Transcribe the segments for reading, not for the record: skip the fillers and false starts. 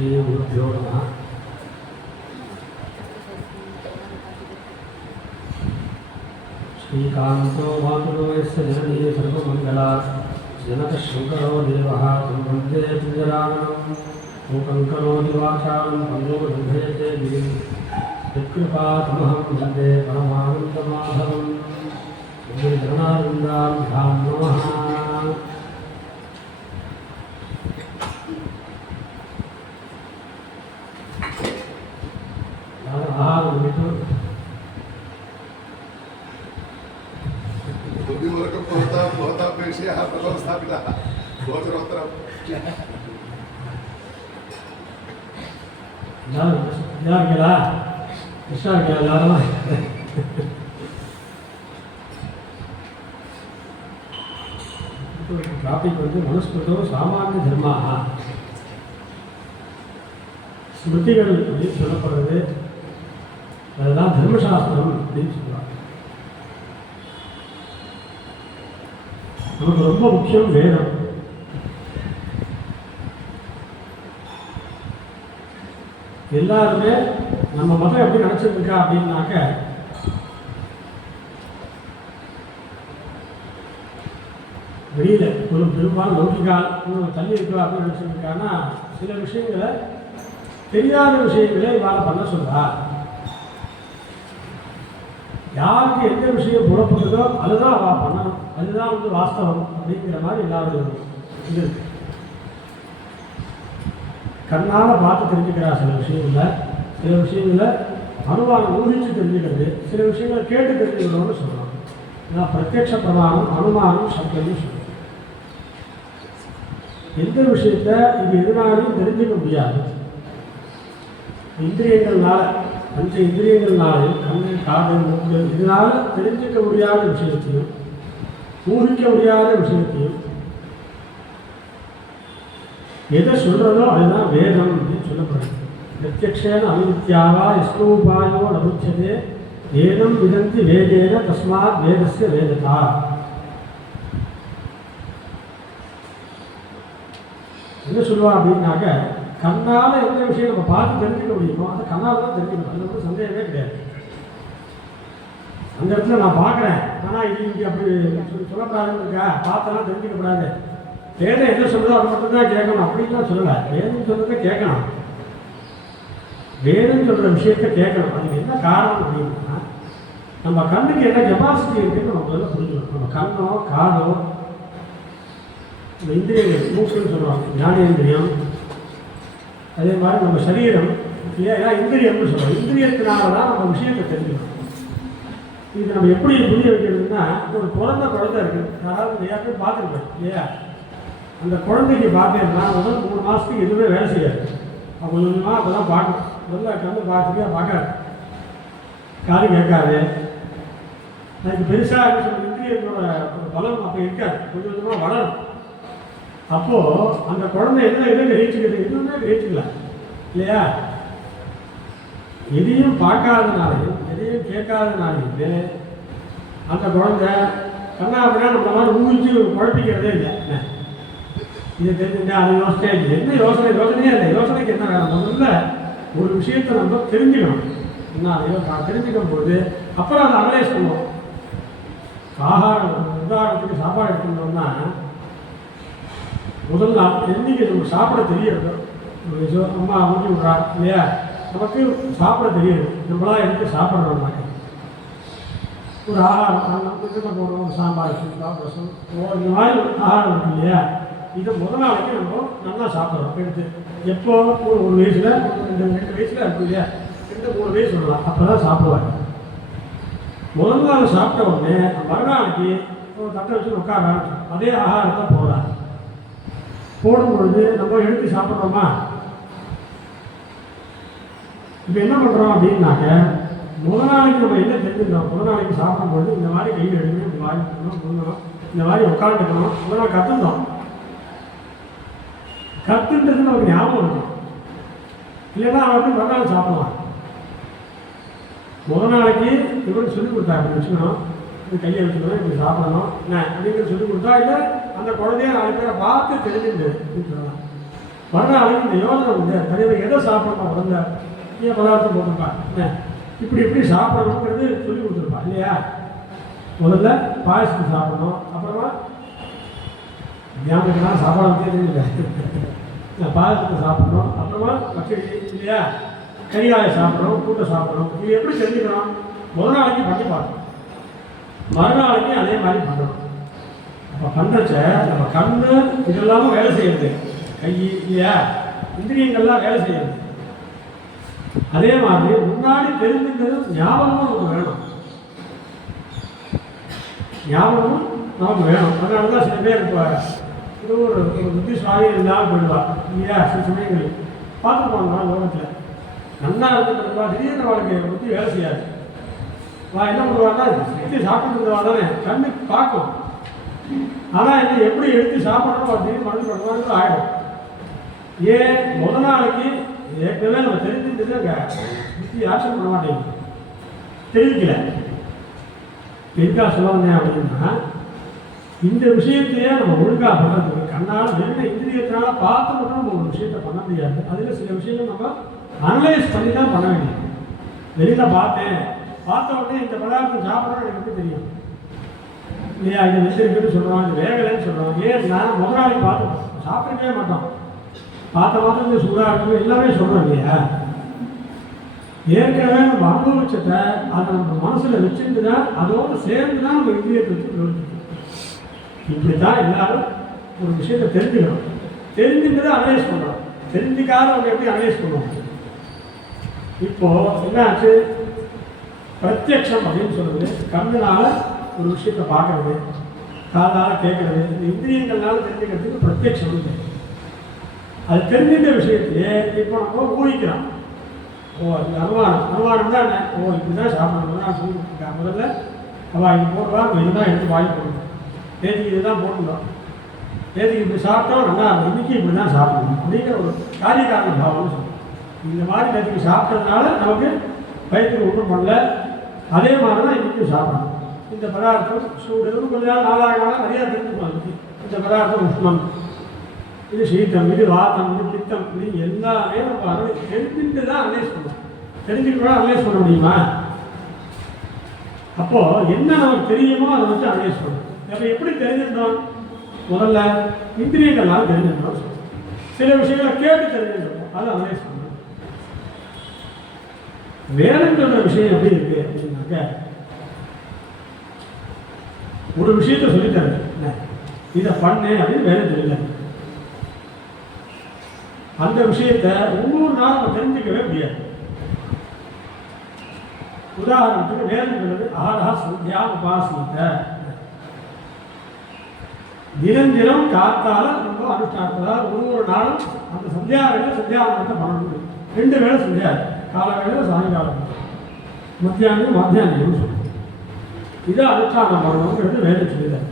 श्रीगुरुभ्यो नमः। श्रीकान्तो मातुलो यस्य जननी सर्वमङ्गला जनकशङ्करो देवः तं वन्दे पिञ्जराननं मूकं करोति वाचालं पङ्गो लङ्घयते गिरिं यत्कृपातमहं वन्दे परमानन्दमाधवं जनानन्दाभ्यां नमः। ಟಾಪಿಕ್ ಬಂದು ಮನುಸ್ಮೃತೋ ಸಾಮಾನ್ಯ ಧರ್ಮ ஸ்மிருதிகள் அப்படின்னு சொல்லப்படுறது அதுதான் தர்மசாஸ்திரம் அப்படின்னு சொல்லுவாங்க. நமக்கு ரொம்ப முக்கியம் வேதம். எல்லாருமே நம்ம மதம் எப்படி நினச்சிருக்கா அப்படின்னாக்க வெளியில் ஒரு பெரும்பாலும் லௌகிகால் தள்ளி இருக்கா அப்படின்னு நினச்சிருக்கான்னா சில விஷயங்களை தெரியாத விஷயங்களை இவாள் பண்ண சொல்றா. யாருக்கு எந்த விஷயம் புறப்படுதோ அதுதான் அவள் பண்ணணும், அதுதான் வந்து வாஸ்தவம் அப்படிங்கிற மாதிரி எல்லாரும் இது இருக்கு. கண்ணால் பார்த்து தெரிஞ்சுக்கிறா சில விஷயங்களை அனுமானம் ஊகிச்சு தெரிஞ்சுக்கிறது, சில விஷயங்களை கேட்டு தெரிஞ்சுக்கணும்னு சொல்லுவாங்க. நான் பிரத்யக்ஷ பிரமாணம் அனுமானம் சப்தம்னு சொல்லுவேன். எந்த விஷயத்த இது எதுனாலையும் தெரிஞ்சுக்க முடியாது. இந்திரியங்கள்னால பஞ்ச இந்திரியங்கள்னாலே கண்ணு காது மூக்கு இதனால் தெரிஞ்சிக்க முடியாத விஷயத்தையும் ஊகிக்க முடியாத விஷயத்தையும் எதை சொல்கிறதோ அதுதான் வேதம் அப்படின்னு சொல்லப்படுது. பிரத்யக்ஷேன அவித்யாவா யஸ்னோபாயோ நபுச்சதே வேதம் விதந்தி வேதேன தஸ்மாத் வேதஸ்ய வேததா. என்ன சொல்லுவா அப்படின்னாக்க கண்ணால் எந்த விஷயம் நம்ம பார்த்து தெரிஞ்சுக்க முடியுமோ அதை கண்ணால் தான் தெரிஞ்சுக்கணும். அது வந்து சந்தேகமே கிடையாது. அந்த இடத்துல நான் பார்க்குறேன் ஆனால் இது இங்கே அப்படி சொல்லக்கூடாதுன்னு இருக்கா, பார்த்தெல்லாம் தெரிஞ்சுக்கப்படாது. வேதம் என்ன சொல்கிறதோ அது மட்டும்தான் கேட்கணும் அப்படின்லாம் சொல்லலை. வேதம் சொல்கிறத கேட்கணும், வேதம் சொல்கிற விஷயத்த கேட்கணும். அதுக்கு என்ன காரணம் அப்படின்னா நம்ம கண்ணுக்கு என்ன கெப்பாசிட்டி இருக்குன்னு நம்ம முதல்ல புரிஞ்சுக்கணும். நம்ம கண்ணோ காதோ இந்த இந்திரியங்கள் மூக்குன்னு சொல்லுவாங்க, ஞானேந்திரியம், அதே மாதிரி நம்ம சரீரம் இல்லையா, ஏன்னா இந்திரியம்னு சொல்லுவோம். இந்திரியத்தினால தான் நம்ம விஷயத்தை தெரிஞ்சுக்கணும். இது நம்ம எப்படி புரிய வைக்கிறதுன்னா, ஒரு குழந்தை இருக்குது, யாராவது நிறையா பேர் பார்த்துருப்பேன் இல்லையா. அந்த குழந்தைக்கு பார்த்தேன்னா முதல் 3 மாதத்துக்கு எதுவுமே வேலை செய்யாது. அவங்க கொஞ்சமாக அப்போதான் பார்க்கணும். முதல்ல கண்ணு பார்த்துக்கே பார்க்காது, காது கேட்காது. அதுக்கு பெருசாக சொல்ல இந்திரியத்தோட பலம் அப்போ இருக்காது, கொஞ்சம் கொஞ்சமாக வளரும். அப்போது அந்த குழந்தை எதை கிரகிச்சுக்கிறது, எதுவுமே கிரகிச்சுக்கல இல்லையா. எதையும் பார்க்காதனாலையும் எதையும் கேட்காதனாலையுமே அந்த குழந்தை கண்ணா அப்படின்னா நம்ம மாதிரி ஊழிச்சு குழப்பிக்கிறதே இல்லை. இதை தெரிஞ்சுட்டேன் அது யோசனையே இல்லை. என்ன யோசனையே இல்லை. யோசனைக்கு என்ன வேணும், முதல்ல ஒரு விஷயத்தை நம்ம தெரிஞ்சுக்கணும். என்ன அதையோ தெரிஞ்சுக்கும் போது அப்புறம் அதை அனலைஸ் பண்ணுவோம். உதாரணத்துக்கு சாப்பாடு எடுத்துட்டோம்னா முதல் நாள் என்னைக்கு நம்ம சாப்பிட தெரியாது, அம்மா ஊட்டி விட்றா இல்லையா, நமக்கு சாப்பிட தெரியாது. நம்மளாம் எடுத்து சாப்பிட்றோம்னாக்க ஒரு ஆகாரம் நம்ம போடுறோம், சாம்பார் ரசம் இந்த மாதிரி ஒரு ஆகாரம் இருக்கு இல்லையா. இதை முதல் நாளைக்கு நம்ம நல்லா சாப்பிட்றோம் எடுத்து. எப்போ ஒரு வயசில் 2 வயசில் இருக்கு இல்லையா, 2-3 வயசு சொல்லலாம், அப்போ தான் சாப்பிடுவாங்க. முதல் நாள் சாப்பிட்ட உடனே மறுநாளைக்கு ஒரு தட்டை வச்சு உட்கார அதே ஆகாரத்தை போடுறாங்க. போடும்பொழுது நம்ம எடுத்து சாப்பிட்றோமா. இப்போ என்ன பண்ணுறோம் அப்படின்னாக்க முதல் நாளைக்கு நம்ம என்ன தெரிஞ்சுக்கிறோம், முதல் நாளைக்கு சாப்பிடும்பொழுது இந்த மாதிரி கையில் எடுக்கணும், இந்த மாதிரி முன்னணும், இந்த மாதிரி உட்காந்துக்கணும், முதல் நாள் கற்றுந்தோம். கற்றுன்றது நமக்கு ஞாபகம் இருக்கும். இல்லைன்னா அவன் வந்து மறுநாள் சாப்பிடுவான். முதல் நாளைக்கு இவருக்கு சொல்லிக் கொடுத்தா அப்படி வச்சுக்கணும், இது கையை வச்சுக்கணும், இப்படி சாப்பிடணும் என்ன அப்படிங்கிறது சொல்லிக் கொடுத்தா, இல்லை அந்த குழந்தைய 4 பேரை பார்த்து தெரிஞ்சுட்டு அப்படின்னு சொல்லலாம். மறுநாளைக்கு இந்த யோசனை வந்து நிறைய பேர் எதை சாப்பிடணும் உடம்புல ஏன் பதார்த்தம் போட்டிருப்பாங்க இப்படி எப்படி சாப்பிடணுங்கிறது சொல்லி கொடுத்துருப்பா இல்லையா. முதல்ல பாயசத்தை சாப்பிடணும், அப்புறமா ஞாபகம்லாம் சாப்பாடு தெரியல பாயசத்தை சாப்பிடணும், அப்புறமா பச்சடி இல்லையா கறிகாயை சாப்பிடணும், கூட்டை சாப்பிடணும். இது எப்படி தெரிஞ்சுக்கணும்? முதல் நாளைக்கு பண்ணி பார்க்கணும், மறுநாளைக்கு அதே மாதிரி பண்ணணும். அப்போ பண்ணுறச்ச நம்ம கண்ணு இதெல்லாமும் வேலை செய்யுது, கை இல்லையா இந்திரியங்கள்லாம் வேலை செய்யுது. அதே மாதிரி முன்னாடி தெரிஞ்சுக்கிறது ஞாபகமும் நமக்கு வேணும், ஞாபகமும் நமக்கு வேணும். அதனால தான் சில பேர் இப்போ இது ஒரு புத்திசாலி இல்லாமல் போயிடுவா இல்லையா. சில சமயங்கள் பார்த்துருப்பாங்க லோகத்தில் நல்லா இருந்துருப்பா, திடீர்னு வாழ்க்கை புத்தி வேலை செய்யாது. என்ன பண்ணுவாங்கன்னா எடுத்து சாப்பிட்டு இருந்தவா தானே கண்ணு பார்க்கும், ஆனால் என்ன எப்படி எடுத்து சாப்பிடணும் அப்படின்னு மனசு பண்ணுவாங்க ஆகிடும். ஏன் முதல் நாளைக்கு ஏற்கனவே நம்ம தெரிஞ்சுட்டு அங்கே புத்தி ஆக்ஷன் பண்ண மாட்டேங்குது, தெரிவிக்கல. எதுக்காக சொல்ல வந்தேன் அப்படின்னா இந்த விஷயத்தையே நம்ம ஒழுங்காக பண்ணுறதுக்கு கண்ணால் வெறும் இந்திரியத்தினால பார்த்து மட்டும் நம்ம ஒரு விஷயத்தை பண்ண முடியாது. அதில் சில விஷயங்கள் நம்ம அனலைஸ் பண்ணி தான் பண்ண வேண்டியது. வெளியில் பார்த்த உடனே இந்த பதார்த்தம் சாப்பிட்றோம் எனக்கு எப்படி தெரியும் இல்லையா. இதை வச்சிருக்குன்னு சொல்கிறோம், இது வேகலைன்னு சொல்கிறோம். ஏன்னா முதல் நாளைக்கு பார்த்து சாப்பிடவே மாட்டோம், பார்த்த மாத்திரம் சூடாக இருக்கும் எல்லாமே சொல்கிறோம் இல்லையா. ஏற்கனவே நம்ம அனுபவிச்சதை அதை நம்ம மனசில் வச்சுட்டு தான் அதோடு சேர்ந்து தான் நம்ம இந்திரியத்தை வச்சு யோசிக்கணும். இப்படி தான் எல்லாரும் ஒரு விஷயத்தை தெரிஞ்சுக்கணும், தெரிஞ்சுட்டு தான் அனலைஸ் பண்ணுறோம். தெரிஞ்சுக்காதவங்க எப்படி அனலைஸ் பண்ணுவாங்க? இப்போது என்னாச்சு, பிரத்யக்ஷம் அப்படின்னு சொல்கிறது கண்ணுனால ஒரு விஷயத்தை பார்க்கறது, காதால் கேட்கறது, இந்த இந்திரியங்கள்னால தெரிஞ்சுக்கிறதுக்கு பிரத்யக்ஷம் இல்லை. அது தெரிஞ்சின்ற விஷயத்திலே இப்போ நம்ம ஊகிக்கிறோம். அது அனுமானம் தான் என்ன, இப்படி தான் சாப்பிடணும் நான் சொல்லி கொடுத்துருக்கேன். முதல்ல அவள் இது போடுவா, இதுதான் எடுத்து வாங்கி போடணும், நேற்றுக்கு இதுதான் போட்டுருந்தோம், நேற்றுக்கு இப்படி சாப்பிட்டோம் நல்லா இன்னைக்கு இப்படி தான் சாப்பிடணும் அப்படிங்கிற ஒரு காரியகாரண பாவம்னு சொல்லுவோம். இந்த மாதிரி நேற்றுக்கு சாப்பிட்டதுனால நமக்கு வயிற்றுக்கு ஒன்றும் பண்ணல, அதே மாதிரி தான் இன்றைக்கும் சாப்பிடணும். இந்த பதார்த்தம் சூடு கொஞ்ச நாள் நாளாக நிறையா தெரிஞ்சுக்கணும். இந்த பதார்த்தம் உஷ்ணம், இது சீத்தம், இது வாத்தம், இது பித்தம், இது எல்லாமே நம்ம தெரிஞ்சுட்டு தான் அனலைஸ் பண்ணணும். தெரிஞ்சுக்கிட்டோம் அனலைஸ் பண்ண முடியுமா? அப்போது என்ன நமக்கு தெரியுமோ அதை வச்சு அனலைஸ் பண்ணணும். அப்போ எப்படி தெரிஞ்சிருந்தோம்? முதல்ல இந்திரியங்களால் தெரிஞ்சிருந்தோம், சில விஷயங்களை கேட்டு தெரிஞ்சிருந்தோம், அதை அனலைஸ் பண்ணணும். வேலைங்கிற விஷயம் எப்படி இருக்கு அப்படின்னாக்க, ஒரு விஷயத்த சொல்லித்தரேன், இதை பண்ணு அப்படின்னு வேலை தெரியல. அந்த விஷயத்தை ஒவ்வொரு நாள் நம்ம தெரிஞ்சுக்கவே முடியாது. உதாரணத்துக்கு வேதங்கிறது ஆஹா சந்தியா உபாசனத்தை தினம் காத்தால ரொம்ப அனுஷ்டானத்தால் ஒவ்வொரு நாளும் அந்த சந்தியா வேலை சந்தியாவனத்தை பண்ணணும். 2 வேளை சந்தியா, கால வேலை சாயங்காலம், மத்தியானம் சொல்லுவோம். இதை அனுஷ்டானம் பண்ணணுங்கிறது வேதம் சொல்லிதான்.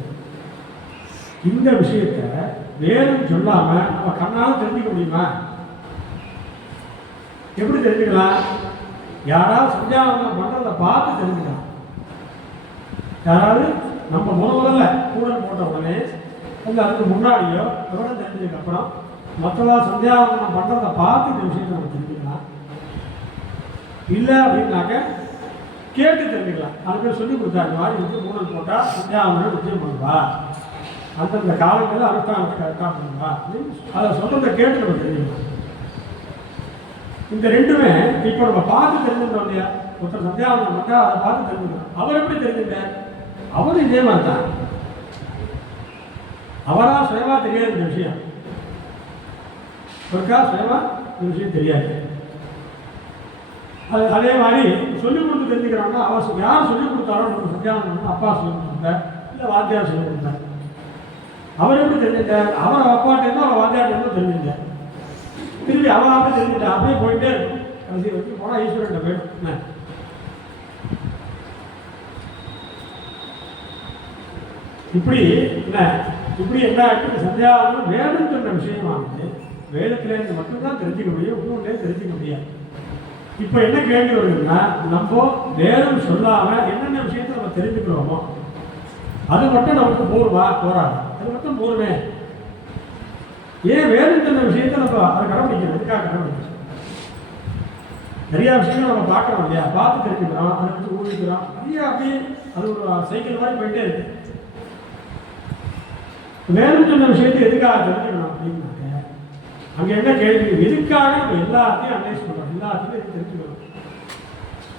இந்த விஷயத்தை வேதம் சொல்லாம நம்ம கண்ணால தெரிஞ்சுக்க முடியுமா? எப்படி தெரிஞ்சுக்கலாம்? யாராவது சந்தியாவனம் பண்றதை பார்த்து தெரிஞ்சுக்கலாம். யாராவது நம்ம முதல்ல கூடல் போட்ட உடனே இல்லை அதுக்கு முன்னாடியோ விவரம் தெரிஞ்சதுக்கு அப்புறம் மற்றவா சந்தியாவனம் பண்றதை பார்த்து இந்த விஷயத்தை நம்ம தெரிஞ்சுக்கலாம். இல்லை அப்படின்னாக்க கேட்டு தெரிஞ்சுக்கலாம். அது பேர் சொல்லி கொடுத்தாங்க, இந்த மாதிரி வந்து கூடல் போட்டால் சந்தியாவனம் நிச்சயம் பண்ணுவா, அந்தந்த காலங்களில் அனுஷ்டானத்தை கரெக்டாக பண்ணுவா அப்படின்னு அதை சொல்கிறத கேட்டு நம்ம தெரிஞ்சுக்கலாம். இந்த ரெண்டுமே இப்போ நம்ம பார்த்து தெரிஞ்சுட்டோம் இல்லையா. ஒருத்தர் சந்தியாவனம் பண்ணால் அதை பார்த்து தெரிஞ்சுக்கணும். அவர் எப்படி தெரிஞ்சுட்டார்? அவரும் இதே மாதிரி தான், அவராக சுயமா தெரியாது இந்த விஷயம், ஒருக்கா சுயமா இந்த விஷயம் தெரியாது. அதே மாதிரி சொல்லிக் கொடுத்து தெரிஞ்சுக்கிறாங்கன்னா அவர் யார் சொல்லிக் கொடுத்தாரோ நம்ம சந்தியாவனம் அப்பா சொல்லிக் கொடுத்தார், இல்லை வாத்தியார் சொல்லிக் கொடுத்தார். அவர் எப்படி தெரிஞ்சுட்டார்? அவர் அப்பாட்டேருந்தோ அவர் வாத்தியாட்டேருந்தோ தெரிஞ்சுட்டார். திரும்பி அவன் அப்படி தெரிஞ்சுட்டான், அப்படியே போயிட்டே இருக்கும். கடைசி வரைக்கும் போனால் ஈஸ்வரன் போயிடும். இப்படி என்ன ஆகிட்டு சந்தியாவனம் வேதம் சொன்ன விஷயமானது வேதத்திலேருந்து மட்டும்தான் தெரிஞ்சுக்க முடியும், இன்னொன்றே தெரிஞ்சுக்க முடியாது. இப்போ என்ன கேள்வி வருதுன்னா, நம்ம வேதம் சொல்லாமல் என்னென்ன விஷயத்தை நம்ம தெரிஞ்சுக்கிறோமோ அது மட்டும் நமக்கு போராது, அது மட்டும் போருமே. ஏன் வேணும்னு சொன்ன விஷயத்தை நம்ம அதை கடைபிடிக்கணும். எதுக்காக கடைபிடிக்கணும்? நிறையா விஷயங்கள் நம்ம பார்க்குறோம் இல்லையா, பார்த்து தெரிஞ்சுக்கிறோம், அதை வச்சு ஊழிக்கிறோம், நிறையா அப்படியே அது ஒரு சைக்கிள் மாதிரி போயிட்டே இருக்கு. வேணும்னு சொன்ன விஷயத்தை எதுக்காக தெரிஞ்சுக்கணும் அப்படின்னாக்க அங்கே என்ன கேள்வி, எதுக்காக நம்ம எல்லாத்தையும் அனலைஸ் பண்ணுறோம், எல்லாத்தையும் எது தெரிஞ்சுக்கணும்.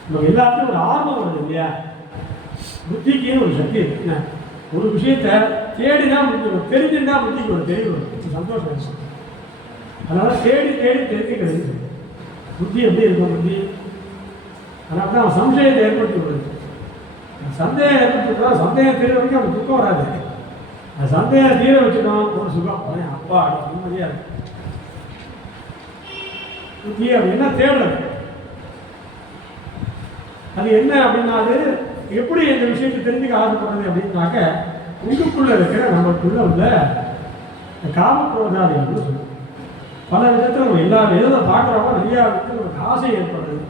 நம்ம எல்லாத்தையும் ஒரு ஆர்வம் வருது இல்லையா, புத்திக்கு ஒரு சக்தி இருக்குங்க. ஒரு விஷயத்தை தேடினா புத்தி தெரிஞ்சுன்னா புத்திக்கு ஒரு தெளிவு வரும், சந்தோஷம் இருக்கும். அதனால தேடி தேடி தெரிஞ்சுக்கிறது புத்தி எப்படி இருக்கும். புத்தி அதனால தான் அவன் சந்தேகத்தை ஏற்படுத்தி விடுது. சந்தேகம் ஏற்படுத்தினா சந்தேகம் தீர வரைக்கும் அவனுக்கு துக்கம் வராது. அந்த சந்தேகம் தீர வச்சுக்கணும் ஒரு சுகம். அப்பா நிம்மதியாக இருக்கு. புத்தி அப்படி என்ன தேடுறது, அது என்ன அப்படின்னா அது எப்படி இந்த விஷயத்தை தெரிஞ்சுக்க ஆசைப்படுறது அப்படின்னாக்க உங்களுக்குள்ள இருக்கிற நம்மளுக்குள்ள உள்ள காமக்ரோதாதிகள்னு சொல்லுவோம். பல விதத்தில் நம்ம எல்லா எதை பார்க்குறோமோ நிறையா விதத்தில் ஒரு ஆசை ஏற்படுறது.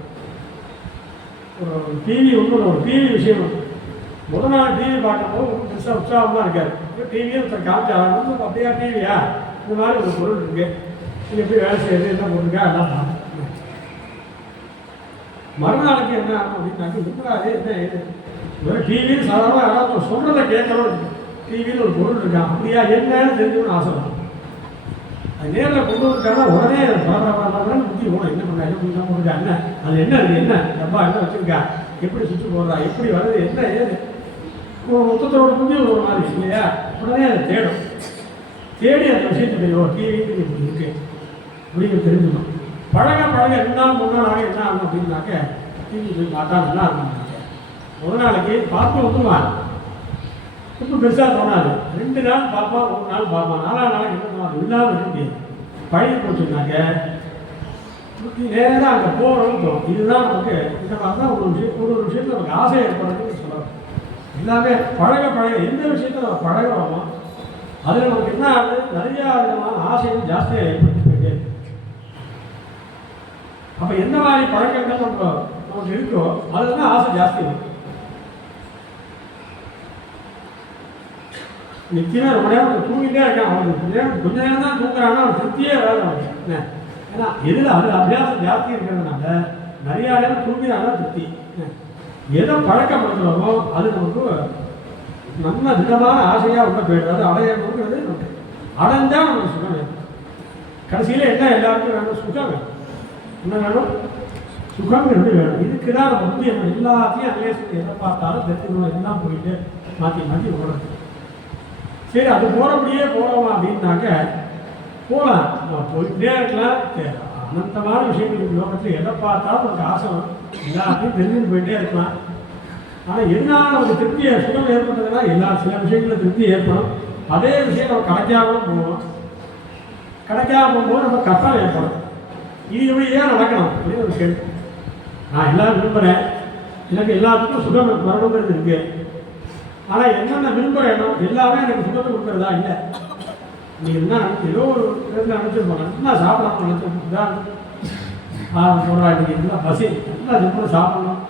ஒரு டிவி ஒன்று ஒரு டிவி விஷயம் முதல் நாள் டிவி பார்க்கும்போது பெருசாக உற்சாகமாக இருக்காது. இப்போ டிவியே ஒருத்தர் காமிச்சாலும் அப்படியா டிவியா இந்த மாதிரி ஒரு பொருள் இருக்கு, இது எப்படி வேலை செய்யுது, என்ன போட்டிருக்கா எல்லாம் பார்க்கணும். மறுநாளுக்கு என்ன ஆகும் அப்படின்னாக்க இருந்தாலே என்ன ஏது ஒரு டிவின்னு சாதாரண யாராவது சொல்கிறத கேட்கணும். டிவின்னு ஒரு பொருள் இருக்கா, அப்படியா என்னன்னு தெரிஞ்சுக்கணும்னு ஆசைப்படும். அது நேரில் கொண்டு வந்துட்டாங்கன்னா உடனே பரபரன்னு புத்தி போகணும். என்ன பண்ணா என்ன பண்ணா போடுறா, என்ன அது என்ன இருக்குது, என்ன டப்பா என்ன வச்சுருக்கா, எப்படி சுவிட்சு போடுறா, எப்படி வருது, என்ன ஏது மொத்தத்தோட புத்தி ஒரு மாதிரி இல்லையா. உடனே அதை தேடும். தேடி அந்த விஷயத்தை தெரியும் டிவிக்கு இப்படி இருக்கு அப்படின்னு தெரிஞ்சுக்கணும். பழக பழக 2 நாள் 3 நாள் ஆக என்ன ஆகும் அப்படின்னாக்க டிவி போய் பார்த்தா நல்லா இருக்கும். ஒரு நாளைக்கு பார்த்து வந்துடுவான், ரொம்ப பெருசாக தோணாது. 2 நாள் பார்ப்பான், 1 நாள் பார்ப்பான், 4ஆம் நாளைக்கு என்ன தோணாது, இல்லாமல் இருக்க முடியாது. பழகி போச்சுனாக்க நேராக அங்கே போகிறோம்னு தோணும். இதுதான் நமக்கு இந்த மாதிரி தான் ஒரு விஷயத்தில் நமக்கு ஆசை ஏற்படுறதுன்னு சொல்லலாம். எல்லாமே பழக பழக எந்த விஷயத்தை நம்ம பழகிறோமோ அதில் நமக்கு என்ன ஆகுது, நிறையா விதமான ஆசைகள் ஜாஸ்தியாக ஏற்படுத்தி போயிட்டே இருக்கு. அப்போ எந்த மாதிரி பழக்கங்கள் நமக்கு இருக்கோ அதில் தான் ஆசை ஜாஸ்தி இருக்கும். நிச்சயமாக ரொம்ப நேரம் தூங்கிட்டே இருக்கான், அவனுக்கு கொஞ்ச நேரம் தான் தூங்குறான்னா அவன் திருப்தியே வராது அவனுக்கு. ஏன்னா எதில் அது அபியாசம் ஜாஸ்தி இருக்கிறதுனால நிறையா நேரம் தூங்கினாதான் திருப்தி. எதை பழக்கப்படுத்துகிறோமோ அது நமக்கு நல்ல திடமான ஆசையாக உள்ள போயிடுது. அது அடையணுங்கிறது நமக்கு அடைஞ்சால் நமக்கு சுகம் வேணும். கடைசியில் என்ன எல்லாருக்கும் வேணும், சுகம் வேணும். என்ன வேணும், சுகங்கிறது வேணும். இதுக்கு தான் நம்ம வந்து நம்ம எல்லாத்தையும் அன்லேஸ் எதை பார்த்தாலும் தெரிஞ்சுக்கணும், எல்லாம் போயிட்டு மாற்றி மாற்றி ஓடுறது. சரி அது போகிறபடியே போகிறோமா அப்படின்னாக்க போகலாம், நம்ம போயிட்டே இருக்கலாம். அனந்தமான விஷயங்கள் லோகத்தில் எதை பார்த்தாலும் நமக்கு ஆசை வரும், எல்லாத்தையும் தெரிஞ்சுட்டு போயிட்டே இருக்கலாம். ஆனால் எதனால நமக்கு திருப்தியை சுகம் ஏற்பட்டதுன்னா சில விஷயங்களில் திருப்தி ஏற்படும். அதே விஷயம் நம்ம கிடைக்காமலும் போவோம். கிடைக்காம போகும்போது நம்ம கஷ்டம் ஏற்படும். இது எப்படி ஏன் நடக்கணும் அப்படின்னு ஒரு கேள்வி. நான் எல்லாம் விரும்புகிறேன், எனக்கு எல்லாத்துக்கும் சுகம் வரணுங்கிறது இருக்கு. ஆனால் என்னென்ன விரும்புகிறேனோ எல்லாமே எனக்கு சுகத்தை கொடுக்குறதா இல்லை. நீங்கள் என்ன ஏதோ ஒரு இடத்துல நினச்சிருப்போம், நல்லா சாப்பிடணும் நினச்சிருப்போம் தான் போடுறா, இன்றைக்கி எல்லாம் பசி நல்லா சிம்பிளாக சாப்பிடணும்,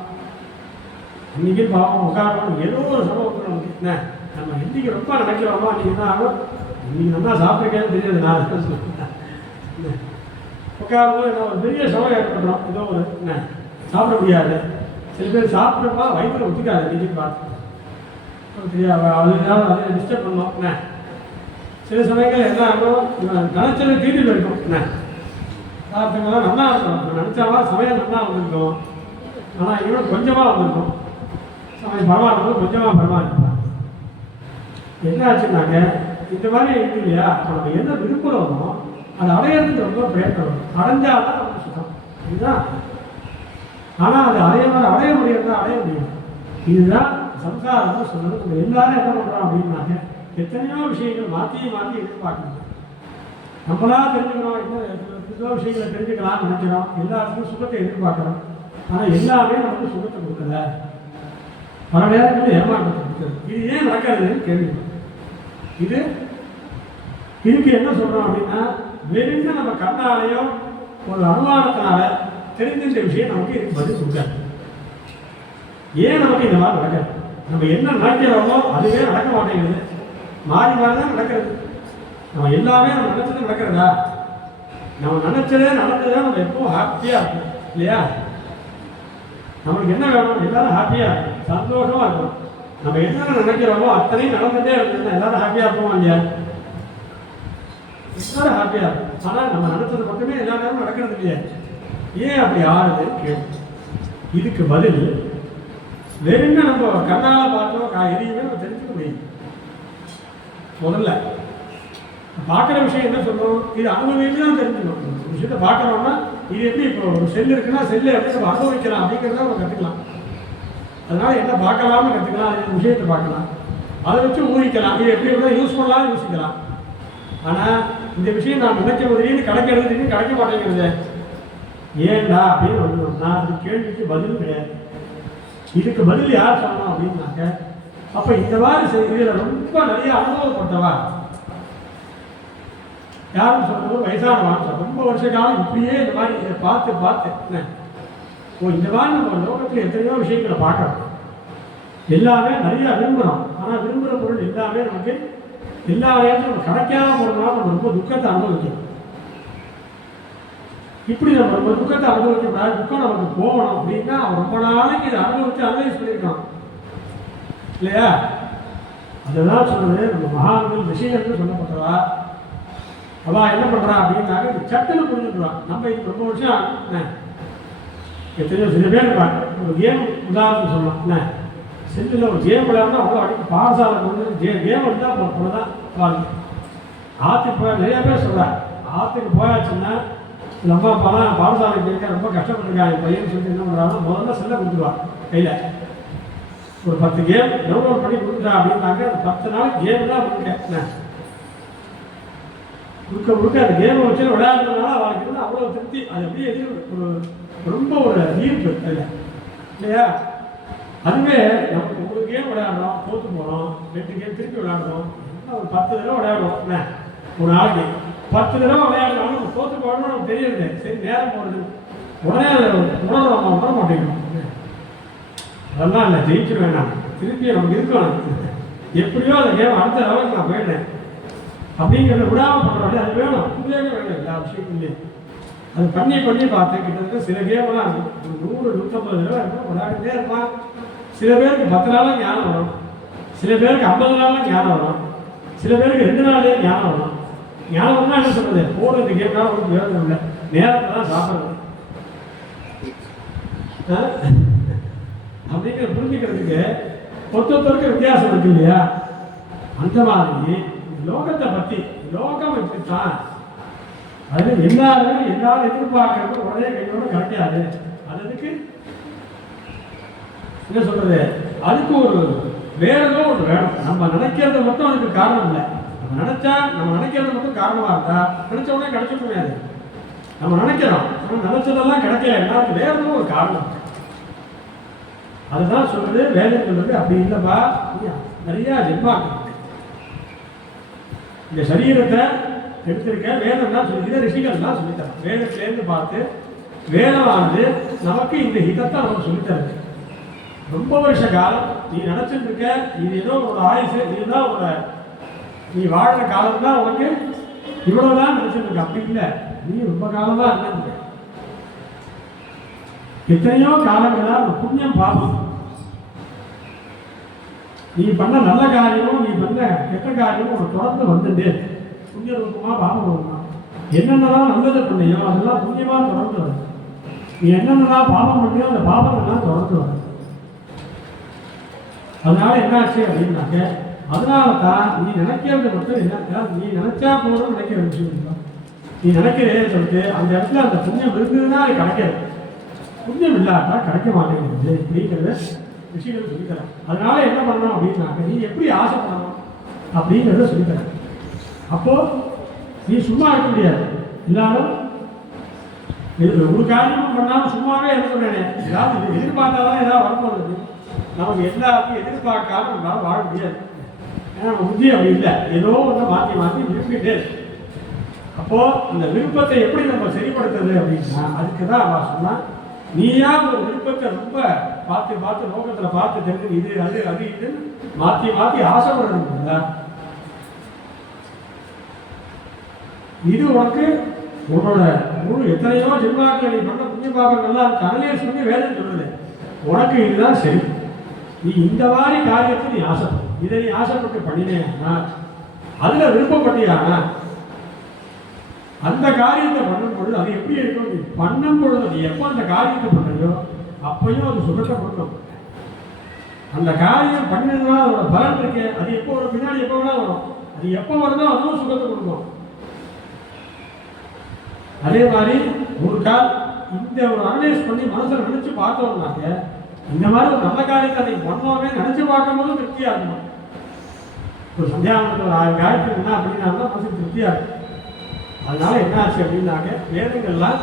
இன்றைக்கி பாவம் உட்காரணும், ஏதோ ஒரு சம்பவம் நமக்கு என்ன நம்ம இன்றைக்கி ரொம்ப நினைக்கிறோமோ அன்றைக்கி என்ன ஆகும், இன்றைக்கி நல்லா சாப்பிட்ருக்கேன்னு தெரியாது. நான் சொல்லிட்டேன் உட்காரும்போது என்ன ஒரு பெரிய சமயம் ஏற்படுறோம், ஏதோ ஒரு என்ன சாப்பிட முடியாது. சில பேர் சாப்பிட்றப்பா வயிற்றில் ஒத்துக்காது, இன்றைக்கி பார்த்து தெரியாது, அதை டிஸ்டர்ப் பண்ணோம். என்ன சில சமயங்கள் என்ன ஆகும், நினச்சது தீர்ந்து போயிருக்கும். என்ன சாப்பிட்டவங்களாம் நல்லா இருக்கும், நினச்சாவா சமயம் நல்லா வந்திருக்கும், ஆனால் இவன் கொஞ்சமாக வந்திருக்கும். சமயம் பரவாயில்ல, கொஞ்சமாக பரவாயில்ல. என்ன ஆச்சுன்னாங்க இந்த மாதிரி இருக்கு இல்லையா. அப்போ நம்ம என்ன விரும்புகிறோமோ அதை அடையிறதுக்கு ரொம்ப பிரயத்தனம், அடைஞ்சாதான் நமக்கு சுத்தம். இதுதான். ஆனால் அது அடைய முடியாது, அடைய முடியும். இதுதான் சம்சாரம் சொல்றது. நம்ம எல்லாரும் என்ன பண்ணுறோம் அப்படின்னாங்க எத்தனையோ விஷயங்கள் மாற்றி மாற்றி எதிர்பார்க்கணும். நம்மளா தெரிஞ்சுக்கிறோம், எத்தனையோ விஷயங்களை தெரிஞ்சுக்கலாம்னு நினைக்கிறோம், எல்லாருக்கும் சுகத்தை எதிர்பார்க்குறோம். ஆனால் எல்லாமே நமக்கு சுகத்தை கொடுக்கல, பல நேரங்களில் ஏமாற்றத்தை கொடுக்குறது. இது ஏன் நடக்கிறதுன்னு கேள்வி. இதுக்கு என்ன சொல்கிறோம் அப்படின்னா, வெறும் நம்ம கண்ணாலேயோ ஒரு அனுமானத்தினால தெரிஞ்சின்ற விஷயம் நமக்கு இதுக்கு பதில் கொடுக்காது. ஏன் நமக்கு இந்த மாதிரி நடக்காது? நம்ம என்ன நினைக்கிறோமோ அதுவே நடக்க மாட்டேங்குது, மாறி மாறி தான் நடக்கிறது. நம்ம எல்லாமே நம்ம நினைச்சது நடக்கிறதா? நம்ம நினைச்சதே நடந்ததா நம்ம எப்பவும் ஹாப்பியாக இருக்கும் இல்லையா? நம்மளுக்கு என்ன வேணும்? எல்லாரும் ஹாப்பியாக இருக்கும், சந்தோஷமாக இருக்கும். நம்ம என்ன நினைக்கிறோமோ அத்தனையும் நடந்துகிட்டே இருக்குன்னா எல்லாரும் ஹாப்பியாக இருப்போமா இல்லையா? எல்லாரும் ஹாப்பியாக இருக்கும். ஆனால் நம்ம நினைச்சது மட்டுமே எல்லா நேரமும் நடக்கிறது இல்லையா? ஏன் அப்படி ஆறுது கேள்வி. இதுக்கு பதில் வெறுங்க நம்ம கண்ணால் பார்த்தோம் எதையுமே நம்ம தெரிஞ்சுக்க முடியும். முதல்ல பார்க்குற விஷயம் என்ன சொல்லணும்? இது அனுபவிச்சு தான் தெரிஞ்சுக்கணும். ஒரு விஷயத்தை பார்க்குறோம்னா இது எப்படி இப்போ ஒரு செல் இருக்குன்னா செல்லை எப்படி நம்ம அனுபவிக்கலாம் அப்படிங்கிறத நம்ம கற்றுக்கலாம். அதனால என்ன பார்க்கலாம்னு கற்றுக்கலாம், அது விஷயத்தை பார்க்கலாம், அதை வச்சு ஊகிக்கலாம், இது எப்படி எப்படி யூஸ் பண்ணலாம்னு யோசிக்கலாம். ஆனால் இந்த விஷயம் நான் நினைக்க முதலீடு கிடைக்கிறது திடீர்னு கிடைக்க மாட்டேங்கிறது ஏண்டா அப்படின்னு வந்தோம்னா அது கேள்விக்கு பதில் கிடையாது. இதுக்கு பதில் யார் சொல்லணும் அப்படின்னாக்க, அப்போ இந்த மாதிரி இதில் ரொம்ப நிறைய அனுபவப்பட்டவா யாரும் சொல்றது வயசானவான்னு ரொம்ப வருஷ காலம் இப்படியே இந்த மாதிரி இதை பார்த்து பார்த்து இந்த மாதிரி நம்ம லோகத்தில் எத்தனையோ விஷயங்களை பார்க்குறோம். எல்லாமே நிறையா விரும்புகிறோம். ஆனால் விரும்புகிற பொருள் எல்லாமே நமக்கு எல்லா நேரத்தையும் நம்ம கிடைக்காம போகிறதுனால நம்ம ரொம்ப துக்கத்தை அனுபவிக்கிறோம். இப்படி நம்ம ரொம்ப துக்கத்தை அனுபவிக்கக்கூடாது. துக்கம் நமக்கு போகணும் அப்படின்னா ரொம்ப நாளைக்கு இதை அனுபவித்து அனலைஸ் பண்ணியிருக்கோம் இல்லையா? அதுதான் சொல்றது நம்ம மகான்கள் விஷயங்கள் சொல்லப்பட்டவா. அவள் என்ன பண்ணுறா அப்படின்னாக்க சட்டுன்னு புரிஞ்சுக்கிறான். நம்ம இது ரொம்ப வருஷம் எத்தனையோ சில பேர் இருப்பாங்க. ஒரு கேம் உதாரணம் சொல்லலாம் என்ன, செல்லில் ஒரு கேம் விளையாடுனா அவ்வளோ அடிக்க பாடசாலை கொண்டு கேம் இருந்தால் போலதான் வாழ்க்கை. ஆற்றுக்கு போய் நிறைய பேர் சொல்கிறார், ஆற்றுக்கு போயாச்சுன்னா நம்ம அப்பாலாம் பாடசாலைக்கு போயிருக்கா ரொம்ப கஷ்டப்பட்டுருக்காங்க என் பையன் சொல்லிட்டு என்ன பண்ணுறாங்கன்னா முதல்ல செல்லை கொடுத்துருவான் கையில். ஒரு 10 கேம் டவுன்லோட் பண்ணி கொடுத்துட்டா அப்படின்னாக்க அந்த 10 நாள் கேம் தான் கொடுக்க முழுக்க அந்த கேமை வச்சு விளையாடுறதுனால அவளுக்கு வந்து அவ்வளோ திருப்தி. அது அப்படியே ஒரு ரொம்ப ஒரு ஈர்ப்பு அதில் இல்லையா? அதுவே நமக்கு ஒரு கேம் விளையாடுறோம், தோற்று போகிறோம், 2 கேம் திருப்பி விளையாடுறோம், ஒரு 10 தடவை விளையாடுறோம் என்ன, ஒரு நாளைக்கு 10 தடவை விளையாடுறோம். நம்ம தோற்று போகணும்னு நமக்கு தெரியுது. சரி நேரம் போடுறது உடனே அதை உணர மாட்டேங்கிறோம். அதெல்லாம் இல்லை, ஜெயிச்சு வேணாம், திருப்பி நமக்கு இருக்கணும். எப்படியோ அந்த கேம் அடுத்த லெவலுக்கு நான் போயிட்டேன் அப்படிங்கிறத விடாமல் பண்ணுறோம். அது வேணும், உண்மையாக வேணும் எல்லா விஷயத்துலையும். அது பண்ணி பார்த்தேன். கிட்டத்தட்ட சில கேமெல்லாம் ஒரு 100-150 தடவை இருக்கும் விளையாடிட்டே இருப்பான். சில பேருக்கு 10 நாளாக ஞானம் வரும், சில பேருக்கு 50 நாளாக ஞானம் வரும், சில பேருக்கு 2 நாள்லேயே ஞானம் வரும். ஞானம்னா என்ன சொல்றது? போடுறது கேட்கலாம் ஒரு வேலை இல்லை, நேரத்தை தான் சாப்பிட்றது அப்படிங்கிற புரிஞ்சுக்கிறதுக்கு ஒருத்தருக்கு வித்தியாசம் இருக்கு இல்லையா? அந்த மாதிரி லோகத்தை பற்றி லோகம் எப்படித்தான் அது எல்லாரும் எதிர்பார்க்கறது உடனே கையோட கிடைக்காது. அதுக்கு என்ன சொல்றது? அதுக்கு ஒரு வேறதோ ஒன்று வேணும். நம்ம நினைக்கிறது மட்டும் அதுக்கு காரணம் இல்லை. நம்ம நினைக்கிறது மட்டும் காரணமாக இருந்தா நினைச்ச உடனே கிடைக்க முடியாது. நம்ம நினைக்கிறோம், நம்ம நினைச்சதெல்லாம் கிடைக்கல, அதுக்கு வேறதோ ஒரு காரணம். அதுதான் சொல்றது வேதங்கள் வந்து அப்படி இல்லைப்பா, நிறையா ஜென்மாக்கள் இந்த சரீரத்தை எடுத்திருக்க வேதம் தான் சொல்லி, இதை ரிஷிகள் தான் சொல்லித்தரோம். வேதத்திலேருந்து பார்த்து வேதமானது நமக்கு இந்த ஹிதத்தை நமக்கு சொல்லித்தருது. ரொம்ப வருஷ காலம் நீ நினச்சிட்டு இருக்க, இது ஏதோ உன்னோட ஆயுசு, இதுதான் உன்னோட நீ வாழ்கிற காலம் தான் உனக்கு இவ்வளவுதான் நினைச்சிட்டு இருக்க. அப்படி இல்லை, நீ ரொம்ப காலமாக இருந்திருக்க. எத்தனையோ காலங்களா ஒரு புண்ணியம் பாவம், நீ பண்ண நல்ல காரியமும் நீ பண்ண கெட்ட காரியமும் உனக்கு தொடர்ந்து வந்துட்டு புண்ணிய ரூபமா பாவம் ரூபமா என்னென்னலாம் நல்லது பண்ணியோ அதெல்லாம் புண்ணியமாக தொடர்ந்து வரும். நீ என்னென்னலாம் பாவம் பண்ணியோ அந்த பாவங்கள்லாம் தொடர்ந்து வரும். அதனால என்னாச்சு அப்படின்னாக்க, அதனால தான் நீ நினைக்கிறது மட்டும் என்ன, நீ நினைச்சா போதும் நினைக்கிற விஷயம் தான். நீ நினைக்கிறேன்னு சொல்லிட்டு அந்த இடத்துல அந்த புண்ணியம் இருந்ததுன்னா அது கிடைக்காது, புண்ணியம் இல்லாட்டா கிடைக்க மாட்டேங்குது அப்படிங்கிறத விஷயங்கள் சொல்லித்தரேன். அதனால என்ன பண்ணணும் அப்படின்னாக்க, நீ எப்படி ஆசைப்படணும் அப்படிங்கிறத சொல்லித்தரேன். அப்போ நீ சும்மா இருக்க முடியாது. எல்லாரும் ஒரு காரியமும் பண்ணாமல் சும்மாவே இருக்க முடியாது. ஏதாவது எதிர்பார்த்தாதான் ஏதாவது வரப்போகுது. நமக்கு எல்லாத்தையும் எதிர்பார்க்காம நம்மளால வாழ முடியாது. ஏன்னா நம்ம புத்தி அப்படி இல்லை, ஏதோ ஒன்று மாற்றி விரும்பிட்டே. அப்போ அந்த விருப்பத்தை எப்படி நம்ம சரிப்படுத்துறது அப்படின்னா, அதுக்கு தான் அவன் சொன்னா, நீயா ஒரு விருப்பத்தை ரொம்ப பார்த்து நோக்கத்தில் பார்த்து தெரிஞ்சு இது அது இதுன்னு மாற்றி ஆசைப்படுறது இது உனக்கு உன்னோட முழு எத்தனையோ ஜென்மாக்கள் நீ பண்ண புண்ணிய பாபங்கள்லாம் கடலே சொல்லி வேதம் சொல்லுது. உனக்கு இதுதான் சரி, நீ இந்த மாதிரி காரியத்தை நீ ஆசைப்படும், இதை நீ ஆசைப்பட்டு பண்ணினேன்னா அதில் விருப்பப்பட்டியானா அந்த காரியத்தை பண்ணும் பொழுது அது எப்படி இருக்கும்? நீ பண்ணும் பொழுது நீ எப்போ அந்த காரியத்தை பண்ணுறியோ அப்பையும் அது சுகத்தை கொடுக்கும். அந்த காரியம் பண்ணினதுனால அதோட பலன் இருக்கு, அது எப்போ வரும்? பின்னாடி எப்போ வேணா வரும். அது எப்போ வருதோ அதுவும் சுகத்தை கொடுக்கும். அதே மாதிரி ஒரு கால் இந்த ஒரு அனலைஸ் பண்ணி மனசில் நினைச்சு பார்த்தோம்னாக்க இந்த மாதிரி ஒரு நல்ல காரியத்தை அதை பண்ணோமே நினைச்சு பார்க்கும்போது திருப்தியாக இருக்கணும். ஒரு சந்தியாவனத்தில் ஒரு 1000 காரியத்துக்கு என்ன அப்படின்னா மனசுக்கு திருப்தியாக இருக்கும். அதனால என்ன ஆச்சு அப்படின்னாக்க வேதங்கள்லாம்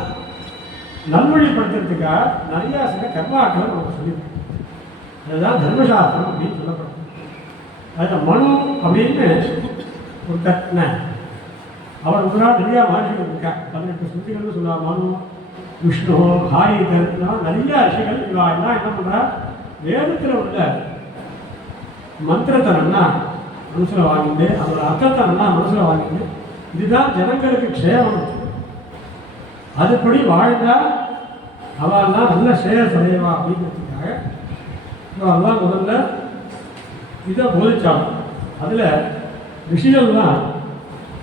நல்வழிப்படுத்துறதுக்காக நிறையா சில கர்மாக்களை நமக்கு சொல்லியிருக்கோம். அதுதான் தர்மசாஸ்திரம் அப்படின்னு சொல்லப்படும். அதில் மனு அப்படின்னு ஒரு கட்ன அவர் ஒரு நாள் நிறையா மகர்ஷிகள் இருக்கார். 18 ஸ்ருதிகள்னு சொல்லுவார். மனு, விஷ்ணு, ஹாரிதர், நிறைய ரிஷிகள் இவா எல்லாம் என்ன பண்ணுறா, வேதத்தில் உள்ள மந்திரத்தை நல்லா மனசில் வாங்கிட்டு அதோட அர்த்தத்தை நல்லா மனசில் வாங்கிட்டு இதுதான் ஜனங்களுக்கு க்ஷேமம், அதுபடி வாழ்ந்தால் அவள்லாம் நல்ல ஸ்ரேயஸ் அடையவா அப்படிங்கிறதுக்காக இவெல்லாம் முதல்ல இதை போதிச்சாலும் அதில் ரிஷிகள்லாம்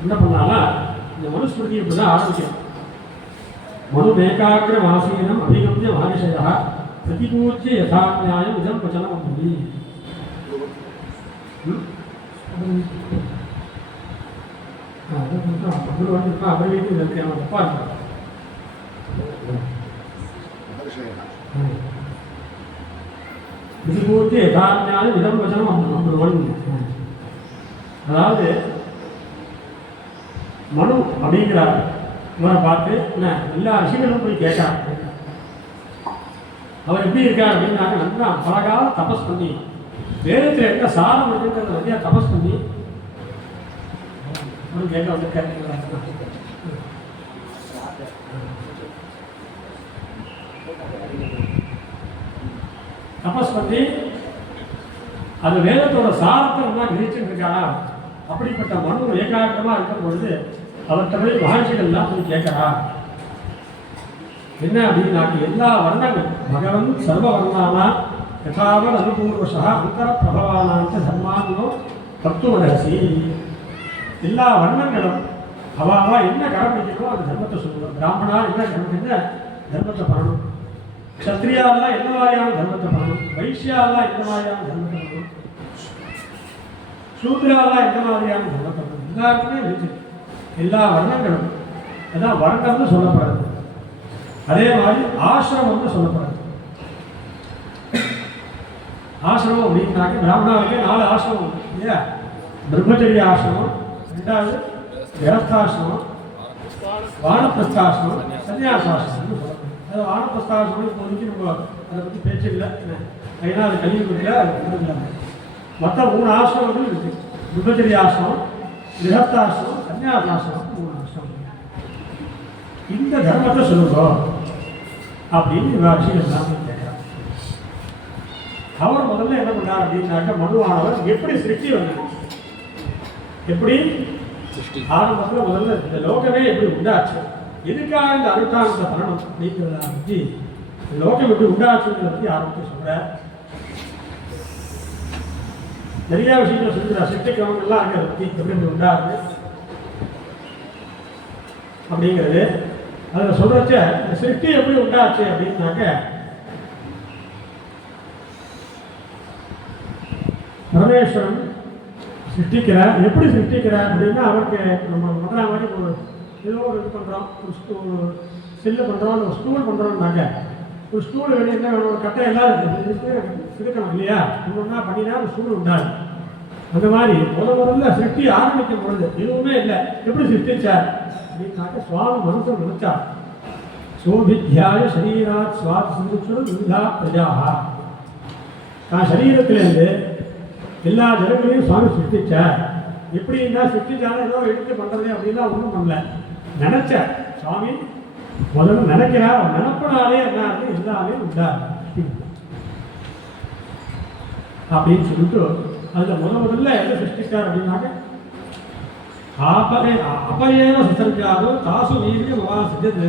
என்ன பண்ணாங்கன்னா இந்த மனுஸ்மிருதி இப்படி தான் ஆரம்பிக்கும். மனு மேகாகிர வாசீனம் அபிகமிய மகர்ஷயா பிரதிபூஜ்ய யதாநியாயம் இதம் வச்சனம் அப்படி. அப்புறம் வந்து அப்புறம் வீட்டு இருக்கு தப்பா இருக்கான். பிரதிபூஜ்ய யதாநியாயம் இதம் வச்சனம் நம்பர் 1. அதாவது மனு அப்படிங்கிறார். இவரை பார்த்து என்ன எல்லா ரிஷிகளும் போய் கேட்கார். அவர் எப்படி இருக்கார் அப்படின்னாக்க நல்லா பல காலம் தபஸ் பண்ணி வேதத்தில் என்ன சாரம் இருக்குங்கிறத நிறையா தபஸ் பண்ணி கேட்க வந்து தபஸ் பண்ணி அது வேதத்தோட சாரத்தை நல்லா கிரகிச்சுட்டு இருக்காரா. அப்படிப்பட்ட மனு ஏகாகிரமாக இருக்கும் பொழுது அவர்கிட்ட போய் மகர்ஷிகள்லாம் போய் கேட்கறா என்ன அப்படின்னாக்க எல்லா வர்ணங்கள் பகவன் சர்வ வர்ணானா யதாவத் அனுபூர்வசா அந்தர பிரபவானாந்த தர்மானோ தத்துவரசி. எல்லா வர்ணங்களும் அவாவா என்ன கடைபிடிக்கணும் அந்த தர்மத்தை சொல்லணும். பிராமணா என்ன தர்மத்தை பண்ணணும், க்ஷத்ரியாலாம் என்ன மாதிரியான தர்மத்தை பண்ணணும், வைஷ்யாலாம் என்ன மாதிரியான தர்மத்தை பண்ணணும், சூத்ராலாம் என்ன மாதிரியான தர்மத்தை பண்ணணும், எல்லாருக்குமே இருக்கு. எல்லா வர்ணங்களும் அதான் வர்ணம்னு சொல்லப்படுறது. அதே மாதிரி ஆசிரமம்னு சொல்லப்படுறது. ஆசிரமம் அப்படின்னாக்க பிராமணாவுக்கு 4 ஆசிரமம் இல்லையா? பிரம்மச்சரிய ஆசிரமம், 2வது கிரகஸ்தாசிரமம், வானப்பிரஸ்தாசிரமம், சன்னியாசாசிரமம்னு சொல்லப்படுது. அது வானப்பிரஸ்தாசிரமம் இப்போதைக்கு நம்ம அதை பற்றி பேச்சு இல்லை, ஏன்னா அது கல்விக்குள்ள அது இல்லை. மற்ற 3 ஆசிரமங்கள் இருக்கு. பிரம்மச்சரிய ஆசிரமம், கிரகஸ்தாசிரமம், சன்னியாசாசிரமம், 3 ஆசிரமம். இந்த தர்மத்தை சொல்லுங்க அப்படின்னு ரிஷிகள் எல்லாம் கேட்கிறார். அவர் முதல்ல என்ன பண்ணார் அப்படின்னாக்க மனுவானவர் எப்படி சிருஷ்டி வந்தது, எப்படி ஆரம்பத்தில் முதல்ல இந்த லோகமே எப்படி உண்டாச்சு, எதுக்காக இந்த அனுஷ்டானத்தை பண்ணணும் அப்படிங்கிறத பற்றி லோகம் எப்படி உண்டாச்சுங்கிறத பற்றி ஆரம்பித்து சொல்கிறார். நிறைய விஷயங்கள் சொல்லுறார். சிட்டி கிரமங்கள்லாம் இருக்கிறத பற்றி எப்படி உண்டாகுது அப்படிங்கிறது அதில் சொல்கிறச்ச இந்த சிருஷ்டி எப்படி உண்டாச்சு அப்படின்னாக்க பரமேஸ்வரன் சிருஷ்டிக்கிறார். எப்படி சிருஷ்டிக்கிறார் அப்படின்னா அவருக்கு நம்ம பண்ணுற மாதிரி ஒரு ஏதோ ஒரு இது பண்ணுறோம், ஒரு செல்லு பண்ணுறோம், ஒரு ஸ்டூல் பண்ணுறோம்னாக்க ஒரு ஸ்டூல் வேணும், என்ன வேணும், ஒரு கட்டை எல்லாம் இருக்கணும் இல்லையா? இன்னொன்னா பண்ணினா ஒரு ஸ்டூல் உண்டாது. அந்த மாதிரி முதல்ல சிருஷ்டி ஆரம்பிக்கும் பொழுது எதுவுமே இல்லை, எப்படி சிருஷ்டிச்சார் அப்படின்னாக்க சுவாமி மனசை நினைச்சார். சோபித்யாய சரீராத் சுவாத் சிந்துச்சு விவிதா பிரஜாஹா. தான் சரீரத்திலேருந்து எல்லா ஜனங்களையும் சுவாமி சிருஷ்டிச்சார். எப்படின்னா சிருஷ்டிச்சாலும் ஏதோ எடுத்து பண்ணுறது அப்படின்னா ஒன்றும் பண்ணல, நினைச்ச சுவாமி முதல்ல நினைக்கிறார். நினைப்பனாலே என்ன எல்லாமே உண்டார் அப்படின்னு சொல்லிட்டு அதில் முதல்ல எதை சிருஷ்டிச்சார் அப்படின்னாக்க அப்பயேவ சசர்ஜாதோ தாசு வீரிய மகா சித்தது.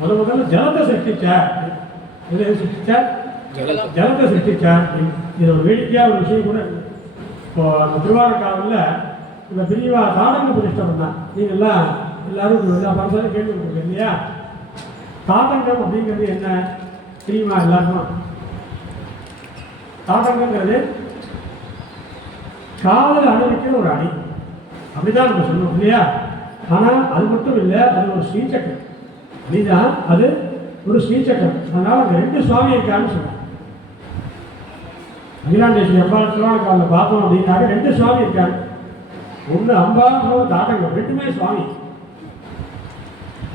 முதல்ல ஜலத்தை சிருஷ்டிச்சார். எதை சிருஷ்டிச்சார்? ஜலத்தை சிருஷ்டிச்சார். இது ஒரு வேடிக்கையாக ஒரு விஷயம் கூட. இப்போ அந்த திருவாரூர்காவில் இந்த பிரிவா தாடங்க பிரதிஷ்டை பண்ணான். நீங்கள்லாம் எல்லாரும் எல்லா பரிசாலும் கேள்விப்பட்டிருக்கீங்க இல்லையா? தாடங்கம் அப்படிங்கிறது என்ன தெரியுமா எல்லாருக்கும்? தாடங்கங்கிறது காவல் அணிவிக்கிற ஒரு அணி, அப்படிதான் நம்ம சொல்லணும் இல்லையா? ஆனால் அது மட்டும் இல்லை, அது ஒரு ஸ்ரீசக்கரம். அணிதான் அது ஒரு ஸ்ரீசக்கரம். அதனால் அங்கே 2 சுவாமி இருக்கான்னு சொன்னாங்க. அகிலாண்டேஸ்வரி அம்பாள் திருவாரூர்காவில் பார்த்தோம் அப்படின்னாக்க 2 சுவாமி இருக்காங்க. ஒன்று அம்பா, இன்னொரு தாடங்கம், 2மே சுவாமி.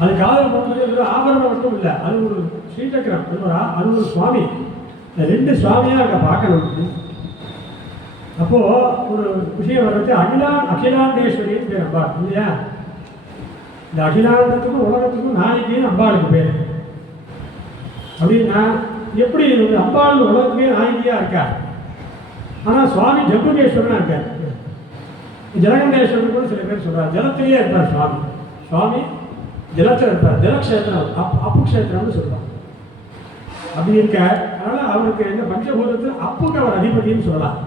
அது காதல் பண்ணுறது ஆபரணம் மட்டும் இல்லை, அது ஒரு ஸ்ரீசக்கரம், அது ஒரு சுவாமி. இந்த 2 சுவாமியாக அங்கே பார்க்கணும். அப்போது ஒரு விஷயம் வர்றது அகிலாண்டேஸ்வரின்னு பேர் அம்பாள் இல்லையா? இந்த அகிலாண்டத்துக்கும் உலகத்துக்கும் நாயகின்னு அம்பாளுக்கு பேர். அப்படின்னா எப்படி அம்பாள் உலகத்துக்கே நாயகியாக இருக்கா? ஆனால் சுவாமி ஜம்புகேஸ்வரனாக இருக்கார். ஜலகண்டேஸ்வரன் கூட சில பேர் சொல்கிறார். ஜலத்திலேயே இருப்பார் சுவாமி. சுவாமி ஜலத்தில் இருப்பார். ஜலக்ஷேத்திரம், அப்பு க்ஷேத்திரம்னு சொல்லுவார். அப்படி இருக்க அதனால் அவருக்கு இந்த பஞ்சபூதத்தில் அப்புக்கு அவர் அதிபதினு சொல்லலாம்.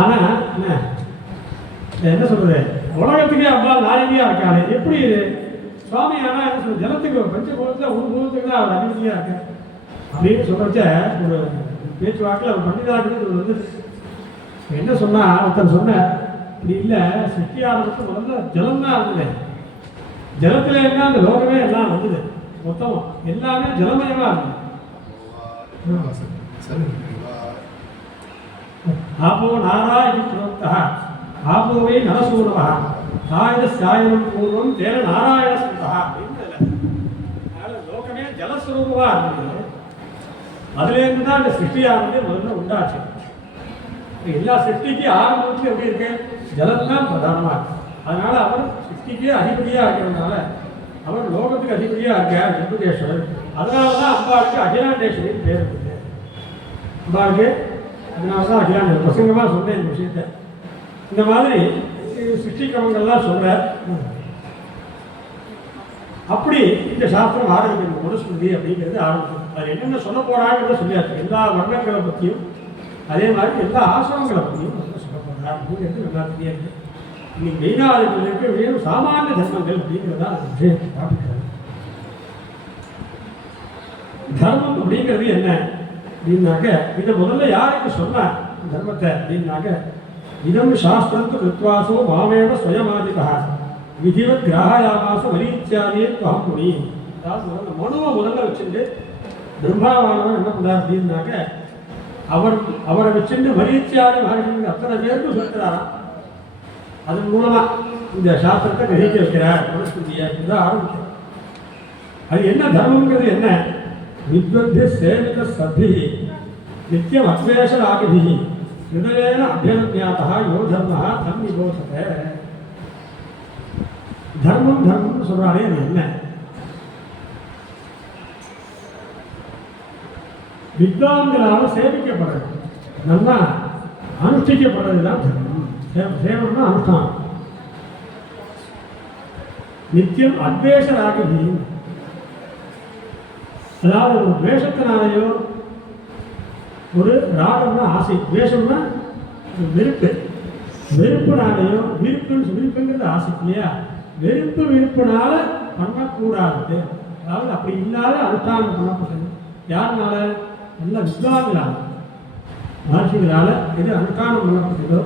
ஆனால் என்ன சொல்றது, உலகத்துக்கே அம்பாள் நாயகியாக இருக்காரு. எப்படி இது சுவாமி? ஆனால் என்ன சொல்றது, ஜலத்துக்கு பஞ்சபூதத்தில் ஒரு பூதத்துக்கு தான் அவர் அதிபதியாக இருக்கார் அப்படின்னு சொல்றச்ச ஒரு பேச்சுவாக்கில் அவர் பண்டிதாக்கு வந்து என்ன சொன்னால், ஒருத்தர் சொன்ன இப்படி இல்லை, சிருஷ்டி ஆரம்பித்து முதல்ல ஜலம் தான் இருந்தது. ஜலத்தில் இருந்தால் அந்த லோகமே எல்லாம் வந்தது. மொத்தம் எல்லாமே ஜலமயமாக இருந்தது. ஆபோ நாராயணி புரோக்தா ஆபோவை நரசூரவா சாயுத சாயனம் பூர்வம் தேன நாராயண சுந்தா அப்படின்னு. அதனால லோகமே ஜலஸ்வரூபமாக இருந்தது. அதுலேருந்து தான் அந்த சிருஷ்டியானது முதல்ல உண்டாச்சு. எல்லா சிருஷ்டிக்கு ஆரம்பத்தில் எப்படி இருக்கு? ஜலம் தான் பிரதானமாக இருக்கு. அதனால அவர் சிருஷ்டிக்கே அதிபதியாக இருக்கிறதுனால அவர் லோகத்துக்கு அதிபதியாக இருக்கார் ஜம்புகேஸ்வரர். அதனால தான் அம்பாளுக்கு அகிலாண்டேஸ்வரின்னு பேர் இருக்கு. அம்பாளுக்கு அதனால தான் அகிலாண்ட பிரசங்கமாக சொன்னேன் இந்த விஷயத்தை. இந்த மாதிரி சிருஷ்டி கிரமங்கள்லாம் சொல்ற. அப்படி இந்த சாஸ்திரம் ஆரம்பிக்கிறது, மனுஸ்மிருதி அப்படிங்கிறது ஆரம்பிக்கும். அது என்னென்ன சொல்ல போறாங்கிறத சொல்லியாச்சு. எல்லா வர்ணங்களை பற்றியும் அதே மாதிரி எல்லா ஆசிரமங்களை பற்றியும் சொல்ல போறாங்க அப்படிங்கிறது நல்லா தெரியாது. இன்னைக்கு மெயினாக இருக்க சாமானிய தர்மங்கள் அப்படிங்கிறதா அந்த விஷயத்தை காப்பிக்கிறது. தர்மம் அப்படிங்கிறது என்ன அப்படின்னாக்க, இதை முதல்ல யாருக்கு சொன்ன தர்மத்தை அப்படின்னாக்க, இதம் சாஸ்திரத்து கிருத்வாசோ மாமேவ ஸ்வயமாதிகா விதிவத் கிராயாமாச மரீச்சாரியே துவம் முனி. அதாவது மனுவை முதல்ல வச்சுட்டு பிரம்மாவானவர் என்ன பண்ணார் அப்படின்னாக்க, அவரை வச்சுட்டு மரீச்சாரி மகர்ஷிங்க அத்தனை பேருக்கும் சொல்கிறாராம். அதன் மூலமாக இந்த சாஸ்திரத்தை கிரகிக்க வைக்கிறார். மனுஸ்மிருதியை இதுதான் ஆரம்பிக்கிறார். அது என்ன தர்மங்கிறது என்ன? வித்வத்ய சேவித சத்பி நித்தியம் அத்வேஷராகிபி ஹிருதயேன அபியனுஜாதா யோ தர்ம தம் நிபோததே. தர்மம் தர்மம்னு சொல்றாலே அது என்ன? வித்வான்களால் சேவிக்கப்படுறது, நல்லா அனுஷ்டிக்கப்படுறது தான் தர்மம். சேவம்னா அனுஷ்டானம். நித்தியம் அத்வேஷராகிபி, அதாவது ஒரு துவேஷத்தினாலேயோ, ஒரு ராகம்னா ஆசை, துவேஷம்னா வெறுப்பு, வெறுப்புனாலேயோ, விருப்புங்கிறது ஆசை இல்லையா? விருப்புனால பண்ணக்கூடாது. அதாவது அப்படி இல்லாத அனுஷ்டானம் பண்ணப்பட்டது யாருனால? நல்ல வித்வான்களால, மகர்ஷிகளால் எது அனுஷ்டானம் பண்ணப்பட்டதோ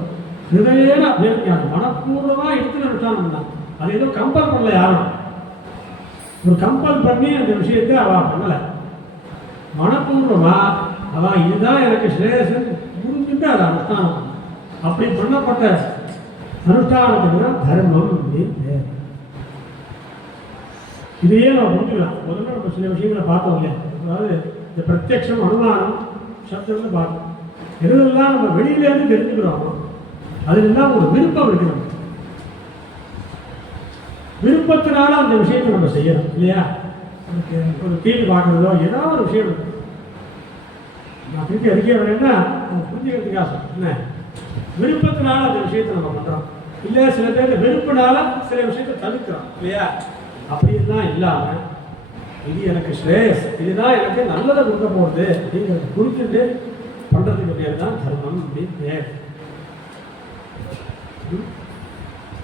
ஹிருதயேன அபியனுஜாதம், மனப்பூர்வமாக எடுத்து அனுஷ்டானம் பண்ணாங்க. அது ஏதோ கம்பல் பண்ணல யாரும். ஒரு கம்பல் பண்ணி அந்த விஷயத்தை அவள் பண்ணலை. மனப்பூர்வமாக அவள் இதுதான் எனக்கு ஸ்ரேயசன் புரிஞ்சுட்டு அதை அனுஷ்டானம் பண்ண. அப்படி பண்ணப்பட்ட அனுஷ்டானத்துக்கு தான் தர்மம் அப்படின்னு. இதையே நம்ம புரிஞ்சுக்கலாம். முதல்ல நம்ம சில விஷயங்களை பார்த்தோம் இல்லையா? அதாவது இந்த பிரத்யக்ஷம், அனுமானம், சப்தம்னு பார்த்தோம். எதுலாம் நம்ம வெளியிலேருந்து தெரிஞ்சுக்கிறோம், அதுலாம் ஒரு விருப்பம் இருக்கிறோம். விருப்பத்தினால அந்த விஷயத்தை நம்ம செய்யணும் இல்லையா? ஒரு டிவி பார்க்குறதோ ஏதாவது ஒரு விஷயம் நான் திருப்பி அறிக்கை வரேன்னா புரிஞ்சுக்கிறதுக்காக என்ன விருப்பத்தினால அந்த விஷயத்தை நம்ம பண்ணுறோம், இல்லை சில பேர் வெறுப்புனால சில விஷயத்தை தடுக்கிறோம் இல்லையா? அப்படியெல்லாம் இல்லாமல் இது எனக்கு ஸ்ரேயஸ், இதுதான் எனக்கு நல்லதை கொடுக்க போகுது அப்படிங்கிறது புரிஞ்சுட்டு பண்ணுறதுக்கு பேர் தான் தர்மம் அப்படின்னு பேர்.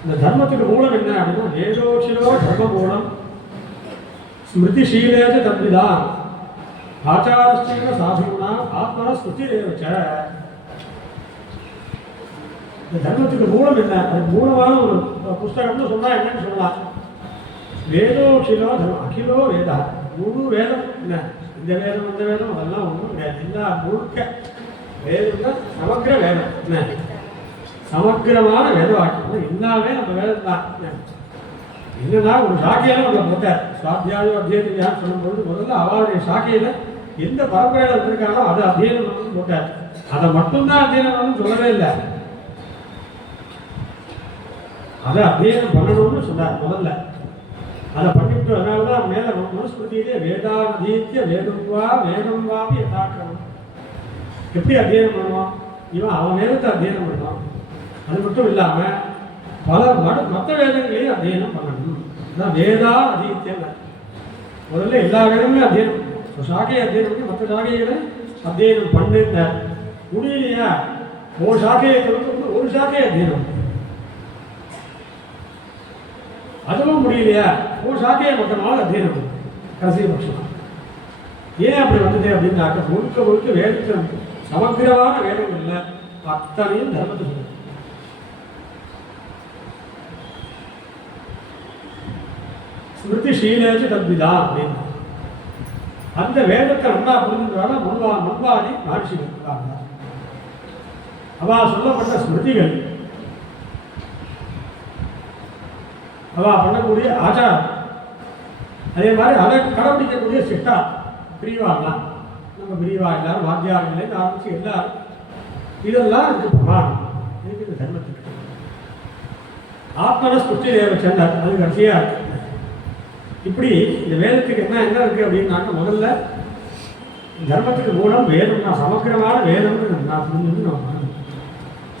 இந்த தர்மத்துக்கு மூலம் என்ன அப்படின்னா வேதோச்சிலோ தர்ம மூலம் ஸ்மிருதிஷீலேஜ தம்பிதான் ஆச்சாரஸ்தீன சாதுனா ஆத்மனா ஸ்மிருதிரேவச்ச. இந்த தர்மத்துக்கு மூலம் என்ன, அது மூலமான ஒரு புஸ்தகம்னு சொன்னால் என்னன்னு சொல்லலாம். வேதோச்சிலோ தர்மம் அகிலோ வேதா, முழு வேதம் என்ன, இந்த வேதம் இந்த வேதம் அதெல்லாம் ஒன்றும் கிடையாது. எல்லா முழுக்க வேதம்னா சமக்கிர வேதம் என்ன, சமக்கிரமான வேத வாக்கியம் எல்லாமே நம்ம வேதம் தான். என்னன்னா ஒரு சாக்கையெல்லாம் நம்ம போட்டார் சுவாத்தியாயம் அத்தியனம் சொல்லும்போது முதல்ல அவருடைய சாக்கையில் எந்த பரம்பரையில் வந்திருக்காங்களோ அதை அத்தியனம் பண்ணணும்னு போட்டார். அதை மட்டும்தான் அத்தியனம் பண்ணணும்னு சொல்லவே இல்லை, அதை அத்தியனம் பண்ணணும்னு சொன்னார் முதல்ல. அதை பண்ணிவிட்டு அதனால தான் மேலே மனுஸ்மிருதியிலே வேதாதீத்திய வேதம் வாபி யதாக்கிரமம். எப்படி அத்தியனம் பண்ணுவான் இவன், அவன் வேதத்தை அத்தியனம் பண்ணுவான். அது மட்டும் இல்லாமல் பல மற்ற வேதங்களையும் அத்தியனம் பண்ணணும். அதான் வேதா அதீத்தியம். முதல்ல எல்லா வேதங்களையும் அத்தியனம் பண்ணணும், சாக்கையை அத்தியனம் பண்ணி மற்ற சாக்கைகளை அத்தியனம் பண்ணுங்க. முடியலையா ஒரு சாக்கையை கொடுத்து ஒரு சாக்கையை அத்தியனம், அதுவும் முடியலையா ஒரு சாக்கையை மொத்த நாள் அத்தியனம் பண்ணும் கடைசி பட்சம். ஏன் அப்படி வந்தது அப்படின்னாக்க முழுக்க முழுக்க வேதத்தில் சமக்கிரமான வேதங்கள்ல அத்தனையும் தர்மத்தை சொல்லுது. ஸ்மிருதிஷீலேஜ தத்விதான் அப்படின்னு அந்த வேதத்தை நல்லா புரிஞ்சுக்கிறாங்க முன்வாதி மகர்ஷிகள் இருக்காங்க. அவ சொல்லப்பட்ட ஸ்மிருதிகள், அவ பண்ணக்கூடிய ஆச்சாரம், அதே மாதிரி அதை கடைபிடிக்கக்கூடிய சிட்டா பிரிவாகலாம். நம்ம பிரிவா எல்லாரும் வாத்தியாரங்களே ஆரம்பிச்சு எல்லாரும் இதெல்லாம் இதுக்கு பிரமாணம். இதுக்கு இந்த தர்மத்துக்கு ஆத்மன ஸ்புஷ்டி தேவ சென்றார், அது கடைசியாக இருக்கு. இப்படி இந்த வேதத்துக்கு என்ன இருக்குது அப்படின்னாக்க முதல்ல தர்மத்துக்கு மூலம் வேதம் தான், சமக்கிரமான வேதம்னு நான் புரிஞ்சு நான் பண்ணணும்.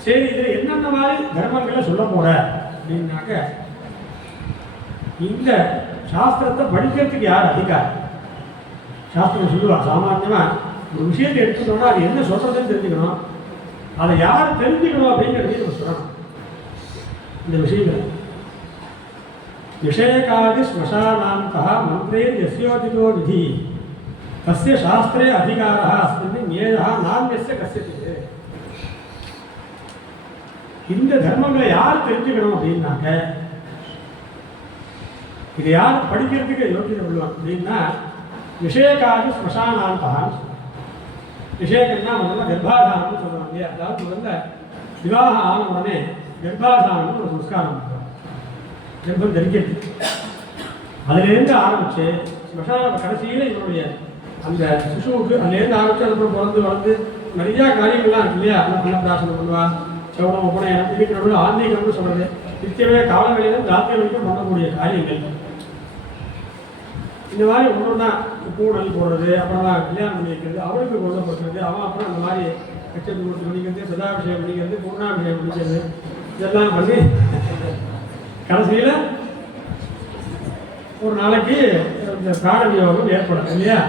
சரி, இதில் என்னென்ன மாதிரி தர்மங்களை சொல்ல போகிற அப்படின்னாக்க இந்த சாஸ்திரத்தை படிக்கிறதுக்கு யார் அதிகாரம்? சாஸ்திரம் சொல்லுவா சாமான்யமாக ஒரு விஷயத்தை எடுத்துட்டோம்னா அது என்ன சொல்கிறதுன்னு தெரிஞ்சுக்கணும், அதை யார் தெரிஞ்சுக்கணும் அப்படிங்கிறதையும் நம்ம சொல்லணும். இந்த விஷயங்கள் விஷயகாதி ஸ்மசானாந்தா மந்திரே யஸ்யோதிதோ விதி தஸ்ய சாஸ்திரே அதிகாரः அஸ்மின் ஞேயः நான்யஸ்ய கஸ்யசித். இந்த தர்மங்களை யார் தெரிஞ்சுக்கணும் அப்படின்னாக்க இதை யார் படிக்கிறதுக்கு யோகிதை உள்ளவன் அப்படின்னா விஷயகாதி ஸ்மசானாந்தா. விஷயக்கன்னா முதல்ல கர்ப்பாதானம்னு சொல்லுவாங்க இல்லையா, அதாவது முதல்ல விவாகம் ஆன உடனே கர்ப்பாதானம்னு ஒரு சம்ஸ்காரம் பண்ணுவாங்க, கர்ப்பம் தரிக்கிறது. அதுலேருந்து ஆரம்பித்து ஸ்மசான கடைசியில் இவருடைய அந்த சிசுவுக்கு அதுலேருந்து ஆரம்பித்து அதுக்கப்புறம் பிறந்து வளர்ந்து நிறையா காரியங்கள்லாம் இருக்கு இல்லையா. அன்னப்பிராசனம் பண்ணுவா, சவனம் ஒப்பனையம், இதுக்கு ஆன்மீகம்னு சொல்கிறது நித்தியமே காலங்களிலும் ராத்திரி வரைக்கும் பண்ணக்கூடிய காரியங்கள். இந்த மாதிரி ஒன்றுனா பூடல் போடுறது, அப்புறமா கல்யாணம் பண்ணி வைக்கிறது, அவருக்கு கொல்லப்படுறது, அவன் அப்புறம் அந்த மாதிரி கச்சத்து கொடுத்து பண்ணிக்கிறது, சதாபிஷேகம் பண்ணிக்கிறது, பூர்ணாபிஷேகம் பண்ணிக்கிறது, இதெல்லாம் பண்ணி கடைசியில் ஒரு நாளைக்கு இந்த பிராணவியோகம் ஏற்படும் இல்லையா.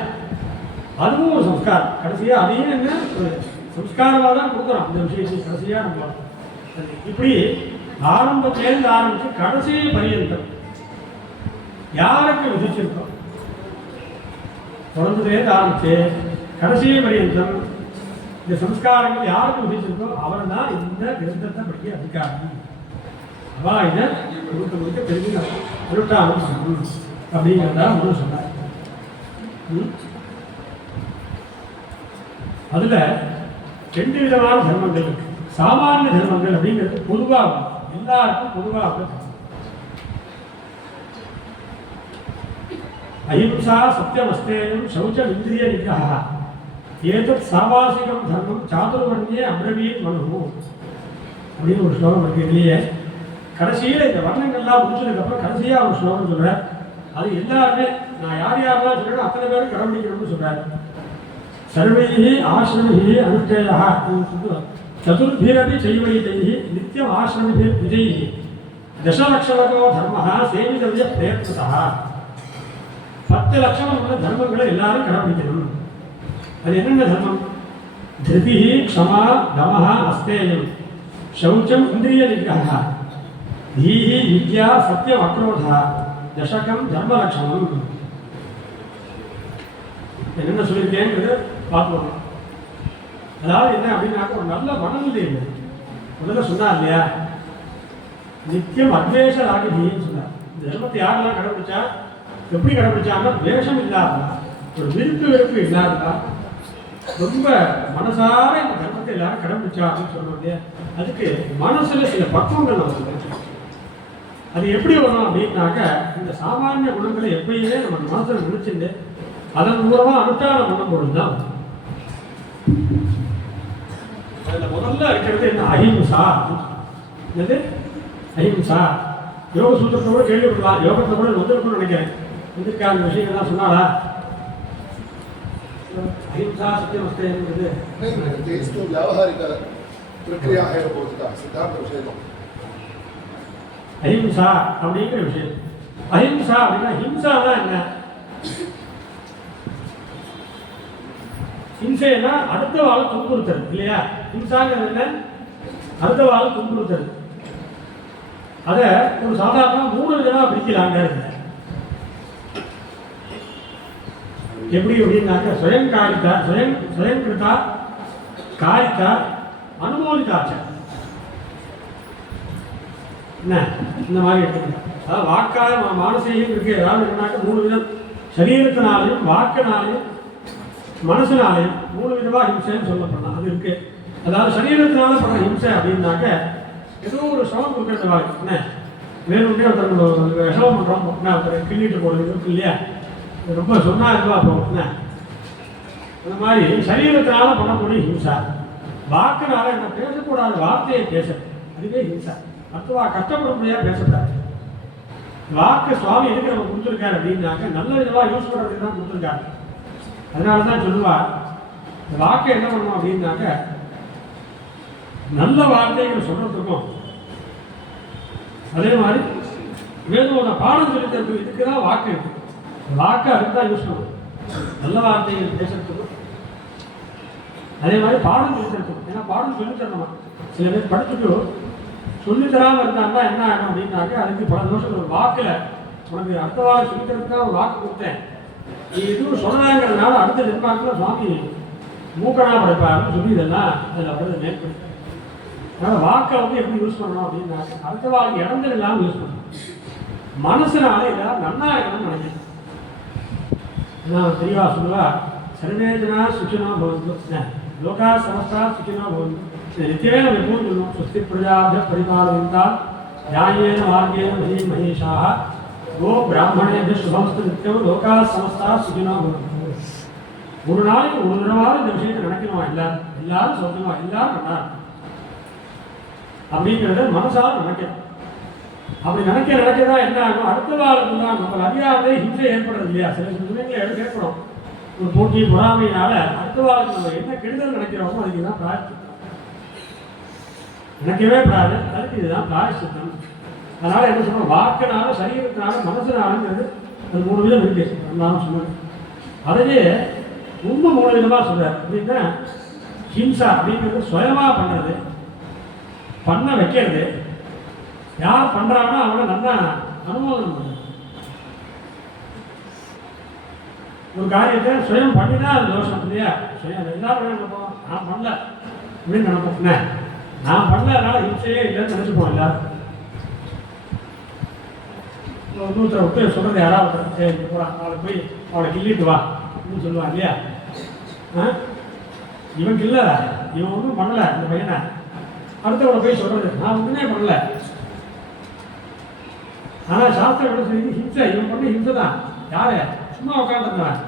அதுவும் ஒரு சம்ஸ்காரம். கடைசியாக அதையும் என்ன ஒரு சம்ஸ்காரமாக தான் கொடுக்குறோம் இந்த விஷயத்தை கடைசியாக நம்ம. இப்படி ஆரம்பத்திலேருந்து ஆரம்பித்து கடைசி பரியந்தம் யாருக்கு விதிச்சிருக்கோம், தொடர்ந்துலேருந்து ஆரம்பித்து கடைசி பரியந்தம் இந்த சம்ஸ்காரங்கள் யாருக்கு விதிச்சிருக்கோ அவர் தான் இந்த கிரந்தத்தை படிக்க அதிகாரம். அவா இதை முழுக்க முழுக்க தெரிஞ்சு அனுஷ்டானம் பண்ணணும் அப்படிங்கிறதா ஒன்று சொன்னார். அதில் 2 விதமான தர்மங்கள் இருக்கு. சாமானிய தர்மங்கள் அப்படிங்கிறது பொதுவாக எல்லாருக்கும் பொதுவாக அஹிம்சா சத்தியமஸ்தேயம் சௌச்சம் இந்திரிய நிகிரஹா ஏதத் சாபாசிகம் தர்மம் சாதுர்வர்ணியே அப்ரவீத் மனு அப்படின்னு ஒரு ஸ்லோகம் இருக்கு இல்லையே. கடைசியில் இந்த வர்ணங்கள்லாம் முடிச்சதுக்கப்புறம் கடைசியாக ஒரு ஸ்லோகம் சொல்கிறார். அது எல்லாருமே நான் யாரெல்லாம் சொல்கிறேன் அத்தனை பேரும் கடைபிடிக்கணும்னு சொல்கிறார். சர்வைஹி ஆசிரமிஹி அனுஷ்டேயா சொல்லுவார். चतुर्भिरपि चैवैतैः नित्यम् आश्रमिभिर्विजैः दशलक्षणको धर्मः सेवितव्य प्रयत्नतः 10 லட்சம் உள்ள தர்மங்களை எல்லாரும் கடைபிடிக்கணும். அது என்னென்ன தர்மம்? திருதி, க்ஷமா, தமஹ, அஸ்தேயம், சௌச்சம், இந்திரிய நிகிரஹ, தீஹி, வித்யா, சத்யம், அக்ரோதா, தசகம், தர்ம லட்சணம். என்னென்ன சொல்லியிருக்கேங்கிறது பார்ப்போம். அதாவது என்ன அப்படின்னாக்க ஒரு நல்ல மனநிலை இல்லை. முதல்ல சொன்னா இல்லையா, நித்தியம் அத்வேஷ ராகிதின்னு சொன்னார். இந்த தர்மத்தை யாரெல்லாம் கடைபிடிச்சா, எப்படி கடைபிடிச்சாங்கன்னா துவேஷம் இல்லாததா, ஒரு வெறுப்பு இல்லாததா, ரொம்ப மனசார இந்த தர்மத்தை எல்லாரும் கடைபிடிச்சா அப்படின்னு சொல்லுவாங்க. அதுக்கு மனசுல சில பக்குவங்கள் நமக்கு. அது எப்படி வரும் அப்படின்னாக்க, இந்த சாமானிய குணங்களை எப்பயுமே நம்ம மனசுல நினைச்சுட்டு அதன் மூலமா அனுஷ்டானம் பண்ணும் பொழுதுதான். அதுல முதல்ல இருக்கிறது என்ன? அஹிம்சா. என்னது? அஹிம்சா. யோக சூத்திரத்தை கூட கேள்விப்படலாம், யோகத்தை கூட வந்திருக்கும்னு நினைக்கிறேன். வந்திருக்கா அந்த விஷயங்கள்லாம் சொன்னாலா? अहिंसा सत्यमस्ते नहीं इसको व्यावहारिक प्रक्रिया है बोलता सिद्धांत विषय अहिंसा அப்படிங்கிற விஷயம். அஹிம்சா அப்படின்னா ஹிம்சானா என்ன? ஹிம்சைனா அடுத்த வாழ துன்புறுத்தல் இல்லையா? ஹிம்சாங்கிறது என்ன? அடுத்த வாழ துன்புறுத்தல். அதை ஒரு சாதாரண 3 விதமா பிரிக்கலாங்க. எப்படி அப்படின்னாக்க ஸ்வயம் காரித்தா, ஸ்வயம் கிருத்தா, காரித்தா, அனுமோதிதாச்ச. என்ன இந்த மாதிரி எடுத்துக்கணும். அதாவது வாக்கால மானசீகம் இருக்கு. ஏதாவது என்னன்னாக்க 3 விதம். சரீரத்தினாலையும், வாக்கினாலையும், மனசினாலையும் 3 விதமா ஹிம்சைன்னு சொல்லப்படலாம். அது இருக்கு. அதாவது சரீரத்தினால பண்ண ஹிம்சை அப்படின்னாக்க ஏதோ ஒரு சமம் கொடுக்கறது வாழ்க்கை. என்ன வேணும்னே ஒருத்தர் விஷமம் பண்றோம், ஒருத்தர் கிள்ளிட்டு போடுறது இருக்கு இல்லையா? ரொம்ப சொன்னா இதுவா போகும். என்ன அந்த மாதிரி சரீரத்தினால பண்ணக்கூடிய ஹிம்சா. வாக்குனால என்ன பேசக்கூடாத வார்த்தையை பேச, அதுவே ஹிம்சா. மற்றவா கஷ்டப்பட முடியாது பேசக்கூடாது. வாக்கு சுவாமி எதுக்கு நம்ம கொடுத்துருக்காரு அப்படின்னாக்க நல்ல விதமாக யூஸ் பண்ணுறதுக்கு தான் கொடுத்துருக்காரு. அதனால தான் சொல்லுவா, இந்த வாக்கை என்ன பண்ணணும் அப்படின்னாக்க நல்ல வார்த்தைகளை சொல்றதுக்கும், அதே மாதிரி வேணும்னா பாடம் சொல்லித்தரதுக்கு இதுக்கு தான் வாக்கு இருக்கு. வாக்கை அதுக்கு தான் யூஸ் பண்ணுவோம். நல்ல வார்த்தைகள் பேசுறதுக்கும், அதே மாதிரி பாடம் சொல்லித்தரதுக்கும். ஏன்னா பாடம் சொல்லித்தரணும். சில பேர் படிச்சுட்டு சொல்லித்தராமல் இருந்தாங்கன்னா என்ன ஆகும் அப்படின்னாக்க அதுக்கு பல தோஷம். ஒரு வாக்கில் உனக்கு அடுத்த வாரம் சொல்லித்தரதுக்காக ஒரு வாக்கு கொடுத்தேன், நீ எதுவும் சொன்னாங்கிறதுனால அடுத்த ஜென்மாக்கில் சுவாமி மூக்கனா படைப்பாருன்னு சொல்லி இதெல்லாம் அதில் அப்படியே மேற்கொண்டு. அதனால் வாக்கை வந்து எப்படி யூஸ் பண்ணணும் அப்படின்னாக்க அடுத்த வாரம் இடங்கள் இல்லாமல் யூஸ் பண்ணணும். மனசுனால எல்லாம் நன்னா இருக்கணும்னு நினைக்கிறேன். நான் தெளிவா சொல்லுவா, சர்வேஜனா சுச்சினோ பவந்து, லோகா சமஸ்தா சுச்சினோ பவந்து. நித்தியமே நம்ம எப்பவும் சொல்லுவோம், ஸ்வஸ்தி பிரஜாபிய பரிபாலயந்தா நியாயேன மார்கேன மஹி மஹேஷாः கோ பிராமணேபிய சுபமஸ்து நித்தியம் லோகா சமஸ்தா சுச்சினோ பவந்து. ஒரு நாளைக்கு ஒரு தடவாவது இந்த விஷயத்தை நினைக்கணுமா? எல்லாரும் சொல்லணுமா? எல்லாரும் நல்லா அப்படிங்கிறத மனசால நினைக்கணும். அப்படி நினைக்கதான் என்ன ஆகும்? அடுத்த வாரத்துக்கு தான் நம்ம அறியாதே ஹிம்சை ஏற்படுறது இல்லையா? சில சமயங்களை ஏற்படும். ஒரு போட்டி பொறாமையினால அடுத்த வாரத்துக்கு நம்ம என்ன கெடுதல் நினைக்கிறோமோ அதுக்கு தான் பிராயச்சித்தம். நினைக்கவே கூடாது, அதுக்கு இதுதான் பிராயச்சித்தம். அதனால என்ன சொல்றோம்? வாக்கினால, சரீரத்தினால, மனசுனாலுங்கிறது அது 3 விதம் இருக்கு. நான் சொன்னது அதையே இன்னும் 3 விதமா சொல்றாரு. அப்படின்னா ஹிம்சா அப்படிங்கிறது சுயமா பண்றது, பண்ண வைக்கிறது. யார் பண்றாங்கன்னா அவனை நல்லா அனுமோதனம் பண்ண. ஒரு காரியத்தை சுயம் பண்ணினா அது தோஷம் இல்லையா? சுயம் எல்லாரும் நினைப்போம், நான் பண்ணல அப்படின்னு நினைப்போம். நான் பண்ணலனால ஹிம்சையே இல்லைன்னு நினைச்சுப்போம் எல்லாரும். இன்னொருத்தரை விட்டு சொல்றது யாராவது சரி போறான், அவளை போய் அவளை கிள்ளிட்டு வா அப்படின்னு சொல்லுவான் இல்லையா? இவன் கில்ல, இவன் ஒன்றும் பண்ணல இந்த பையனை. அடுத்தவரை போய் சொல்றது நான் ஒன்றுமே பண்ணல. ஆனால் சாஸ்திரம் என்ன சொல்லி, ஹிம்சை இவன் பண்ணி ஹிம்சை தான். யாரு சும்மா உட்காந்துருந்தான்,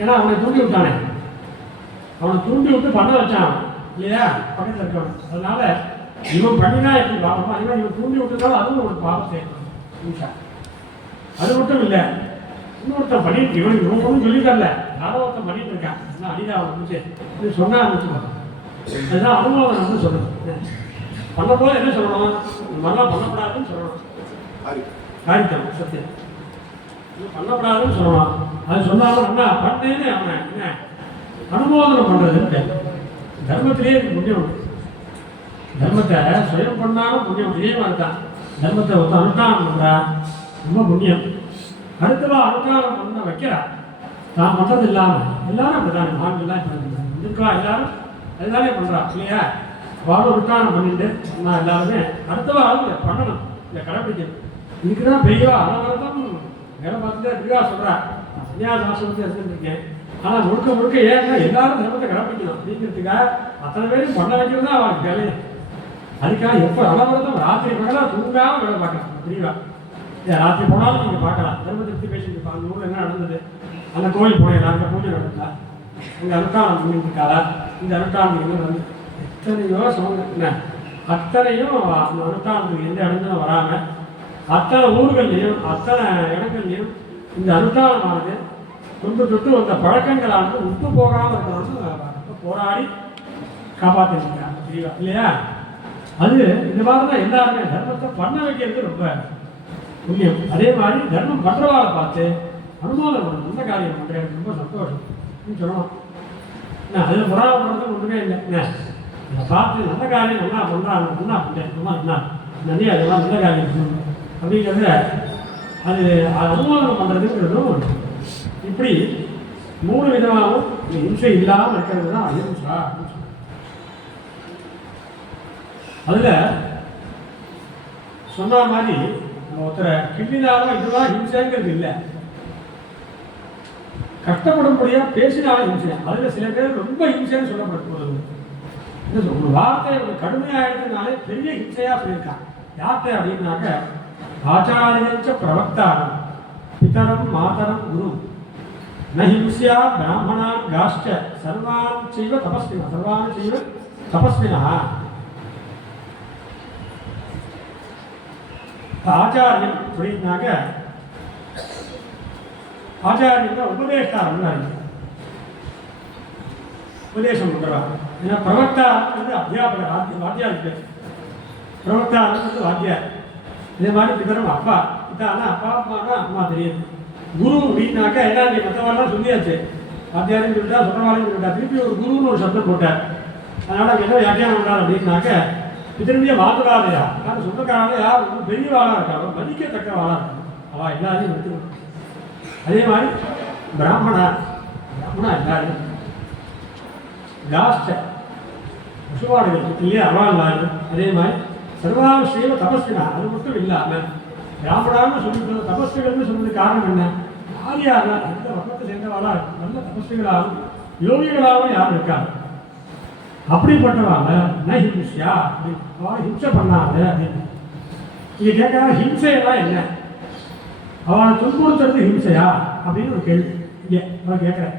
ஏன்னா அவனை தூண்டி விட்டானே, அவனை தூண்டி விட்டு பண்ண வச்சான் இல்லையா பக்கத்தில் இருக்கவன். அதனால இவன் பண்ணினா எப்படி பாவமா? இவன் தூண்டி விட்டுருந்தாலும் அதுவும் ஒரு பாவத்தை ஹிம்சா. அது மட்டும் இல்லை, இன்னொருத்தன் பண்ணிட்டு இவன் ஒன்றும் சொல்லி தரல, யாரோ ஒருத்தன் பண்ணிட்டு இருக்கான். அடிதா அவன் முடிச்சு சொன்னா அதுதான் அனுமோதனம்னு சொல்லணும். பண்ணும்போது என்ன சொல்லணும்? இந்த மாதிரிலாம் பண்ணக்கூடாதுன்னு சொல்லணும். காரியம் சத்தியம் பண்ணக்கூடாதுன்னு சொல்லணும். அது சொன்னாலும் என்ன பண்ணேன்னு அவன் என்ன அனுமோதனம் பண்ணுறதுன்னு தர்மத்திலேயே புண்ணியம் உண்டு. தர்மத்தை சுயம் பண்ணாலும் புண்ணியம் இதே மாதிரி தான். தர்மத்தை ஒருத்தர் அனுஷ்டானம் பண்ணுறா ரொம்ப புண்ணியம். அடுத்தவா அனுஷ்டானம் பண்ண வைக்கிறா தான் பண்ணுறது இல்லாமல் எல்லாரும் அப்படி தான் ஆண்கள்லாம் இருக்கா எல்லாரும் எல்லாமே பண்ணுறா இல்லையா? வாழும் அனுஷ்டானம் பண்ணிட்டு நான் எல்லாருமே அடுத்தவா பண்ணணும், இதை கடைப்பிடிக்கணும். இதுக்கு தான் பெரியவா அனவரதம் வேலை பார்த்துட்டு பெரியவா சொல்கிறா. சன்னியாசாசனத்தை எடுத்துருக்கேன். ஆனால் முழுக்க முழுக்க ஏன்னா எல்லாரும் தர்மத்தை கடைப்பிடிக்கணும் அப்படிங்கிறதுக்காக அத்தனை பேரும் பண்ண வைக்கிறது தான் அவனுக்கு வேலையை. அதுக்காக எப்போ அனவரதம் ராத்திரி பகலாக தூங்காமல் வேலை பார்க்கலாம் பெரியவா. ராத்திரி போனாலும் நீங்கள் பார்க்கலாம். தர்மத்தை பற்றி பேசிட்டு அந்த ஊரில் என்ன நடந்தது, அந்த கோயில் போனேன் எல்லாருக்கும் பூஜை நடந்தா, இந்த அனுஷ்டானம் பண்ணிட்டுருக்காளா, இந்த அனுஷ்டானம் என்ன நடந்து எத்தனையோ சொல்லுங்க என்ன அத்தனையும் அந்த அனுஷ்டானத்துக்கு எந்த இடங்களும் வராமல் அத்தனை ஊர்கள்லையும் அத்தனை இடங்கள்லையும் இந்த அனுஷ்டானமானது தொண்டு தொட்டு வந்த பழக்கங்களானது விட்டு போகாமல் இருக்கணும்னு போராடி காப்பாற்றிருக்காங்க தெரியவா இல்லையா? அது இந்த மாதிரி தான் எல்லாருமே தர்மத்தை பண்ண வைக்கிறது ரொம்ப புண்ணியம். அதே மாதிரி தர்மம் பண்ணுறவாளை பார்த்து அனுமோதம் பண்ணணும். நல்ல காரியம் பண்ணுறேன் எனக்கு ரொம்ப சந்தோஷம் சொல்லணும். என்ன அதில் முறாப்படுறது ஒன்றுமே இல்லை. என்ன இதை பார்த்து நல்ல காரியம் நல்லா பண்ணுறாங்க நல்லா பண்ணேன் ரொம்ப என்ன நிறைய அதெல்லாம் நல்ல காரியம் சொல்லணும் அப்படிங்கிறத அது அனுமோதனம் பண்ணுறதுங்கிறதும் இப்படி 3 விதமாகவும் இம்சை இல்லாமல் இருக்கிறது தான் அஹிம்சா அப்படின்னு சொல்லுவாங்க. அதில் சொன்ன மாதிரி ஒருத்தரை கிள்ளினாலும் இதுதான் ஹிம்சைங்கிறது இல்லை. கஷ்டப்படும்படியாக பேசினாலும் ஹிம்சை. அதில் சில பேர் ரொம்ப ஹிம்சைன்னு சொல்லப்படுறது ஒரு வார்த்தை ஒரு கடுமையாகிடுறதுனாலே பெரிய ஹிம்சையாக சொல்லியிருக்காங்க. யார்கிட்ட அப்படின்னாக்க ஆச்சாரியச்ச பிரவக்தாரம் பிதரம் மாதரம் குரு நஹிம்சியா பிராமணான் காஷ்ட சர்வான் செய்வ தபஸ்வினா சர்வான் செய்வ தபஸ்வினா. ஆச்சாரியம் அப்படின்னாக்க ஆச்சாரியன் தான் உபதேஷ்டாரம் உபதேசம் பண்ணுறா. ஏன்னா பிரவக்தா வந்து அத்தியாபகர் வாத்தியாருக்கு பிரவக்தா வந்து வாத்தியார். இதே மாதிரி பிதரும் அப்பா இதானா அப்பா அம்மானா அம்மா தெரியுது. குரு அப்படின்னாக்கா ஏன்னா நீ மற்றவரெல்லாம் சொல்லியாச்சு வாத்தியாரையும் சொல்லிட்டா சொல்கிறவாளையும் சொல்லிட்டா திருப்பி ஒரு குருன்னு ஒரு சப்தம் போட்டார். அதனால் என்ன வியாக்கியானம் பண்ணார் அப்படின்னாக்க திரும்பிய மாத்துடாதையா யாரும் சொந்தக்காரால யார் ரொம்ப பெரியவாளாக இருக்காங்க மதிக்கத்தக்கவாளாக இருக்காங்க அவள் எல்லாரையும் எடுத்துக்கணும். அதே மாதிரி பிராமணா எல்லாரும் லாஸ்ட் பசுவாடுகள் இல்லையா அவள் எல்லாரும். அதே மாதிரி சர்வாவசிய தபஸ்வினா அது மட்டும் இல்லாமல் பிராமணான்னு சொல்லிட்டு தபஸ்விகள்னு சொன்னது காரணம் என்ன? யார் யாரெல்லாம் எந்த பக்கத்தை சேர்ந்தவாளா இருக்கும் நல்ல தபஸ்விகளாகவும் யோகிகளாகவும் யாரும் இருக்காங்க. அப்படிப்பட்டவாங்க நஹிம்சியா அவளை ஹிம்சை பண்ணாத அப்படின்னு இங்கே கேட்குறாங்க. ஹிம்சையெல்லாம் என்ன? அவளை துன்புறுத்துறது ஹிம்சையா அப்படின்னு ஒரு கேள்வி இங்கே அவன் கேட்குறேன்.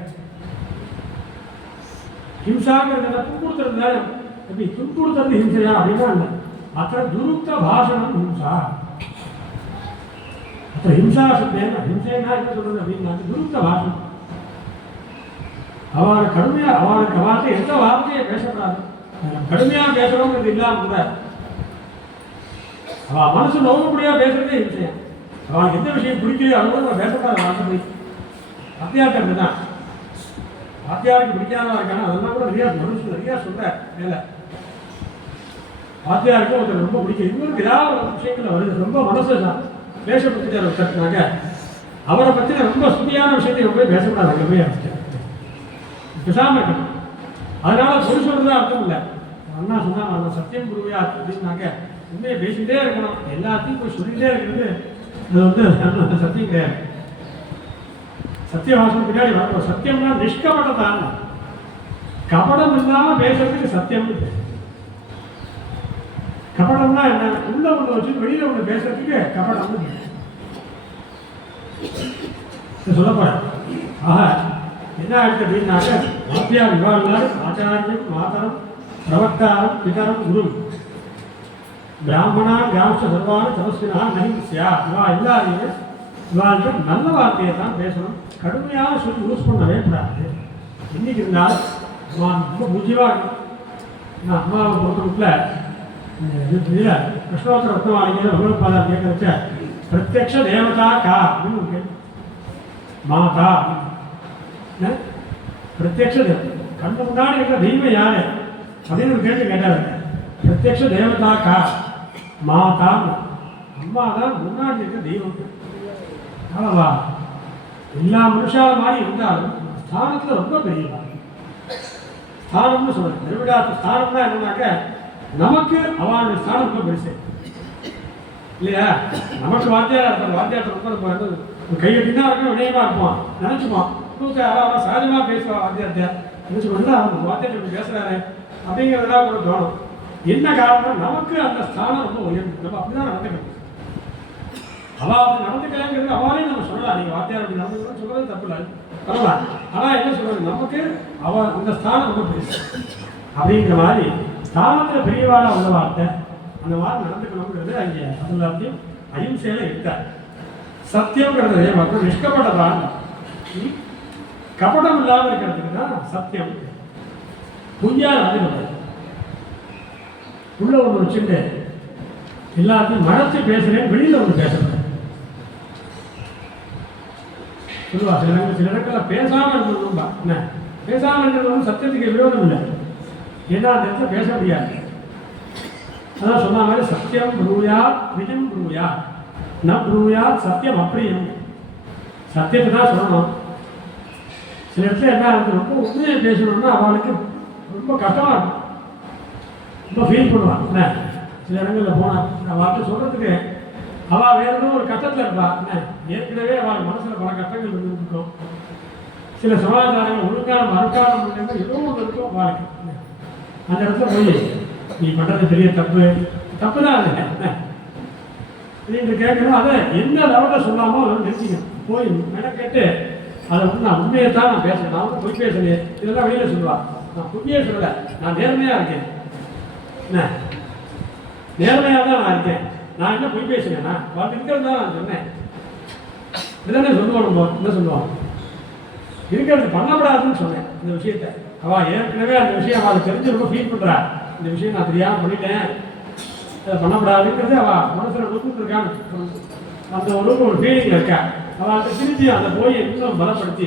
ஹிம்சாங்கிறத துன்புறுத்துறது தானே. எப்படி துன்புறுத்துறது ஹிம்சையா அப்படின்னா இல்லை. அத்த துருக்த பாஷணம் ஹிம்சா. அத்த ஹிம்சா சொல்றேன் ஹிம்சைனா என்ன சொல்றது அப்படின்னா துருக்த பாஷணம். அவளை கடுமையாக அவளுக்கு வார்த்தை எந்த வார்த்தையை பேசக்கூடாது. கடுமையாக பேசுகிறோங்கிறது இல்லாமல் கூட அவள் மனசு நோக்கக்கூடியாக பேசுறதே ஹிம்சையா. அவளுக்கு எந்த விஷயம் பிடிக்கலையோ அதோட நம்ம பேசக்கூடாது வார்த்தை. வாத்தியாருக்கு தான் வாத்தியாருக்கு பிடிக்காதவா இருக்காங்க அதெல்லாம் கூட நிறையா சொல்ற மேலே வாத்தியாருக்கு ஒருத்தர் ரொம்ப பிடிக்கும். இன்னொரு ஏதாவது ஒரு விஷயங்கள் வருது ரொம்ப மனசு பேசப்பட்டுட்டார் ஒருத்தருக்காங்க அவரை பற்றின ரொம்ப சுதியான விஷயத்தை ரொம்ப பேசக்கூடாது. அங்கே போய் ஆரம்பிச்சார் பேசாமல் இருக்கணும். அதனால பொய் சொல்றதா அர்த்தம் இல்லை. அண்ணா சொன்னாங்க அந்த சத்தியம் குருவியா அப்படின்னாக்க உண்மையை பேசிக்கிட்டே இருக்கணும். எல்லாத்தையும் போய் சொல்லிகிட்டே இருக்கிறது அது வந்து சத்தியம் கிடையாது. சத்தியவாசம் பின்னாடி வரணும். சத்தியம்னா நிஷ்கபடத்தான் கபடம் இல்லாமல் பேசுறதுக்கு சத்தியம்னு பேசு. கபடம்னா என்ன? உள்ள ஒன்று வச்சு வெளியில ஒன்று பேசுறதுக்கு கபடம்னு சொல்ல போறேன். ஆக என்ன ஆயிடுச்சு அப்படின்னாக்க வாத்தியார் இவாள் ஆச்சாரியம் மாதரம் பிரவக்தாரம் பிதரம் குரு பிராமணா கிராம சர்வான தபஸ்வினா நஹிம்சியா. இவா எல்லாரையுமே இவாள்கிட்ட நல்ல வார்த்தையை தான் பேசணும். கடுமையாக சொல்லி யூஸ் பண்ணவே கூடாது. இன்னைக்கு இருந்தால் ரொம்ப முக்கியமாக இருக்கும். நான் அம்மாவை பொறுத்தவரையில் இதில் கிருஷ்ணோத்தர ரத்னமாளிகையில் பகவத்பாதா கேட்க வச்ச பிரத்யக்ஷ தேவதா கா அப்படின்னு ஒரு கேள்வி. மாதா பிரத்யக்ஷ தேவதை கண்ணு முன்னாடி இருக்கிற தெய்வம் யாரு அப்படின்னு ஒரு கேள்வி கேட்டார். பிரத்யக்ஷ தேவதா கா மாதா, அம்மா தான் முன்னாடி இருக்கிற தெய்வம். அவ்வளவா எல்லா மனுஷால மாதிரி இருந்தாலும் ஸ்தானத்தில் ரொம்ப பெரியவா. ஸ்தானம்னு சொல்றது திருவிழாத்து ஸ்தானம்னா என்னன்னாக்க நமக்கு அவனுடைய ஸ்தானம் ரொம்ப பெருசு இல்லையா. நமக்கு வாத்தியாரா இருப்பார், வாத்தியாரத்தை ரொம்ப நம்ம கையெட்டினா இருக்கும், வினயமா இருப்போம், நினைச்சுப்போம். அவன் சகஜமாக பேசுவான் வாத்தியார்த்த நினைச்சுக்கொண்டு அவன் வாத்தியார்த்த பேசுறாரு அப்படிங்கிறதுலாம் கூட தோணும். என்ன காரணம், நமக்கு அந்த ஸ்தானம் ரொம்ப உயர்ந்து நம்ம அப்படிதான் நடந்துக்கணும். அவள் அப்படி நடந்துக்கலாங்கிறது அவளே நம்ம சொல்லலாம். நீங்கள் வாத்தியார் அப்படி நடந்துக்கணும்னு சொல்றது தப்பு இல்லை, பரவாயில்ல. ஆனால் என்ன சொல்றது, நமக்கு அவள் அந்த ஸ்தானம் ரொம்ப பெருசு அப்படிங்கிற மாதிரி ஸ்தானத்தில் பெரியவாளாக உள்ள வார்த்தை அந்த மாதிரி நடந்துக்கணுங்கிறது அங்கே அது எல்லாத்தையும் அஹிம்சையில் இருக்கார். சத்தியங்கிறது மற்றும் நிஷ்கப்படதான் கபடம் இல்லாமல் இருக்கிறதுக்கு தான் சத்தியம். பொய்யா நடந்துக்கிறது உள்ள ஒன்று வச்சுட்டு எல்லாத்தையும் மறைச்சு பேசுறேன், வெளியில் ஒன்று பேசுறேன் சொல்லுவா. சில இடங்களில் பேசாமல் இருக்கணும்பா. என்ன பேசாமல் இருக்கிறது சத்தியத்துக்கு விரோதம் இல்லை, ஏன்னா அந்த இடத்துல பேச முடியாது. அதான் சொன்ன மாதிரி சத்தியம் ப்ரூயா விஜயம் ப்ரூயா ந ப்ரூயா சத்தியம் அப்படியும் சத்தியத்தை தான் சொல்லணும். சில இடத்துல என்ன இருக்கு, ரொம்ப உண்மையை பேசணும்னா அவளுக்கு ரொம்ப கஷ்டமாக இருக்கும், ரொம்ப ஃபீல் பண்ணுவான். என்ன சில இடங்களில் போனால் அவள்கிட்ட சொல்கிறதுக்கு அவள் வேறு ஏதோ ஒரு கஷ்டத்தில் இருப்பா. என்ன ஏற்கனவே அவள் மனசில் பல கஷ்டங்கள் இருக்கும். சில சமாச்சாரங்கள் ஒழுங்கான மறுக்கான முடியாது ஏதோ ஒன்று இருக்கும் அவளுக்கு. அந்த இடத்துல போய் நீ பண்ணுறது பெரிய தப்பு தான் அது நீங்கள் கேட்கணும். அதை எந்த லெவலில் சொல்லாமோ அதை நிறுத்திக்கணும். போய் மெனக்கேட்டு அதை வந்து நான் உண்மையை தான் நான் பேசுகிறேன், நான் வந்து பொய் பேசுகிறேன் இதெல்லாம் வெளியில் சொல்லுவாள். நான் பொய்யே சொல்லலை, நான் நேர்மையாக இருக்கேன். என்ன நேர்மையாக தான் நான் இருக்கேன், நான் என்ன பொய் பேசுகிறேன்னா அவள் இருக்கிறது தான் நான் சொன்னேன். இதுதானே சொல்லுவோம். நம்ம என்ன சொல்லுவோம், இருக்கிறது பண்ணக்கூடாதுன்னு சொன்னேன். இந்த விஷயத்தை அவள் ஏற்கனவே அந்த விஷயம் அவளை தெரிஞ்சு ரொம்ப ஃபீல் பண்ணுறா. இந்த விஷயம் நான் தெரியாமல் பண்ணிட்டேன், அதை பண்ணக்கூடாதுங்கிறது அவள் மனசில் நோக்கிட்டு இருக்கான்னு அந்த ஒரு ஃபீலிங்கில் இருக்கா. அவள் திருப்பி அதை போய் இன்னும் பலப்படுத்தி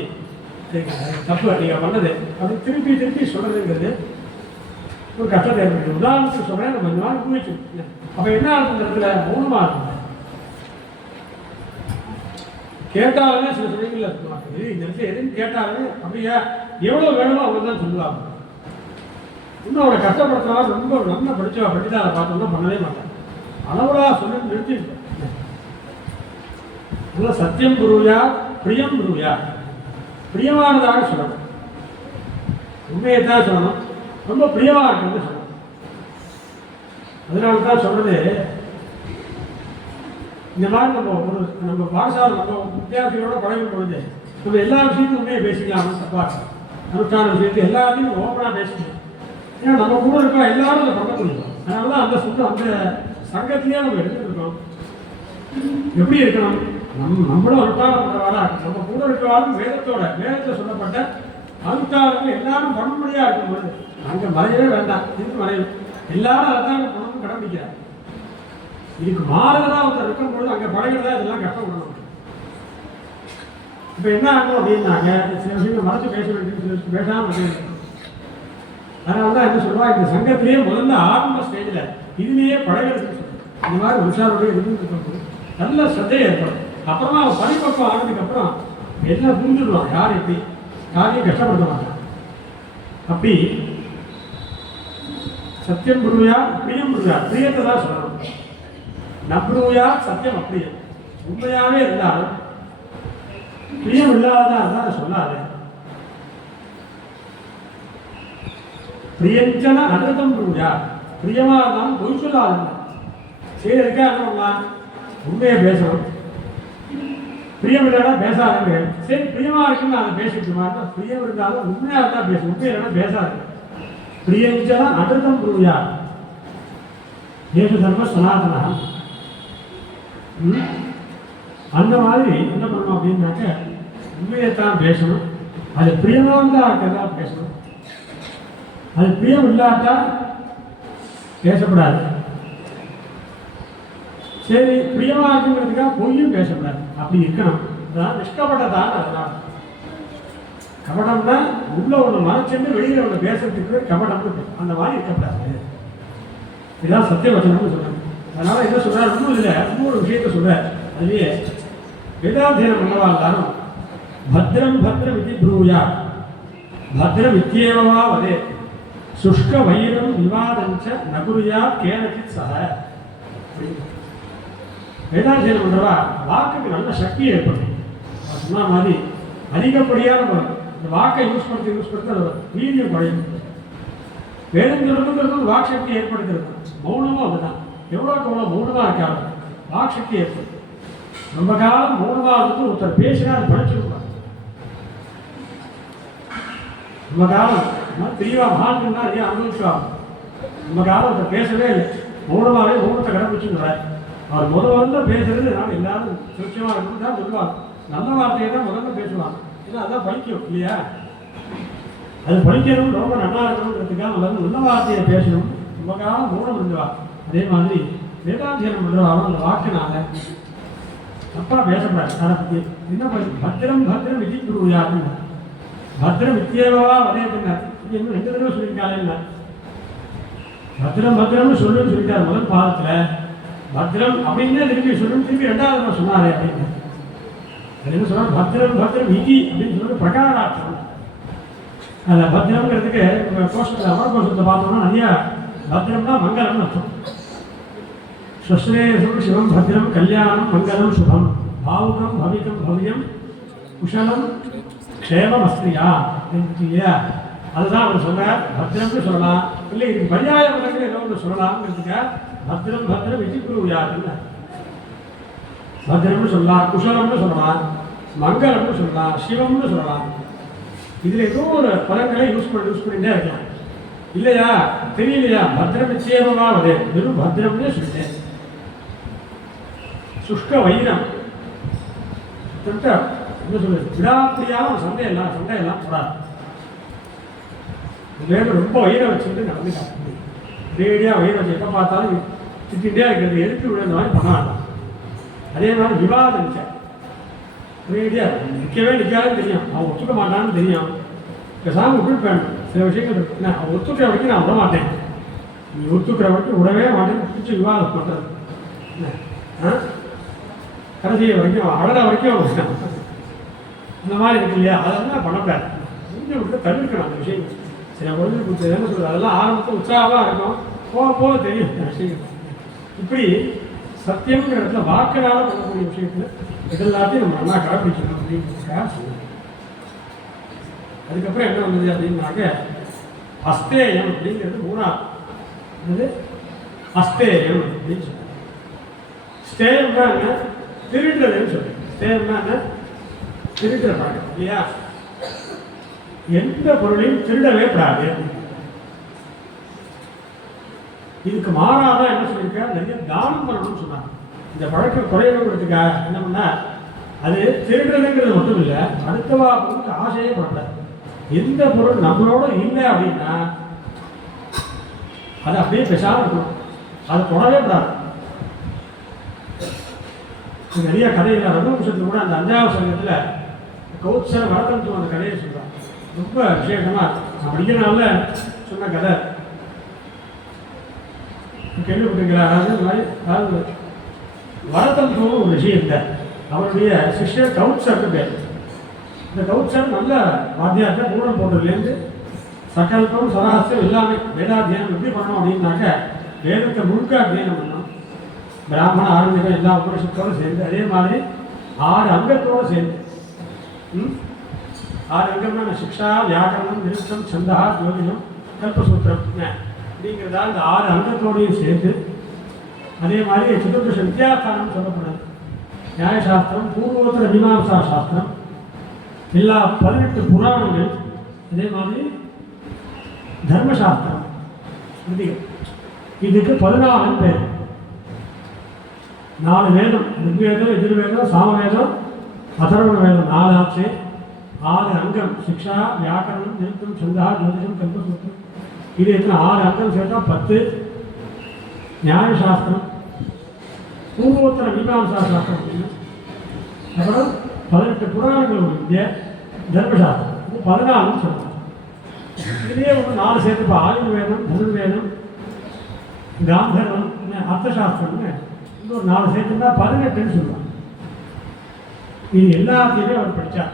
தப்பு நீங்கள் பண்ணது அப்படி திருப்பி சொல்கிறதுங்கிறது ஒரு கஷ்டத்தை ஏற்படுது. உதாரணத்துக்கு சொல்கிறேன், நம்ம கொஞ்சம் நாள் ஊழிச்சு. அப்போ என்ன ஆகுது, இந்த இடத்துல மௌனமாக இருக்கும். கேட்டாலுமே சில சமயங்களில் சொல்லுவாங்க, இந்த இடத்துல எதுன்னு கேட்டாலுமே அப்படியா எவ்வளோ வேணுமோ அவங்க தான் சொல்லுவாங்க. இன்னும் அவனை கஷ்டப்படுத்தினா ரொம்ப நல்லா படித்தவா படித்தா அதை பார்த்தோம்னா பண்ணவே மாட்டான். அளவலா சொல்லி நிறுத்திருக்கேன். அதனால் சத்தியம் குருவியா பிரியம் குருவியா பிரியமானதாக சொல்லணும், உண்மையை தான் சொல்லணும், ரொம்ப பிரியமாக இருக்கிறது சொல்லணும். அதனால தான் சொல்றது, இந்த மாதிரி நம்ம பாடசாலை நம்ம வித்தியார்த்திகளோட பழகும் பொழுது நம்ம எல்லா விஷயத்தையும் உண்மையை பேசிக்கலாம். தப்பாக அனுஷ்டான விஷயத்தை எல்லாத்தையும் ஓப்பனாக பேசிக்கலாம். ஏன்னா நம்ம கூட இருக்கா எல்லாரும் அதை பண்ண முடியும். அதனால தான் அந்த அந்த சங்கத்திலேயே நம்ம எடுத்துட்டு இருக்கோம். எப்படி இருக்கணும், நம்மளும் அனுஷ்டானம் பண்ணுறவாரா நம்ம கூட இருக்கிறவாரும் வேதத்தில் சொல்லப்பட்ட அனுஷ்டானங்கள் எல்லாரும் பண்ணும்படியாக இருக்கும்போது அங்கே மறையவே வேண்டாம். இதுக்கு மறையும் எல்லாரும் அதை தான் பண்ணணும் கடைபிடிக்கிறார். இதுக்கு மாறுதலாக ஒருத்தர் இருக்கும்பொழுது அங்கே பழகிறதா இதெல்லாம் கஷ்டப்படணும். இப்போ என்ன ஆகும் அப்படின்னாங்க, சில விஷயங்கள் மறைச்சு பேச வேண்டியது, சில விஷயம் பேசாமல் வேண்டியது. அதனால தான் என்ன சொல்லுவா, இந்த சங்கத்திலேயே முதல்ல ஆரம்ப ஸ்டேஜில் இதுலேயே பழகிறதுக்கு சொல்லுவோம். இந்த மாதிரி உஷாரோட இருந்து நல்ல சத்தையை ஏற்படும். அப்புறமா அவன் பரிபக்கம் ஆனதுக்கப்புறம் எல்லாம் புரிஞ்சுடுவான், யார் எப்படி யாரையும் கஷ்டப்படுத்த மாட்டான். அப்படி சத்தியம் குருவியா பிரியம் குருவியா பிரியத்தை தான் சொல்லணும். நப்ருவியா சத்தியம் அப்படியே உண்மையாகவே இருந்தாலும் பிரியம் இல்லாததா இருந்தால் அதை சொல்லாது. பிரியஞ்சன அனுதம் குருவியா பிரியமாக இருந்தாலும் பொய் சொல்லாது. சரி இருக்கா என்ன பண்ணலாம், உண்மையை பேசணும். பிரியம் இல்லைன்னா பேசாதுங்க. சரி பிரியமாக இருக்குன்னு அதை பேசிட்டு மாதிரி பிரியம் இருந்தாலும் உண்மையாக இருந்தால் பேசணும், உண்மை இல்லைன்னா பேசாது. பிரியஞ்சன அனுதம் குருவியா ஏக தர்ம சனாதனா. அந்த மாதிரி என்ன பண்ணணும் அப்படின்னாக்க உண்மையைத்தான் பேசணும். அது பிரியமாக தான் இருக்கிறதா பேசணும். அது பிரியம் இல்லாட்டா பேசக்கூடாது. சரி, பிரியமா இருக்குங்கிறதுக்காக பொய்யும் பேசக்கூடாது. அப்படி இருக்கணும். அதான் நிஷ்கபடத்தான். அதனால் கபடம்னா உள்ள ஒன்று மறைச்சுன்னு வெளியில் ஒன்று பேசுறதுக்கு கபடம்னு அந்த மாதிரி இருக்கக்கூடாது. இதுதான் சத்தியவச்சனம்னு சொல்றாங்க. அதனால என்ன சொல்றாரு, இன்னும் இல்லை இன்னொரு விஷயத்த சொல்றாரு. அதுலேயே வேதாத்தியனம் பண்ணவா இருந்தாலும் பத்ரம் பத்ரம் இது ப்ரூயா பத்ரம் இத்தியேவா வதே சுஷ்க வைரம் விவாதஞ்ச நகுரியா கேனச்சித் சக. வேதாத்தியனம் பண்றவா வாக்குக்கு நல்ல சக்தி ஏற்படும். சொன்ன மாதிரி அதிகப்படியாக நம்ம இந்த வாக்கை யூஸ் பண்ணுறது அது வீரியம் குறையும். வேதங்கிறதுங்கிறது வாக் சக்தி ஏற்படுத்துறது. மௌனமும் அதுதான். எவ்வளோக்கு எவ்வளோ மௌனமாக இருக்காங்க வாக் சக்தி ஏற்படும். ரொம்ப காலம் மௌனமாக இருந்து ஒருத்தர் பேசினா அது படிச்சிருப்பாங்க. ரொம்ப காலம் தெளிவாக மகான்கள் தான் நிறைய அனுபவிச்சுவாங்க. ரொம்ப காலம் ஒருத்தர் பேசவே இல்லை, மௌனமாகவே மௌனத்தை கடைப்பிடிச்சுங்கிறார். அவர் முதல்ல பேசுறது நான் எல்லாரும் சுட்சமாக இருந்து தான் சொல்லுவாங்க. நல்ல வார்த்தையை தான் முதல்ல பேசுவாங்க. ஏன்னா அதான் படிக்கும் இல்லையா? அது படிக்கணும், ரொம்ப நல்லா இருக்கணுன்றதுக்காக முதல்ல நல்ல வார்த்தையை பேசணும். ரொம்ப காலம் மௌனம் இருந்துவா. அதே மாதிரி வேதாத்தியனம் பண்ணுறவாலும் அந்த வாக்கினால தப்பா பேசக்கூடாது. அதை பற்றி என்ன பண்ணி பத்திரம் பத்திரம் விதி குருயாருன்னு பத்திரம் வித்தியேவா வதே பின்னார். இது இன்னும் 2 தடவை சொல்லியிருக்காங்க. என்ன பத்திரம் பத்திரம்னு சொல்லுன்னு சொல்லிட்டார் முதல் பாதத்தில். பத்திரம் அப்படின்னே திருப்பி சொல்லணும். திருப்பி 2வது தடவை சொன்னாரே அப்படின்னு என்ன சொன்னார், பத்திரம் பத்திரம் விதி அப்படின்னு சொல்லி பிரகாரார்த்தம். அந்த பத்திரம்ங்கிறதுக்கு கோஷத்தில் அமர கோஷத்தை பார்த்தோம்னா நிறையா பத்திரம்னா மங்களம்னு அர்த்தம். ஸ்வஸ்ரேசம் சிவம் பத்ரம் கல்யாணம் மங்களம் சுபம் பாவுகம் பவிகம் பவ்யம் குஷலம் க்ஷேமம் அஸ்திரியா இல்லையா? அதுதான் அவர் சொன்னார். பத்ரம்னு சொல்லலாம், இல்லை இதுக்கு பரியாய பதங்கள் ஏதோ ஒன்று சொல்லலாம்ங்கிறதுக்க பத்ரம் பத்ரம் விதி குருயாருன்னு பத்ரம்னு சொல்லலாம், குஷலம்னு சொல்லலாம், மங்களம்னு சொல்லலாம், சிவம்னு சொல்லலாம். இதில் ஏதோ ஒரு பதங்களை யூஸ் பண்ணிட்டே இருக்கலாம். இல்லையா தெரியலையா? பத்ரம் நிச்சயமா வருது, வெறும் பத்ரம்னே சொல்லிட்டேன். சுஷ்க வைரம் என்ன சொல்றது, விடாப்பிடியான சண்டையெல்லாம் கூடாது. வேணும் ரொம்ப வயிறை வச்சுக்கிட்டு நடந்துக்காங்க. ரேடியாக வயிறு வச்சு எப்போ பார்த்தாலும் திட்டிகிட்டே இருக்கிறது, எடுத்து விழுந்த மாதிரி பண்ண வேண்டாம். அதே மாதிரி விவாதம் ரேடியாக நிற்காதுன்னு தெரியும், அவன் ஒத்துக்க மாட்டான்னு தெரியும். பேசாமல் விட்டுருப்பேன். சில விஷயங்கள் இருக்கு, அவன் ஒத்துக்கிற வரைக்கும் நான் விட மாட்டேன், நீ ஒத்துக்கிற வரைக்கும் விடவே மாட்டேன்னு பிடிச்சி விவாதம் பண்ணுறது. கடைசி வரைக்கும் அழற வரைக்கும் இந்த மாதிரி இருக்கு இல்லையா? அதெல்லாம் பண்ணக்கூடாது. கொஞ்சம் விட்டு தவிர்க்கணும் அந்த விஷயம். சில குழந்தைங்களுக்கு என்ன சொல்கிறது, அதெல்லாம் ஆரம்பத்தில் உற்சாகமாக இருக்கும், போக தெரியும் இந்த விஷயங்கள். இப்படி சத்தியம்ங்கிற இடத்துல வாக்கினால் பண்ணக்கூடிய விஷயத்தில் இதெல்லாத்தையும் நம்ம நல்லா கடைப்பிடிக்கணும் அப்படிங்கிறதுக்காக சொன்னோம். அதுக்கப்புறம் என்ன வந்தது அப்படின்னாக்க அஸ்தேயம் அப்படிங்கிறது 3வது. அஸ்தேயம் அப்படின்னு சொல்லுவாங்க. ஸ்தேயம்னா என்ன? திருடுறதுன்னு சொல்லுங்க. ஸ்தேயம்னா என்ன? திருடுற பழக்கம் இல்லையா? எந்த பொருளையும் திருடவே கூடாது. இதுக்கு மாறாதான் என்ன சொல்லியிருக்க, நிறைய தானம் பண்ணணும்னு சொன்னாங்க. இந்த பழக்கம் குறையணுங்கிறதுக்காக என்ன பண்ணா, அது திருடுறதுங்கிறது மட்டும் இல்லை, அடுத்தவா பொருளுக்கு ஆசையே பண்ணக்கூடாது. எந்த பொருள் நம்மளோட இல்லை அப்படின்னா அது அப்படியே பெசாமல் இருக்கணும், அதை தொடவே கூடாது. நிறைய கதைகள் ரகுவம்சத்தில் கூட அந்த 5வது சங்கத்தில் கௌத்சர வரதம் அந்த கதையை சொல்கிறாங்க. ரொம்ப விசேஷமாக நான் படிக்கிறனால சொன்ன கதை கேள்விப்பட்டிருக்கிறா. அதாவது வரதத்துவம் ஒரு விஷயம் இல்லை, அவருடைய சிஷ்யர் கௌத்சர்னு பேர். இந்த கௌத்சர் நல்ல வாத்தியார்த்த மூலம் போட்டதுலேருந்து சகல்பம் சரஹஸ்யம் எல்லாமே வேதாத்தியானம் எப்படி பண்ணோம் அப்படின்னாக்க வேதத்தை முழுக்க அத்தியானம் பண்ணோம். பிராமண ஆரம்பிகம் எல்லா உபனிஷத்தோடு சேர்ந்து, அதே மாதிரி 6 அங்கத்தோடு சேர்ந்து. 6 அங்கம்னா சிக்ஷா, வியாக்கரணம், நிருத்தம், சந்தா, ஜோதிடம், கல்பசூத்திரம் அப்படிங்கிறதா இந்த 6 அங்கத்தோடையும் சேர்த்து, அதே மாதிரி சதுர்தச வித்யாஸ்தானம் சொல்லப்படுது. நியாயசாஸ்திரம், பூர்வோத்தர மீமாம்சா சாஸ்திரம், எல்லா 18 புராணங்கள், அதே மாதிரி தர்மசாஸ்திரம், இதுக்கு 14 பேர். 4 வேதம், ரிக்வேதம், எதிர்வேதம், சாமவேதம், அதர்வண வேதம் 4 ஆச்சு. 6 அங்கம் சிக்ஷா, வியாக்கரணம், நிருத்தம், சந்தா, ஜோதிடம், கல்பசூத்திரம். இது எத்தனை 6 அங்கம் சேர்த்தா 10. நியாயசாஸ்திரம், பூர்வோத்தர மீமாம்சா சாஸ்திரம் அப்படின்னு, அப்புறம் 18 புராணங்கள் வித்யா, தர்மசாஸ்திரம், இது 14 சொல்லுவாங்க. இதுலேயே ஒன்று 4 சேர்த்துப்பா, ஆயுர்வேதம், தனுர்வேதம், காந்தர்வம், அர்த்தசாஸ்திரம்னு இன்னொரு 4 சேர்த்துன்னா 18ன்னு சொல்லுவாங்க. இது எல்லாத்தையுமே அவர் படித்தார்.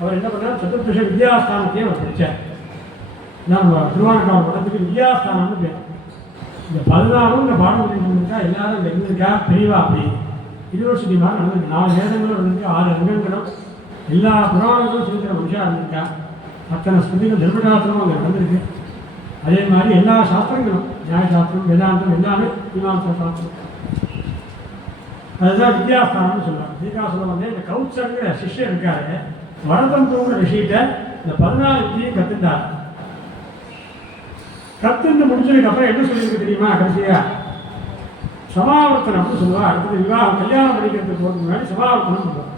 அவர் என்ன பண்ணார், சதுர்தச வித்யாஸ்தானத்தையும் அவர் படித்தார். நம்ம திருவாரூர் படத்துக்கு வித்யாஸ்தானம்னு பேர். இந்த 14 இந்த பாடம் இருக்கா, எல்லாரும் இந்த இருந்திருக்கா பெரியவா அப்படி யூனிவர்சிட்டி மாதிரி நடந்திருக்கு. 4 வேதங்களும் இருந்திருக்கு, 6 ரங்கங்களும், எல்லா புராணங்களும் சொல்லிக்கிற மனுஷாக இருந்திருக்கா. அத்தனை ஸ்மிருதிகள் தர்மசாஸ்திரமும் அங்கே நடந்திருக்கு. அதே மாதிரி எல்லா சாஸ்திரங்களும், நியாயசாஸ்திரம், வேதாந்தம் எல்லாமே மீமாம்சா சாஸ்திரம். அதுதான் வித்யாஸ்தானம்னு சொல்லுவாங்க. தீகாசுரம் வந்து இந்த கௌச்சங்கிற சிஷ்யர் இருக்காரு, வரதந்தோங்கிற ரிஷிகிட்ட இந்த 14 வித்தியையும் கற்றுட்டார். கற்றுந்து முடிச்சதுக்கப்புறம் என்ன சொல்லியிருக்கு தெரியுமா, கடைசியா சமாவர்த்தனம்னு சொல்லுவா. அடுத்தது விவாகம், கல்யாணம் பண்ணிக்கிறதுக்கு போகிறதுக்கு முன்னாடி சமாவர்த்தனம் பண்ணுவார்.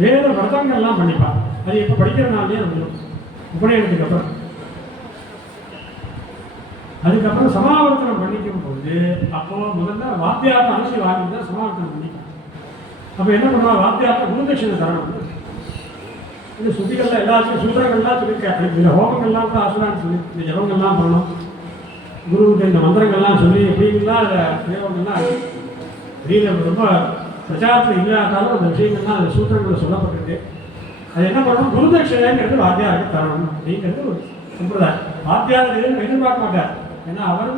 வேத விரதங்கள்லாம் பண்ணிப்பார். அது இப்போ படிக்கிறதுனாலே வந்துடும் உபநயனத்துக்கு அப்புறம். அதுக்கப்புறம் சமாவர்த்தனம் பண்ணிக்கும் போது அப்போது முதல்ல வாத்தியார்த்த அலசி வாங்கி தான் சமாவர்த்தனம் பண்ணிப்பார். அப்போ என்ன பண்ணுவா, வாத்தியார்த்த குருதட்சிணை தரணும். இந்த சுத்திகள்லாம் எல்லாத்தையும் சூத்திரங்கள்லாம் சொல்லியிருக்காரு. இந்த ஹோமங்கள்லாம் கூட ஆசுரான்னு சொல்லி இந்த ஜபங்கள்லாம் பண்ணணும், குருவுக்கு இந்த மந்திரங்கள்லாம் சொல்லி எப்படிங்கலாம் அதில் பிரயோகங்கள்லாம் வெளியில் ரொம்ப பிரச்சாரத்தில் இல்லாதாலும் அந்த விஷயங்கள்லாம் அந்த சூத்திரங்களில் சொல்லப்பட்டிருக்கு. அது என்ன பண்ணணும், குருதட்சிணைங்கிறது வாத்தியாருக்கு தரணும் அப்படிங்கிறது ஒரு சம்பிரதாயம். வாத்தியார் எதிர்பார்க்க மாட்டார். ஏன்னா அவர்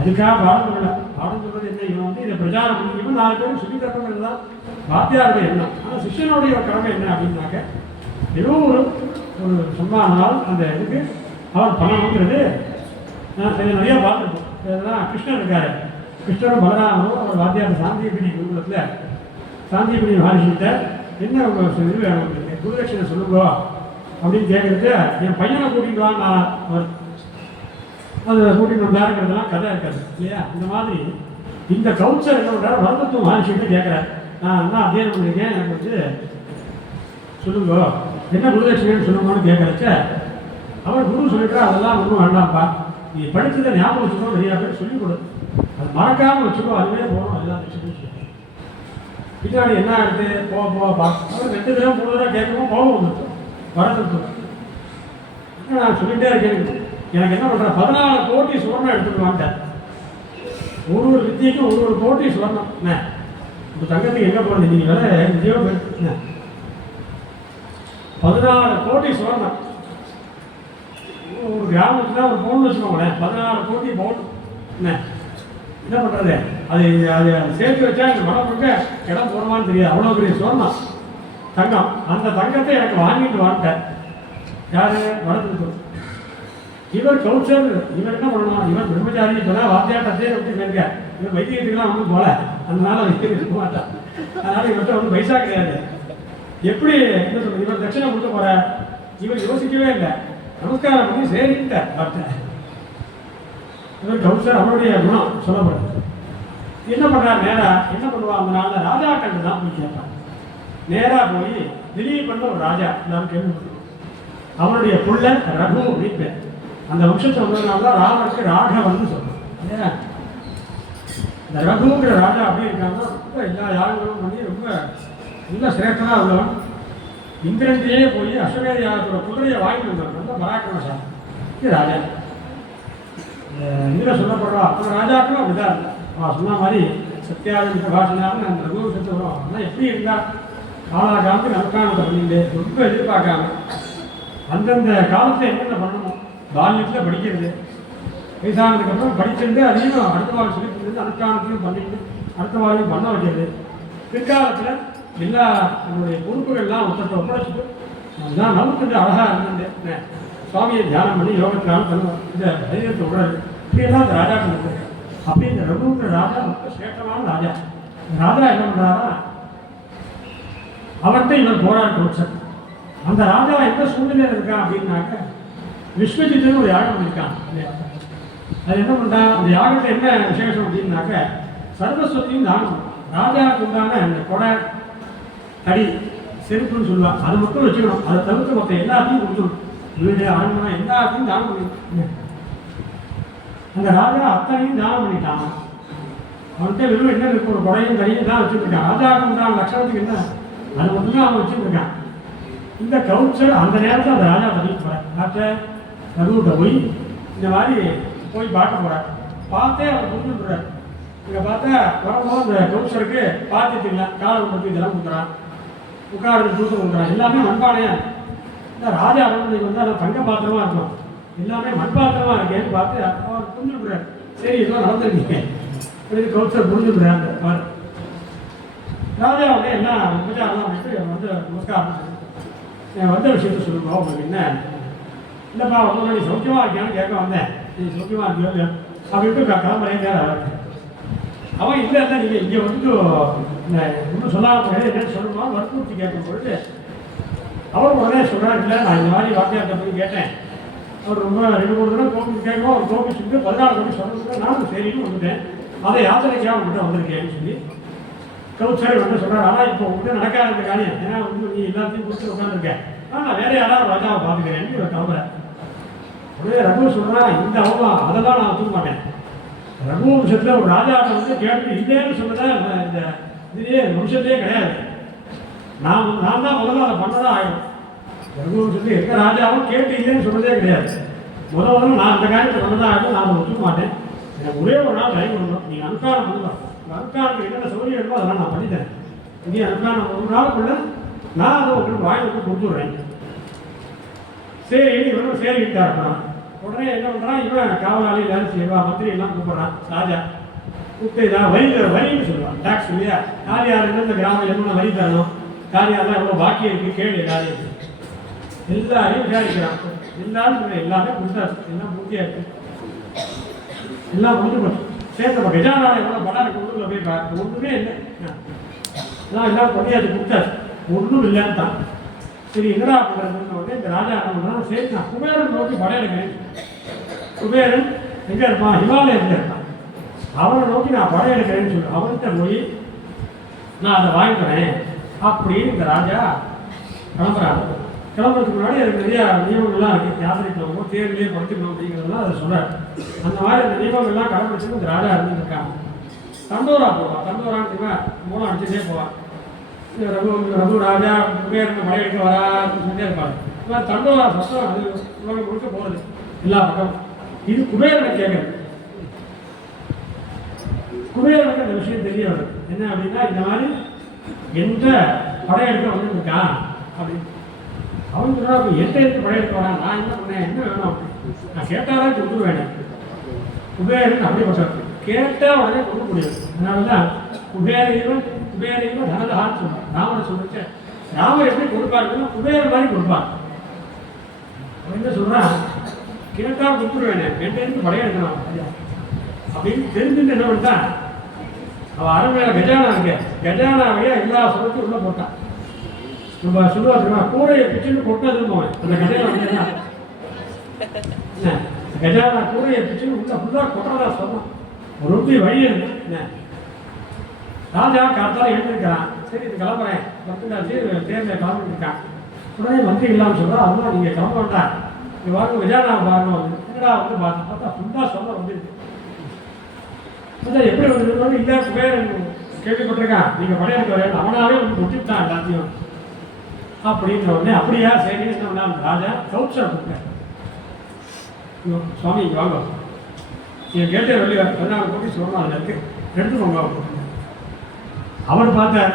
அதுக்காக பாடம் சொல்லலை. பாடம் சொல்வது என்ன, இவன் வந்து இதை பிரச்சாரம் பண்ணிக்கணும், 4 பேரும் சொல்லி தரணுங்கிறது தான் வாத்தியாருடைய எண்ணம். ஆனால் சிஷ்யனுடைய கடமை என்ன அப்படின்னாக்க, ஏதோ ஒரு சம்மானால் அந்த இதுக்கு அவர் பண்ணணுங்கிறது. இதை நிறையா பார்த்துருப்போம். இதெல்லாம் கிருஷ்ணன் இருக்காரு, கிருஷ்ணரும் பலராமரும் அவர் வாத்தியார் சாந்தியபிடி குருகுலத்தில் சாந்தியபிடி மகர்ஷிகிட்ட என்ன இது வேணும் உங்களுக்கு, குருதட்சிணை சொல்லுங்க அப்படின்னு கேட்குறது. என் பையனை கூட்டிகிட்டு வாங்க, அவர் அது கூட்டிகிட்டு வந்தாருங்கிறதுலாம் கதை இருக்காது இல்லையா. இந்த மாதிரி இந்த கவுன்சர் என்ன பண்ணுறாரு, வரதத்துவ மகர்ஷிகிட்ட கேட்குறாரு, நான் என்ன அத்தியனம் பண்ணியிருக்கேன், எனக்கு வந்து சொல்லுங்க என்ன குருதட்சிணைன்னு சொல்லுங்கன்னு கேட்குறச்ச அவர் குரு சொல்லிட்டா அதெல்லாம் ஒன்றும் வேண்டாம்ப்பா, நீ படித்ததை ஞாபகம் வச்சுக்கோ, நிறையா பேர் சொல்லிக் கொடு, அது மறக்காமல் வச்சுக்கோ, அதுவே போகணும் எல்லாம் வச்சுக்கணும். பின்னாடி என்ன ஆகிடுது, போவா அவர் 2 தடவை 3 தடவை கேட்கவும் கோபம் வந்துடும் வரதத்துவம். நான் சொல்லிகிட்டே இருக்கேன், எனக்கு என்ன பண்ணுறேன், 14 கோடி சுவர்ணம் எடுத்துட்டு வாங்கிட்டேன். ஒரு வித்தியைக்கும் ஒரு கோடி சுவர்ணம். என்ன இப்போ தங்கத்துக்கு எங்கே போகிறது, நீங்கள் வேலை எங்கேயோ போயிட்டு 14 கோடி சுவர்ணம். ஒரு கிராமத்தில் ஒரு பவுன் வச்சுக்கோங்களேன், 14 கோடி பவுன். என்ன பண்ணுறது, அது சேர்த்து வச்சா இந்த மனம் முழுக்க இடம் போடுவான்னு தெரியாது, அவ்வளோ பெரிய சுவர்ணம் தங்கம். அந்த தங்கத்தை எனக்கு வாங்கிட்டு வாங்கிட்டேன். யார் வளர்த்துட்டு இவர் கவுச்சர். இவர் என்ன பண்ணணும், இவர் பிரம்மச்சாரி, இப்போ தான் வாத்தியாட்டத்தையே விட்டு கேட்க, இவர் வைத்தியத்துக்குலாம் ஒன்றும் போல, அதனால வைத்தியம் இருக்க மாட்டான். அதனால் இவர்கிட்ட ஒன்றும் பைசா கிடையாது. எப்படி என்ன சொல்றது, இவர் தட்சிணை கொடுத்து போற, இவர் யோசிக்கவே இல்லை, நமஸ்காரம் பண்ணி சரிட்டார் டாக்டர். இவர் கவுன்சர், அவருடைய குணம் சொல்லப்படுது. என்ன பண்றாரு, நேரா என்ன பண்ணுவா, அந்த நாளில் ராஜா கண்டு தான் போய் கேட்பான். நேராக போய் திலீப் பண்ண ஒரு ராஜா எல்லாரும் கேள்விப்பட்டிருக்கோம். அவனுடைய புள்ள ரகு அப்படின்னு பேர். அந்த வம்சத்தை வந்ததுனால தான் ராமருக்கு ராகவன் சொல்றான். இந்த ரகுங்கிற ராஜா அப்படி இருக்காங்கன்னா ரொம்ப எல்லா யாகங்களும் பண்ணி ரொம்ப நல்ல சிரேஷ்டனாக உள்ளவன். இந்திரன்லேயே போய் அஸ்வமேத யாகத்தோட குதிரையை வாங்கிட்டு வந்தார். நல்ல பராக்கிரமசாலி இது ராஜா. இதில் சொல்லப்படுறா அந்த ராஜாக்களும் அப்படிதான் இருந்தா. அவன் சொன்ன மாதிரி சத்தியாதி பிரபாஷனாலும் அந்த ரகு விஷயத்தை வரும். ஆனால் எப்படி இருந்தா, காலாகாலத்துக்கு நமக்கானத்தை பண்ணிட்டு ரொம்ப எதிர்பார்க்காம அந்தந்த காலத்தில் என்னென்ன பண்ணணும், பால்யத்தில் படிக்கிறது, வயசானதுக்கப்புறம் படிச்சுட்டு அதையும் அடுத்த வாழ் சொல்லிட்டு அனுஷ்டானத்தையும் பண்ணிட்டு அடுத்த வாழ்க்கையும் பண்ண வைக்கிறது. பிற்காலத்தில் எல்லா நம்மளுடைய பொறுப்புகள்லாம் ஒருத்தத்தை ஒப்படைச்சிட்டு அதுதான் நமக்கு கொஞ்சம் அழகாக இருந்துட்டு சுவாமியை தியானம் பண்ணி யோகத்தினாலும் பண்ணுவோம். இந்த தைரியத்தை உடல் இப்படியெல்லாம் அந்த ராஜா பண்ணுறது. அப்படி இந்த ரகுங்கிற ராஜா ரொம்ப சேட்டமான ராஜா. ராஜா என்ன பண்ணுறாரா, அவர்கிட்ட இவர் போராட கொடுத்தார். அந்த ராஜா எந்த சூழ்நிலையில் இருக்கான் அப்படின்னாக்க, விஸ்வஜித்துன்னு ஒரு யாகம் பண்ணியிருக்கான். அது என்ன பண்ணுறா, அந்த யாகத்தை என்ன விசேஷம் அப்படின்னாக்க, சர்வஸ்வத்தையும் தானம். ராஜாவுக்கு உண்டான அந்த கொடை, தடி, செருப்புன்னு சொல்லுவாள், அதை மட்டும் வச்சுக்கணும். அதை தவிர்த்து மொத்தம் எல்லாத்தையும் கொடுத்துடும். வீடு, அரண்மனை எல்லாத்தையும் தானம் பண்ணிடணும். அந்த ராஜா அத்தனையும் தானம் பண்ணிட்டான். அவன்கிட்ட வெறும் என்ன இருக்கு, ஒரு குடையும் கையும் தான் வச்சுருக்கான். ராஜாவுக்கு உண்டான லட்சணத்துக்கு என்ன அது மட்டும் தான் அவன் வச்சுருக்கான். இந்த கவுன்சிலர் அந்த நேரத்தில் அந்த ராஜா பதிவு போகிறார். டாக்டர் ரகுகிட்ட போய் இந்த மாதிரி போய் பார்க்க போகிறார். பார்த்தே அவர் புரிஞ்சுடுறார். இங்கே பார்த்தா வரும்போது அந்த கவுன்சிலருக்கு பார்த்துட்டுங்களா காலை பற்றி இதெல்லாம் கொடுக்குறான், உட்கார்ந்து தூக்கம் கொடுக்குறான். எல்லாமே மண்பானையாக இந்த ராஜா அரண்மனைக்கு வந்து அதை தங்க பாத்திரமா இருக்கும், எல்லாமே மண்பாத்திரமா இருக்கேன்னு பார்த்து அவர் புரிஞ்சுடுறாரு. சரி ஏதோ நடந்துருக்கீங்க அப்படின்னு கவுன்சிலர் புரிஞ்சுடுறாரு. அவர் ராஜா வந்து எல்லாம் உபச்சாரம்லாம் பண்ணிட்டு வந்து நமஸ்காரம் வந்த விஷயத்த சொல்லுங்க, உங்களுக்கு என்ன இல்லைப்பா வந்து நீ சௌக்கியமாக இருக்கியான்னு கேட்க வந்தேன், நீ சௌக்கியமாக இருக்கியோ இல்லையா அப்படின்ட்டு கிளம்புறேன். அவன் இல்லை இல்லை நீங்கள் இங்கே வந்துட்டு இன்னும் சொல்லாம போய் என்னன்னு சொல்லணும் வற்புறுத்தி கேட்கும் பொழுது அவர் உடனே சொல்கிறார், இல்லை நான் இந்த மாதிரி வார்த்தையாட்ட போய் கேட்டேன், அவர் ரொம்ப 2-3 தடவை கோபிச்சு கேட்கும், அவர் கோபிச்சுட்டு 14 கோடி சொல்லுங்க, நானும் சரின்னு வந்துட்டேன், அதை யாத்திரைக்காக உங்கள்கிட்ட வந்திருக்கேன்னு சொல்லி கவுன்சிலர் வந்து சொல்கிறார். ஆனால் இப்போ உங்கள்கிட்ட நடக்காத காரியம், ஏன்னா வந்து நீ எல்லாத்தையும் கொடுத்து உட்காந்துருக்கேன், நான் வேற யாராவது ராஜாவை பார்த்துக்கிறேன்னு இவர் கிளம்புறேன். உடனே ரகு சொல்கிறான், இந்த அவமானம் அதெல்லாம் நான் ஒத்துக்க மாட்டேன். ரகு வம்சத்தில் ஒரு ராஜாவை வந்து கேட்டு இல்லைன்னு சொன்னதா இந்த இதுலேயே வம்சத்திலே கிடையாது. நான் தான் முதல்ல அதை பண்ணதான் ஆகும். ரகு வம்சத்தில் எந்த ராஜாவும் கேட்டு இல்லைன்னு சொன்னதே கிடையாது. முதல்ல நான் அந்த காரியத்தை பண்ணதான் ஆகும், நான் அதை ஒத்துக்க மாட்டேன். எனக்கு ஒரே ஒரு நாள் டைம் பண்ணணும், நீங்கள் அனுஷ்டானம் பண்ணலாம், அனுஷ்டானுக்கு என்னென்ன சௌகரியம் இருக்கோ அதெல்லாம் நான் பண்ணித்தரேன். நீங்கள் அனுஷ்டானம் ஒரு நாளுக்குள்ள நான் அதை உங்களுக்கு வாங்கி வந்து கொடுத்துட்றேன். சரி இவனும் சரிக்கிட்டாருன்னா உடனே என்ன பண்ணுறான், இவன் காவலாளி எல்லாரும் செய்வா மந்திரி எல்லாம் கூப்பிட்றான். ராஜா கூப்பிட்டு இதான் வரின்னு சொல்லுவான், டாக்ஸ் இல்லையா, யார் யார் எந்தெந்த கிராமம் என்னென்ன வரி தரணும், யார் யாரெல்லாம் எவ்வளோ பாக்கி இருக்குது கேள்வி எல்லாரையும் எல்லாரையும் விசாரிக்கிறான். எல்லாரும் எல்லாமே கொடுத்தாச்சு, எல்லாம் பூர்த்தியாக இருக்கு, எல்லாம் முடிஞ்சு போச்சு. சேர்த்த கஜானாவை எவ்வளோ படம் இருக்கு ஊரில் போய் பார்த்து ஒன்றுமே இல்லை, எல்லாம் பண்ணியாச்சு கொடுத்தாச்சு, ஒன்றும் இல்லைன்னு தான். சரி என்னடா பண்ணுறதுன்னு உடனே இந்த ராஜா என்ன பண்ணுறான், சரி நான் குபேரன் நோக்கி படையெடுக்கிறேன். குபேரன் எங்கே இருப்பான், ஹிமாலயத்தில் இருப்பான், அவனை நோக்கி நான் படையெடுக்கிறேன்னு சொல்லி அவன்கிட்ட போய் நான் அதை வாங்கிக்கிறேன் அப்படின்னு இந்த ராஜா கிளம்புறாங்க. கிளம்புறதுக்கு முன்னாடி அதுக்கு நிறையா நியமங்கள்லாம் இருக்குது, யாத்திரைக்கு தேர்விலே படுத்துக்கணும் அப்படிங்கிறதுலாம் அதை சொல்கிறார். அந்த மாதிரி அந்த நியமங்கள்லாம் கடைப்பிடிச்சு இந்த ராஜா இருந்துருக்காங்க. தண்டோரா போவான், தண்டோரான்னு மூலம் அடிச்சுட்டே போவான். ரகு ராஜா குபேரன் படையெடுக்க வரான்னு சொல்லிட்டே இருப்பாங்க. இந்த மாதிரி தண்டோரா சத்தம் அது உலகம் முழுக்க போகிறது எல்லா பக்கம். இது குபேரனை கேட்குறது. குபேரனுக்கு அந்த விஷயம் தெரிய வருது என்ன அப்படின்னா, இந்த மாதிரி எந்த படையெடுக்க வந்துருக்கான் அப்படின்னு. அவன் சொன்னா எந்த எடுத்து படையெடுக்க வரான், நான் என்ன பண்ணேன், என்ன வேணும் அப்படின்னு நான் கேட்டாதான் கொண்டு வேணும். குபேரன் அப்படிப்பட்டவர், கேட்டால் உடனே கொண்டு முடியாது. அதனால தான் குபேரையும் தனதகான்னு சொல்லுவாங்க. ராமனை சொல்லிச்சு, ராமர் எப்படி கொடுப்பாருன்னா குபேர மாதிரி கொடுப்பார். அவன் என்ன சொல்கிறான், கேட்டால் கொடுத்துருவேன், என்கிட்ட படையெடுக்கணும் அப்படின்னு தெரிஞ்சுட்டு என்ன பண்ணிட்டான், அவன் அரண்மையில கஜானா இருக்கு, கஜானாவையே எல்லா சொலத்தையும் உள்ள போட்டான். நம்ம சொல்லுவா கூரையை பிச்சுன்னு கொட்டதுன்னு போவேன் அந்த கஜானா என்ன கஜானா கூரையை பிச்சுன்னு உள்ள ஃபுல்லாக கொட்டதா சொன்னான். ரொம்ப வழி என்ன ராஜா காத்தால எழுந்திருக்கிறான். சரி இது கிளம்புறேன் பத்துனாச்சு தேர்தல் கிளம்பிட்டு இருக்கான். உடனே மந்திரி இல்லாமல் சொல்கிறா, அதெல்லாம் நீங்கள் கிளம்ப வேண்டாம், நீங்கள் வாங்க கஜானா பாருங்க வந்து என்னடா வந்து பார்த்தா ஃபுல்லாக சொல்ல வந்துருக்கு. அதான் எப்படி வந்து இல்லை குபேரன் கேள்விப்பட்டிருக்கான், நீங்கள் படையெடுக்க வரையா, அவனாவே வந்து கொட்டிவிட்டான் எல்லாத்தையும் அப்படின்ற உடனே அப்படியா சரி என்ன ராஜா கவுன்சிலர் கூப்பிட்டேன். சுவாமி இங்கே வாங்க, நீங்கள் கேட்டே வெளியே 14 கோடி சொல்லணும் அதில் இருக்கு, எடுத்துக்கோங்க. அவர் பார்த்தார்,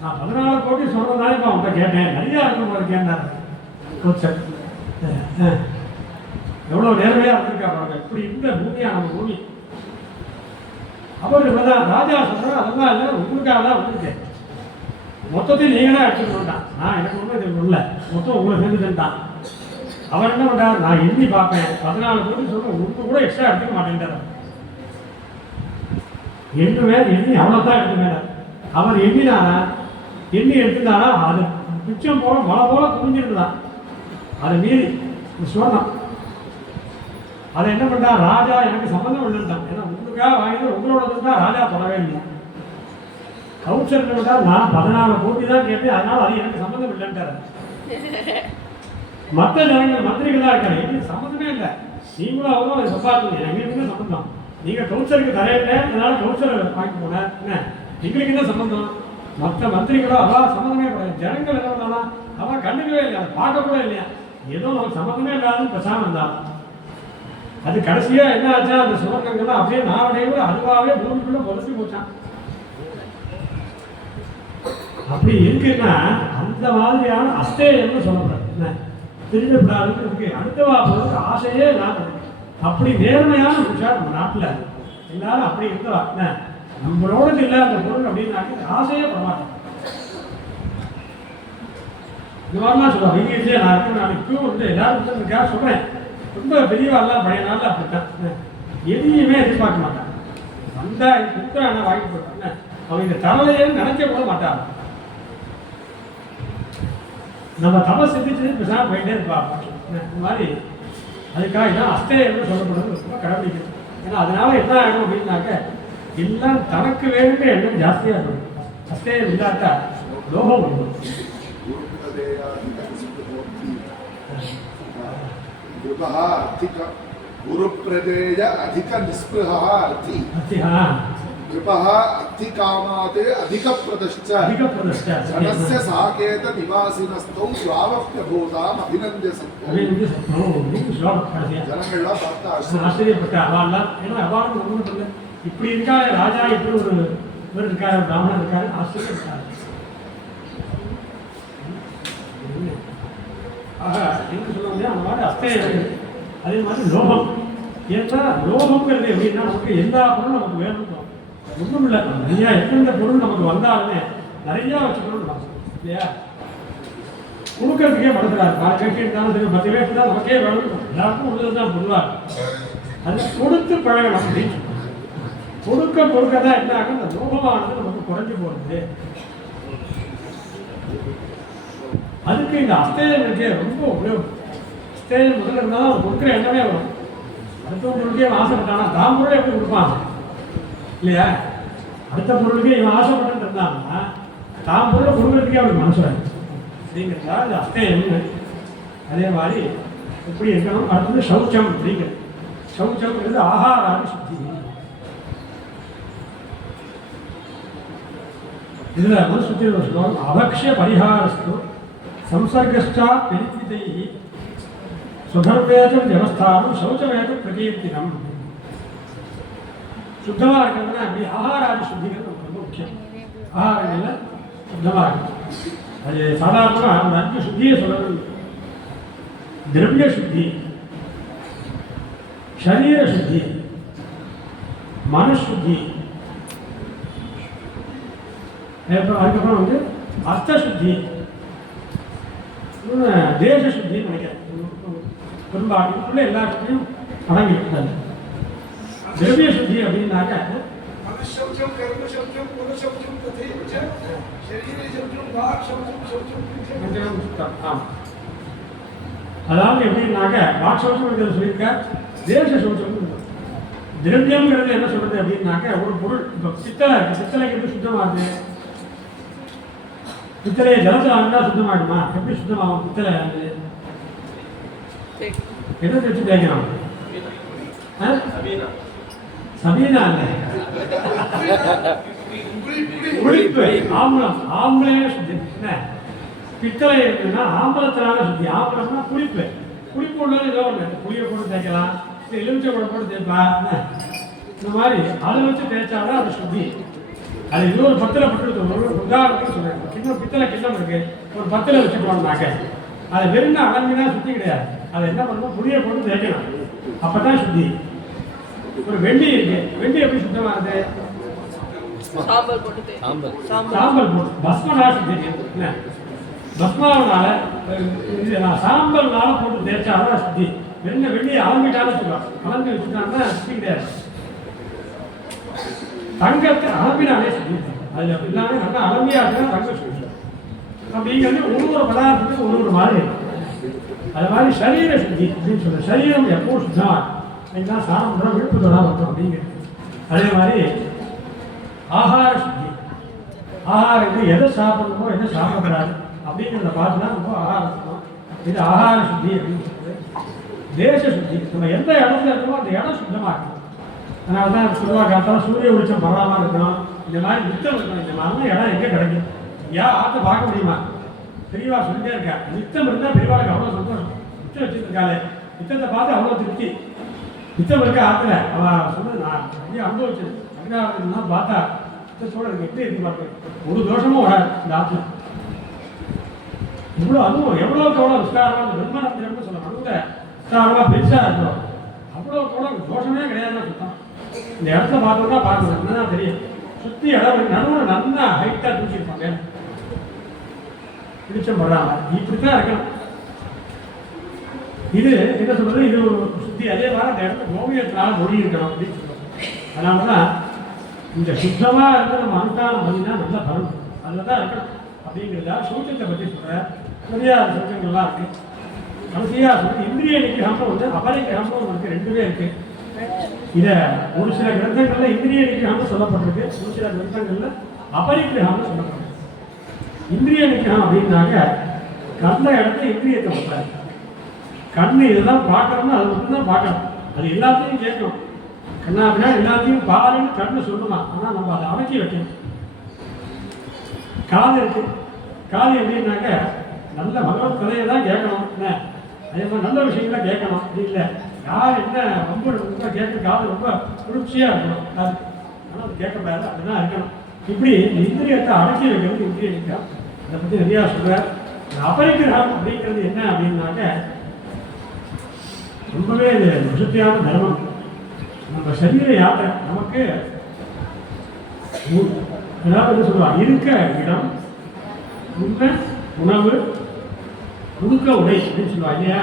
நான் 14 கோடி சொல்கிறதாலே இப்போ அவன்கிட்ட கேட்டேன், நிறையா இருக்கும் போது கேட்டார் கவுன்சிலர். எவ்வளோ நேர்மையாக இருந்திருக்கா பாருங்க, இப்படி இந்த பூமியாக நம்ம பூமி. அவர் இவ்வளோதான் ராஜா சொல்கிறார், அதெல்லாம் இல்லை உங்களுக்காக தான் வந்திருக்கேன், மொத்தத்தையும் நீங்கள் தான் எடுத்துட்டு வந்துட்டான், நான் எனக்கு ஒன்றும் இது இல்லை, மொத்தம் உங்களை சேர்ந்துட்டான். அவர் என்ன பண்ணுறார், நான் எண்ணி பார்ப்பேன் 14 கோடி சொல்கிறேன், உங்களுக்கு கூட எக்ஸ்ட்ரா எடுத்துக்க மாட்டேன்ட்டார். எண்ணி அவ்வளோதான் எடுத்துமே. அவர் எண்ணினாரா, எண்ணி எடுத்துட்டாரா, அது மிச்சம் போல மழை போல குவிஞ்சிருந்தான். அதை மீறி சொன்னான். அதை என்ன பண்ணா, ராஜா எனக்கு சம்மந்தம் இல்லைன்ட்டான். ஏன்னா உங்களுக்காக வாங்கிட்டு உங்களோட தான் ராஜா தொடவே இல்லை. கவுன்சிலர் என்ன பண்ணார், நான் 14 கோடி தான் கேட்டேன், அதனால அது எனக்கு சம்மந்தம் இல்லைன்ட்டார். மற்ற ஜனங்கள் மந்திரிகள் தான் இருக்காரு, எனக்கு சம்மந்தமே இல்லை, நீங்களும் அவரும் அதை சம்பாதிங்க, எங்களுக்கு சம்மந்தம். நீங்கள் கவுன்சிலருக்கு தரையில்லை, அதனால கவுன்சிலர் வாங்கி போனேன். என்ன எங்களுக்கு என்ன சம்மந்தம்? மற்ற மந்திரிகளோ அவள் சம்மந்தமே கிடையாது. ஜனங்கள் என்ன பண்ணானா அவன் கண்டுக்கவே இல்லை, அதை பார்க்க கூட இல்லையா, ஏதோ நமக்கு சம்மந்தமே இல்லாதுன்னு பேசாமல் இருந்தான். அது கடைசியாக என்ன ஆச்சா, அந்த சுவர்ணங்கள்லாம் அப்படியே நாளடைவு அதுவாகவே பூமிக்குள்ளே பொறுத்து போச்சான். அப்படி இருக்குன்னா அந்த மாதிரியான அஸ்தேயம்னு சொல்லப்படுறது. என்ன திருடப்படாதுன்னு இருக்கு, அடுத்தவா போகிறதுக்கு ஆசையே இல்லாமல் இருக்கு. அப்படி நேர்மையான விஷயம் நம்ம நாட்டில் எல்லாரும் அப்படி இருந்தவா. என்ன நம்மளோட இல்லை அந்த பொருள் அப்படின்னாக்க ஆசையே படமாட்டோம். இந்த மாதிரிலாம் சொல்லுவாங்க. இங்கிலீஷ்லேயே நான் இருக்கேன், நான் இப்பவும் வந்து எல்லாரும் இருக்கா சொல்கிறேன். ரொம்ப பெரியவாள்லாம் பழைய நாளில் அப்படித்தான் எதையுமே எதிர்பார்க்க மாட்டாங்க. வந்தா கொடுத்தா ஆனால் வாங்கி போட்டாங்க. அவங்க இந்த தரலையேன்னு நினைக்க கூட மாட்டாங்க. நம்ம தப சிந்திச்சு பேசாமல் போயிட்டே இருப்பாங்க. இந்த மாதிரி அதுக்காக தான் அஸ்தேயம்னு சொல்லப்படுறது ரொம்ப கடைபிடிக்கணும். ஏன்னா அதனால என்ன ஆகும் அப்படின்னாக்க எல்லாம் தனக்கு வேணுன்ற எண்ணம் ஜாஸ்தியாக இருக்கும். அஸ்தேயம் இல்லாட்டா லோகம் வரும். गुरुप्रदेय अधिक निस्पृहः अर्थी कृपः अर्थिकामात् अधिकप्रदश्च जनस्य साकेत निवासिनस्तौ स्वावप्यभूताम् अभिनन्द्य सत्तो जनங்கள்லாம் பார்த்தா ஆச்சரியப்பட்ட அவாள்லாம். ஏன்னா அவாளும் ஒன்றும் இல்லை, இப்படி இருக்கா ராஜா, இப்படி ஒரு இவர் இருக்காரு, பிராமணன் இருக்காரு, ஆச்சரியம் இருக்காரு. ஆக என்ன சொல்ல முடியாது, அந்த மாதிரி அஸ்தேயம். அதே மாதிரி லோகம். ஏன்னா லோகங்கிறது எப்படின்னா நமக்கு எல்லா பொருளும் நமக்கு வேணும். ஒன்றும் இல்லை, நிறையா எந்தெந்த பொருள் நமக்கு வந்தாலுமே நிறையா வச்சுக்கணும் இல்லையா. கொடுக்கறதுக்கே மனசுறாரு. 4 பேருக்கு இருந்தாலும் சரி, 10 பேருக்கு தான் நமக்கே வேணும். எல்லாருக்கும் உள்ளது தான் பொதுவாக. அது கொடுத்து பழகணும் அப்படின்னு கொடுக்க கொடுக்க தான் என்ன ஆகும், அந்த லோகமானது நமக்கு குறைஞ்சி போகிறது. அதுக்கு இந்த அஸ்தேயம் இருக்கே ரொம்ப உபயோகம். அஸ்தேயம் முதல்ல இருந்தால் தான் கொடுக்குற எண்ணமே வரும். அடுத்த பொருளுக்கே ஆசைப்பட்டானா தான் பொருளை எப்படி கொடுப்பான் இல்லையா. அடுத்த பொருளுக்கே இவன் ஆசைப்பட்டு இருந்தாங்கன்னா தான் பொருளை கொடுக்குறதுக்கே அவனுக்கு மனசு வரும் அப்படிங்கிறதா இது அஸ்தேயம். அதே மாதிரி எப்படி இருக்கணும். அடுத்தது சௌச்சம் அப்படிங்கிறது. சௌச்சம்ங்கிறது ஆகாராதி சுத்தி. இதில் வந்து சுற்றி சொல்லுவாங்க, அவக்ஷ பரிகாரஸ்து சம்சர்கஷ்டா பெரித்விதை சுதர்வேதம் வியவஸ்தானம் சௌச்சவேதம் பிரகீர்த்தினம். சுத்தமாக இருக்கிறதுனா அப்படி ஆகாராதி சுத்திகள் நமக்கு ரொம்ப முக்கியம். ஆகாரங்களில் சுத்தமாக இருக்கும். அது சாதாரணமாக அந்த 5 சுத்தியை சொல்லணும். திரவிய சுத்தி, சரீர சுத்தி, மனசுத்தி, அதுக்கப்புறம் வந்து அர்த்த சுத்தி, தேச சுத்தின்னு நினைக்கிறேன். பெரும்பாலும் எல்லா சுத்தியும் அடங்கி இருக்காது. திரவிய சுத்தி அப்படின்னாக்க அதாவது எப்படின்னாக்க வாக்ஷௌச்சம் சொல்லியிருக்க, தேச சௌச்சம். திரவியம்ங்கிறது என்ன சொல்றது அப்படின்னாக்க ஒரு பொருள். இப்போ பித்தளை இருக்கு, பித்தளைக்கு எப்படி சுத்தமாகுது? பித்தளையை ஜலத்தில் ஆகுனா சுத்தமாகுமா? எப்படி சுத்தமாகும் பித்தளை? எதை வச்சு தேய்க்கணும்? சபீனா இல்லை, குளிப்பு, ஆம்பளம். ஆம்பளையே சுத்தி. என்ன பித்தளை இருக்குன்னா ஆம்பளத்தினால சுத்தி. ஆம்பளம்னா குளிப்பு. குளிப்பு உள்ளது ஏதோ ஒன்று, புளியை போட்டு தேய்க்கலாம், எலுமிச்சை கூட போட்டு தேய்ப்பா. இந்த மாதிரி அதை வச்சு தேய்ச்சாலும் அது சுத்தி. அது இன்னொரு பத்தில் பட்டு ஒரு உதாரணத்துக்கு சொல்றேன். இன்னும் பித்தளை கிண்ணம் இருக்கு, ஒரு 10ல் வச்சுக்கோன்னாக்க அதை வெறும் அலம்பினா சுத்தி கிடையாது. அதை என்ன பண்ணணும், புளியை போட்டு தேய்க்கணும், அப்பதான் சுத்தி. ஒரு வெள்ளி இருக்கு, வெள்ளி எப்படி சுத்தமாகுது? சாம்பல் போட்டு பஸ்மனா சுத்தி. என்ன பஸ்மாவனால சாம்பல்னால போட்டு தேய்ச்சாலும் சுத்தி. வெள்ளியை அலம்பிட்டாலும் சொல்லுவாங்க, அலம்பி வச்சுட்டாங்கன்னா சுத்தி கிடையாது. தங்கத்தை அலம்பினாலே சுத்தி. அது எல்லாமே நல்லா அலம்பியா இருந்தால் தங்கம் சுத்தி. அப்படிங்கிறது ஒரு பதார்த்தத்துக்கு ஒரு மாதிரி. அது மாதிரி சரீர சுத்தி அப்படின்னு சொல்ல, சரீரம் எப்போ சுத்தமா அப்படின்னா சாப்பிட்ற விழுப்பு தொடாம இருக்கும் அப்படிங்கிறது. அதே மாதிரி ஆகார சுத்தி. ஆகாரம் எதை சாப்பிடணுமோ எதை சாப்பிடக்கூடாது அப்படிங்கிறத பார்த்து தான் ரொம்ப ஆகாரம் இருக்கணும். இது ஆகார சுத்தி அப்படின்னு சொல்றது. தேச சுத்தி, நம்ம எந்த இடத்துல இருக்கோமோ அந்த இடம் சுத்தமாக இருக்கும். அதனால தான் சொல்லுவா காத்தாலும் சூரிய வெளிச்சம் பரவாமல் இருக்கணும், இந்த மாதிரி நித்தம் இருக்கணும். இந்த மாதிரிலாம் இடம் எங்கே கிடைக்கும்? ஏன் ஆற்ற பார்க்க முடியுமா? பெரியவா சொல்லிட்டே இருக்கா, நித்தம் இருந்தால் பெரியவாளுக்கு அவ்வளோ சந்தோஷம். நித்தம் வச்சுருக்காளே, நித்தத்தை பார்த்து அவ்வளோ திருப்தி. நித்தம் இருக்க ஆற்றுல அவள் சொன்னது நான் நிறைய அனுபவிச்சது. அக்னாவதுன்னா பார்த்தா நித்தத்தோடு இருக்கு, எப்படி இருக்கு பார்ப்பேன். ஒரு தோஷமும் வராது இந்த ஆற்றுல. இவ்வளோ அதுவும் எவ்வளோக்கு எவ்வளோ விஸ்தாரமாக இந்த பிரம்மணத்திரம்னு சொல்ல நடுவில் விஸ்தாரமாக பெருசாக இருக்கும். அவ்வளோக்கு எவ்வளோ தோஷமே கிடையாதுன்னு சுத்தம். இந்த இடத்துல பார்த்தோம்னா பார்க்கணும், என்னதான் தெரியும். சுற்றி இடம் நடுவில் நல்லா ஹைட்டாக தூக்கியிருப்பாங்க, பிடிச்சம் படுறாங்க. இப்படி தான் இருக்கணும். இது என்ன சொல்றது, இது சுற்றி அதே மாதிரி அந்த இடத்துல கோமியத்தினால மொழி இருக்கணும் அப்படின்னு சொல்லுவாங்க. அதனால தான் இந்த சுத்தமாக இருந்து நம்ம அனுஷ்டானம் பண்ணினா நல்லா பரவும், அதில் தான் இருக்கணும் அப்படிங்கிறதா சூச்சத்தை பற்றி சொல்கிறேன். நிறையா சூச்சங்கள்லாம் இருக்குது. கடைசியாக சொல்றது இந்திரிய நிகிரகம்னு ஒன்று, அபரிகிரகம்னு ஒன்று இருக்குது. ரெண்டுமே இருக்குது. இதை ஒரு சில கிரந்தங்களில் இந்திரிய நிகிரகம்னு சொல்லப்பட்டிருக்கு, ஒரு சில கிரந்தங்களில் அபரிகிரகம்னு சொல்லப்பட்டிருக்கு. இந்திரிய நிகிரகம் அப்படின்னாக்க கண்ட இடத்துல இந்திரியத்தை வைப்பாரு. கண்ணு இதெல்லாம் பார்க்கணும்னா அது மட்டும்தான் பார்க்கணும், அது எல்லாத்தையும் கேட்கணும். கண்ணா அப்படின்னா எல்லாத்தையும் பாருன்னு கண்ணு சொல்லணுமா, ஆனால் நம்ம அதை அமைக்கி வைக்கணும். காது இருக்கு, காது எப்படின்னாக்க நல்ல பகவத் கதையை தான் கேட்கணும், என்ன அதே மாதிரி நல்ல விஷயங்கள கேட்கணும். அப்படி இல்லை யார் என்ன ரொம்ப ரொம்ப கேட்க காது ரொம்ப குளிர்ச்சியாக இருக்கணும் அது, ஆனால் அது கேட்கக்கூடாது, அப்படிதான் இருக்கணும். இப்படி இந்திரியத்தை அடக்கி வைக்கிறது இந்திரிய நிகிரகம். அதை பற்றி நிறையா சொல்கிறார். அபரிகிரகம் அப்படிங்கிறது என்ன அப்படின்னாக்க ரொம்பவே இது வசதியான தர்மம். நம்ம சரீர யாத்திரை நமக்கு அதாவது என்ன சொல்லுவாங்க, இருக்க இடம், உண்மை உணவு, உடுக்க உடை அப்படின்னு சொல்லுவாங்க இல்லையா.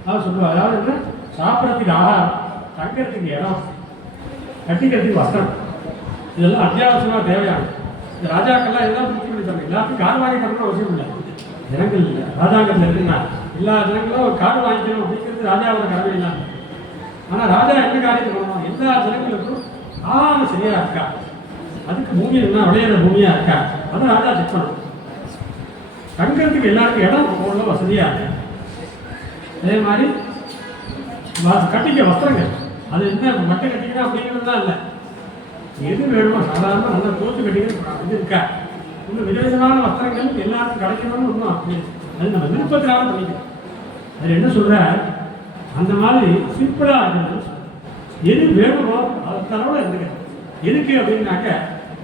அதாவது சொல்லுவாங்க, அதாவது என்ன, சாப்பிட்றதுக்கு ஆகாரம், தங்கிறதுக்கு இடம், கட்டிக்கிறதுக்கு வஸ்திரம், இதெல்லாம் அத்தியாவசியமாக தேவையான. இந்த ராஜாக்கள்லாம் இதெல்லாம் பூர்த்தி பண்ணிட்டாங்க. எல்லாத்துக்கும் கார் வாங்கி தரணும்னு அவசியம் இல்லை. ஜனங்கள் இல்லை ராஜாங்கத்தில் இருக்குன்னா எல்லா ஜனங்களும் ஒரு கார் வாங்கிக்கணும் அப்படிங்கிறது ராஜாவோட கடமை இல்லாமல். ஆனால் ராஜா என்ன காரியத்தை பண்ணணும், எல்லா ஜனங்களுக்கும் ஆகாரம் சரியாக இருக்கா, அதுக்கு பூமி என்ன விளையாடுற பூமியாக இருக்கா, அதை ராஜா செக் பண்ணணும். தங்கிறதுக்கு எல்லாருக்கும் இடம் அவ்வளோ வசதியாக இருக்கு. அதே மாதிரி கட்டிக்க வஸ்திரங்கள், அது என்ன மட்டும் கட்டிக்கணும் அப்படிங்கிறதுலாம் இல்லை. எது வேணுமோ சாதாரணமாக நல்லா தோற்று கட்டிக்கணும் இது இருக்கா. இன்னும் விதவிதமான வஸ்திரங்கள் எல்லாருக்கும் கிடைக்கணும்னு ஒன்றும் அப்படி அது நம்ம விருப்பத்தினால பண்ணிக்கணும். அது என்ன சொல்கிற, அந்த மாதிரி சிம்பிளாக இருக்கிறது. எது வேணுமோ அதை தரவோட இருந்துக்கணும். எதுக்கு அப்படின்னாக்க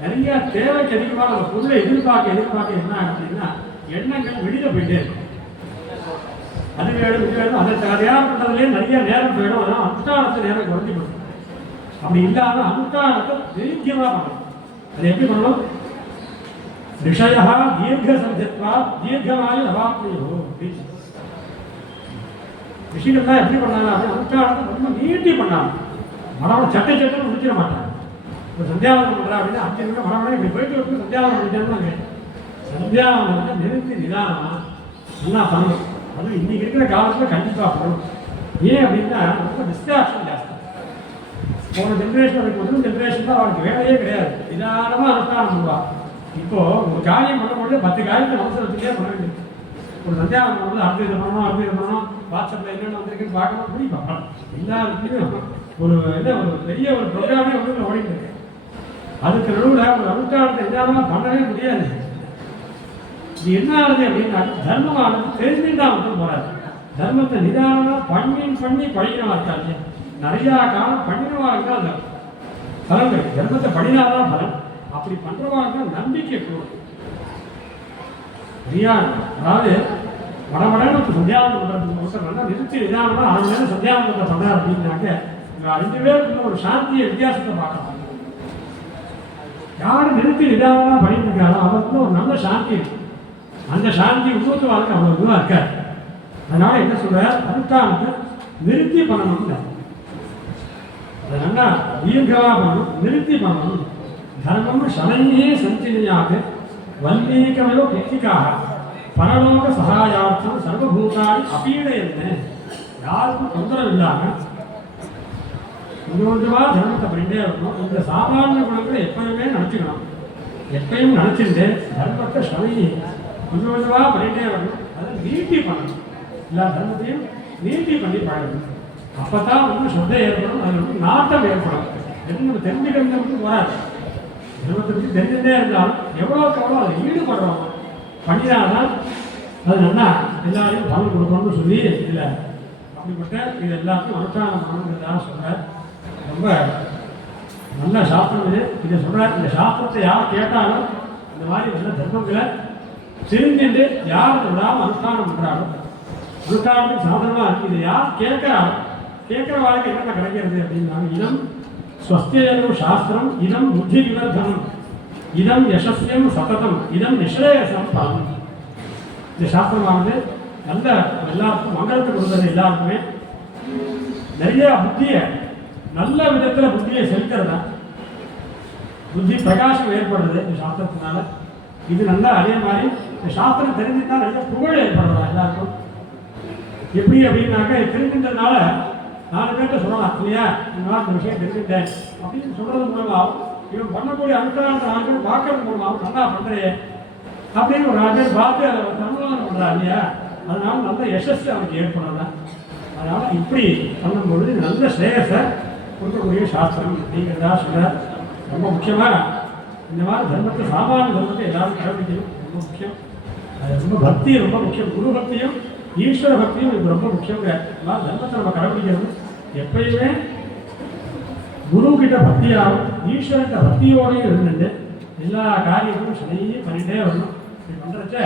நிறையா தேவைக்கு அதிகமாக நம்ம பொருளை எதிர்பார்க்க என்ன அப்படின்னா எண்ணங்கள் வெளியில் போயிட்டே இருக்கும். அது வேணும் இது வேணும், அதை தயார் பண்ணுறதுலேயே நிறைய நேரம் போயிடும். அதனால் அனுஷ்டானத்தை நேரம் குறைஞ்சி போடும். அப்படி இல்லாமல் அனுஷ்டானத்தை தீர்க்கமாக பண்ணணும். அது எப்படி பண்ணணும், ரிஷயா தீர்க்க சஞ்சத்வா தீர்க்கமாயி நவாப்னியோ அப்படின்னு. ரிஷிகள்லாம் எப்படி பண்ணாங்க அப்படின்னு அனுஷ்டானத்தை ரொம்ப நீட்டி பண்ணாங்க. மனவனை சட்டை முடிச்சிட மாட்டாங்க. இப்போ சந்தியாவனம் பண்ணுறா அப்படின்னா 5 நிமிஷம் மனவனே இப்படி போயிட்டு விட்டு சந்தியாவனம் பண்ணிட்டேன்னு சந்தியாவனத்தை நிறுத்தி நிதானமாக நல்லா பண்ணணும். அதுவும் இன்றைக்கி இருக்கிற காலத்தில் கண்டிப்பாக பண்ணணும். ஏன் அப்படின்னா ரொம்ப டிஸ்ட்ராக்ஷன் ஜாஸ்தி. போன ஜென்ரேஷன் முதல் ஜென்ரேஷன் தான் அவனுக்கு வேலையே கிடையாது, நிதானமாக அனுஷ்டானம் பண்ணுவாள். இப்போது ஒரு காரியம் பண்ணும்போது 10 காரியத்தை அவசரத்துலேயே பண்ண வேண்டியது. ஒரு சந்தியாவனம் பண்ணும்போது அடுத்த இதை பண்ணணும், வாட்ஸ்அப்பில் என்னென்ன வந்திருக்குன்னு பார்க்கணும், அப்படி பார்க்கணும். எல்லாருக்குமே ஒரு என்ன ஒரு பெரிய ஒரு ப்ரோக்ராமே வந்து ஓடிட்டு இருக்கு. அதுக்கு நடுவில் ஒரு அனுஷ்டானத்தை நிதானமாக பண்ணவே முடியாது. இது என்ன ஆகுது அப்படின்னா தர்மமானது தெரிஞ்சுட்டா மட்டும் போறாரு. தர்மத்தை நிதானமாக பண்ணி பழகினவா இருக்காங்க. நிறையா காலம் பண்ணினவா இருந்தால் அந்த பலன் கிடைக்கும். தர்மத்தை பண்ணினாதான் பலன். அப்படி பண்றவா இருந்தால் நம்பிக்கை கூடும். நிறையா அதாவது மடமடன்னு சந்தியாவனம் பண்ணுறதுக்கு ஒருத்தர் நல்லா நிறுத்தி நிதானமாக 6 மணி நேரம் சந்தியாவனத்தை பண்ணார் அப்படின்னாக்க 2 பேருக்குள்ள ஒரு சாந்திய வித்தியாசத்தை பார்க்கலாம். யாரும் நிறுத்தி நிதானமாக பண்ணிட்டு இருக்காரோ அவருக்கு ஒரு நல்ல சாந்தி இருக்கு. அந்த சாந்தி உபத்து வாழ்க்கை அவ்வளோ இதுவாக இருக்காது. அதனால என்ன சொல்ற, அனுஷ்டானத்தை நிறுத்தி பண்ணணும்னு, அதை நல்லா தீர்க்கமாக பண்ணணும், நிறுத்தி பண்ணணும். தர்மம் சனையே சஞ்சினியாக வல்லீகமோ கிருத்திக்காக பரலோக சகாயார்த்தம் சர்வபூதாரி அப்பீடை என்ன, யாருக்கும் தொந்தரவு இல்லாமல் கொஞ்சமாக தர்மத்தை பண்ணிட்டே இருக்கணும். இந்த சாதாரண குணங்களை எப்பயுமே நினச்சிக்கணும். எப்பயும் நினச்சிட்டு தர்மத்தை சனையே கொஞ்சமாக பண்ணிட்டே வரணும். அதை நீட்டி பண்ணணும். எல்லா தர்மத்தையும் நீட்டி பண்ணி பழகணும். அப்போ தான் வந்து ஸ்ரத்தை ஏற்படும், அதில் வந்து நாட்டம் ஏற்படும். எதுவும் நம்ம தெரிஞ்சுக்கிறதுக்கு வராது. தர்மத்தை பற்றி தெரிஞ்சுட்டே இருந்தாலும் எவ்வளோக்கு எவ்வளோ அதை ஈடுபடுறோம் பண்ணினால்தான் அது நல்லா எல்லாரையும் பலன் கொடுக்கணும்னு சொல்லி இதில் அப்படிப்பட்ட இது எல்லாத்தையும் அனுஷ்டானம் பண்ணணுங்கிறதாக சொல்கிறார். ரொம்ப நல்ல சாஸ்திரம் இது. இதை சொல்கிறார். இந்த சாஸ்திரத்தை யார் கேட்டாலும் இந்த மாதிரி நல்ல தர்மங்களை தெரிஞ்சுட்டு யார் அதை விடாமல் அனுஷ்டானம் பண்ணுறாலும் அனுஷ்டானத்துக்கு சாதனமாக இருக்குது. இதை யார் கேட்குறாலும் கேட்குற வாழ்க்கை என்னென்ன கிடைக்கிறது அப்படின்னாங்க. இனம் ஸ்வஸ்தியம் சாஸ்திரம், இதம் புத்தி விவர்தனம், இதம் யசஸ்யம் சததம், இதம் நிஸ்ரேயசம் பலம். இந்த சாஸ்திரமானது நல்ல எல்லாருக்கும் மங்களத்தை கொடுக்குறது. எல்லாருக்குமே நிறைய புத்தியை நல்ல விதத்தில் புத்தியை செலுத்துறதா புத்தி பிரகாசம் ஏற்படுறது இந்த சாஸ்திரத்தினால. இது நல்லா அதே மாதிரி இந்த சாஸ்திரம் தெரிஞ்சுட்டா நிறைய புகழ் ஏற்படுறதா எல்லாருக்கும். எப்படி அப்படின்னாக்க தெரிஞ்சின்றதுனால 4 பேர்கிட்ட சொல்லலாம் இல்லையா, இந்த விஷயம் தெரிஞ்சுட்டேன் அப்படின்னு சொல்றது மூலமாகவும் இவன் பண்ணக்கூடிய அனுஷ்டானத்தை 4 பேர் பார்க்கறது மூலமாகவும் நல்லா பண்ணுறே அப்படின்னு ஒரு 4 பேர் பார்த்து சன்மானம் பண்ணுறா இல்லையா, அதனால நல்ல யசஸ் அவனுக்கு ஏற்படுறதான். அதனால் இப்படி பண்ணும்பொழுது நல்ல ஸ்ரேயஸை கொடுக்கக்கூடிய சாஸ்திரம் அப்படிங்கிறதா சொல்ல. ரொம்ப முக்கியமாக இந்த மாதிரி தர்மத்தை சாமானிய தர்மத்தை எல்லாரும் கடைபிடிக்கணும். ரொம்ப முக்கியம். அது ரொம்ப பக்தி ரொம்ப முக்கியம். குரு பக்தியும் ஈஸ்வர பக்தியும் இது ரொம்ப முக்கியம். தர்மத்தை நம்ம கடைபிடிக்கிறது எப்பயுமே குரு கிட்ட பக்தியாகவும் ஈஸ்வரன் பக்தியோடையும் இருந்துட்டு எல்லா காரியங்களும் சரியே பண்ணிகிட்டே வரணும். இப்படி பண்ணுறச்ச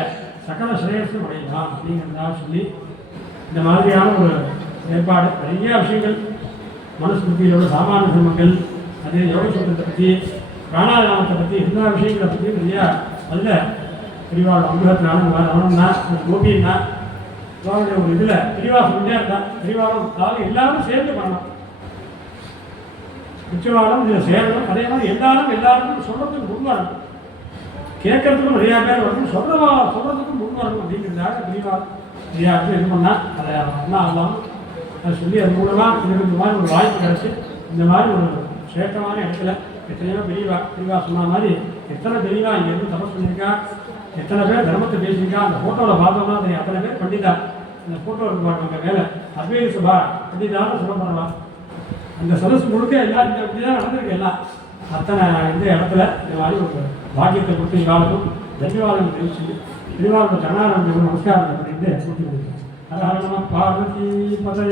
சகல ஸ்ரேயஸும் அடையலாம் அப்படிங்கிறதா சொல்லி இந்த மாதிரியான ஒரு ஏற்பாடு. நிறைய விஷயங்கள் மனுஸ்மிருதியிலோட சாமானிய தர்மங்கள், அதே யோக சூத்திரத்தை பற்றி, பிராணாயாமத்தை பற்றி, எல்லா விஷயங்களை பற்றி நிறையா அதில் பெரியவாள் அனுபவத்தினால இந்த மாதிரி அவனம்னா கோபின்னா அவருடைய ஒரு இதில் பெரியவா சொல்லிட்டே இருந்தான். பெரியவாளும் அதாவது எல்லாரும் சேர்ந்து பண்ணணும். உச்சவாளும் இதில் சேரணும். அதே மாதிரி எல்லாருக்கும் சொல்கிறதுக்கு முன் வரணும். கேட்கறதுக்கும் நிறையா பேர் வரணும். சொல்கிறதுக்கும் முன் வரணும் அப்படிங்கிறதுக்காக பெரியவா நிறையா பேர் இது பண்ணால் அதை என்ன ஆகலாம் அதை சொல்லி அது மூலமாக எனக்கு இந்த மாதிரி ஒரு வாய்ப்பு கிடச்சி இந்த மாதிரி ஒரு சேட்டமான இடத்துல எத்தனையோ பெரியவா சொன்ன மாதிரி எத்தனை பெரியவா இங்கேருந்து தபஸ் பண்ணியிருக்கா, எத்தனை பேர் தர்மத்தை பேசியிருக்கா. அந்த ஃபோட்டோவில் பார்த்தோம்னா தெரியும் அத்தனை பேர் பண்டிதா. அந்த ஃபோட்டோ இருக்கு பாருங்க மேலே அத்வைத சபா பண்டிதான்னு சொல்ல பண்ணலாம். அந்த சதஸ் முழுக்க எல்லாம் இந்த இப்படி தான் நடந்திருக்கு. எல்லாம் அத்தனை இந்த இடத்துல இந்த மாதிரி ஒரு பாக்கியத்தை கொடுத்து இவாளுக்கும் தன்யவாதம் தெரிவிச்சு பெரியவாளுக்கு கருணானந்த நமஸ்காரம் பண்ணிட்டு கூட்டி கொடுத்தேன். ஹர ஹர நம பார்வதி பதே.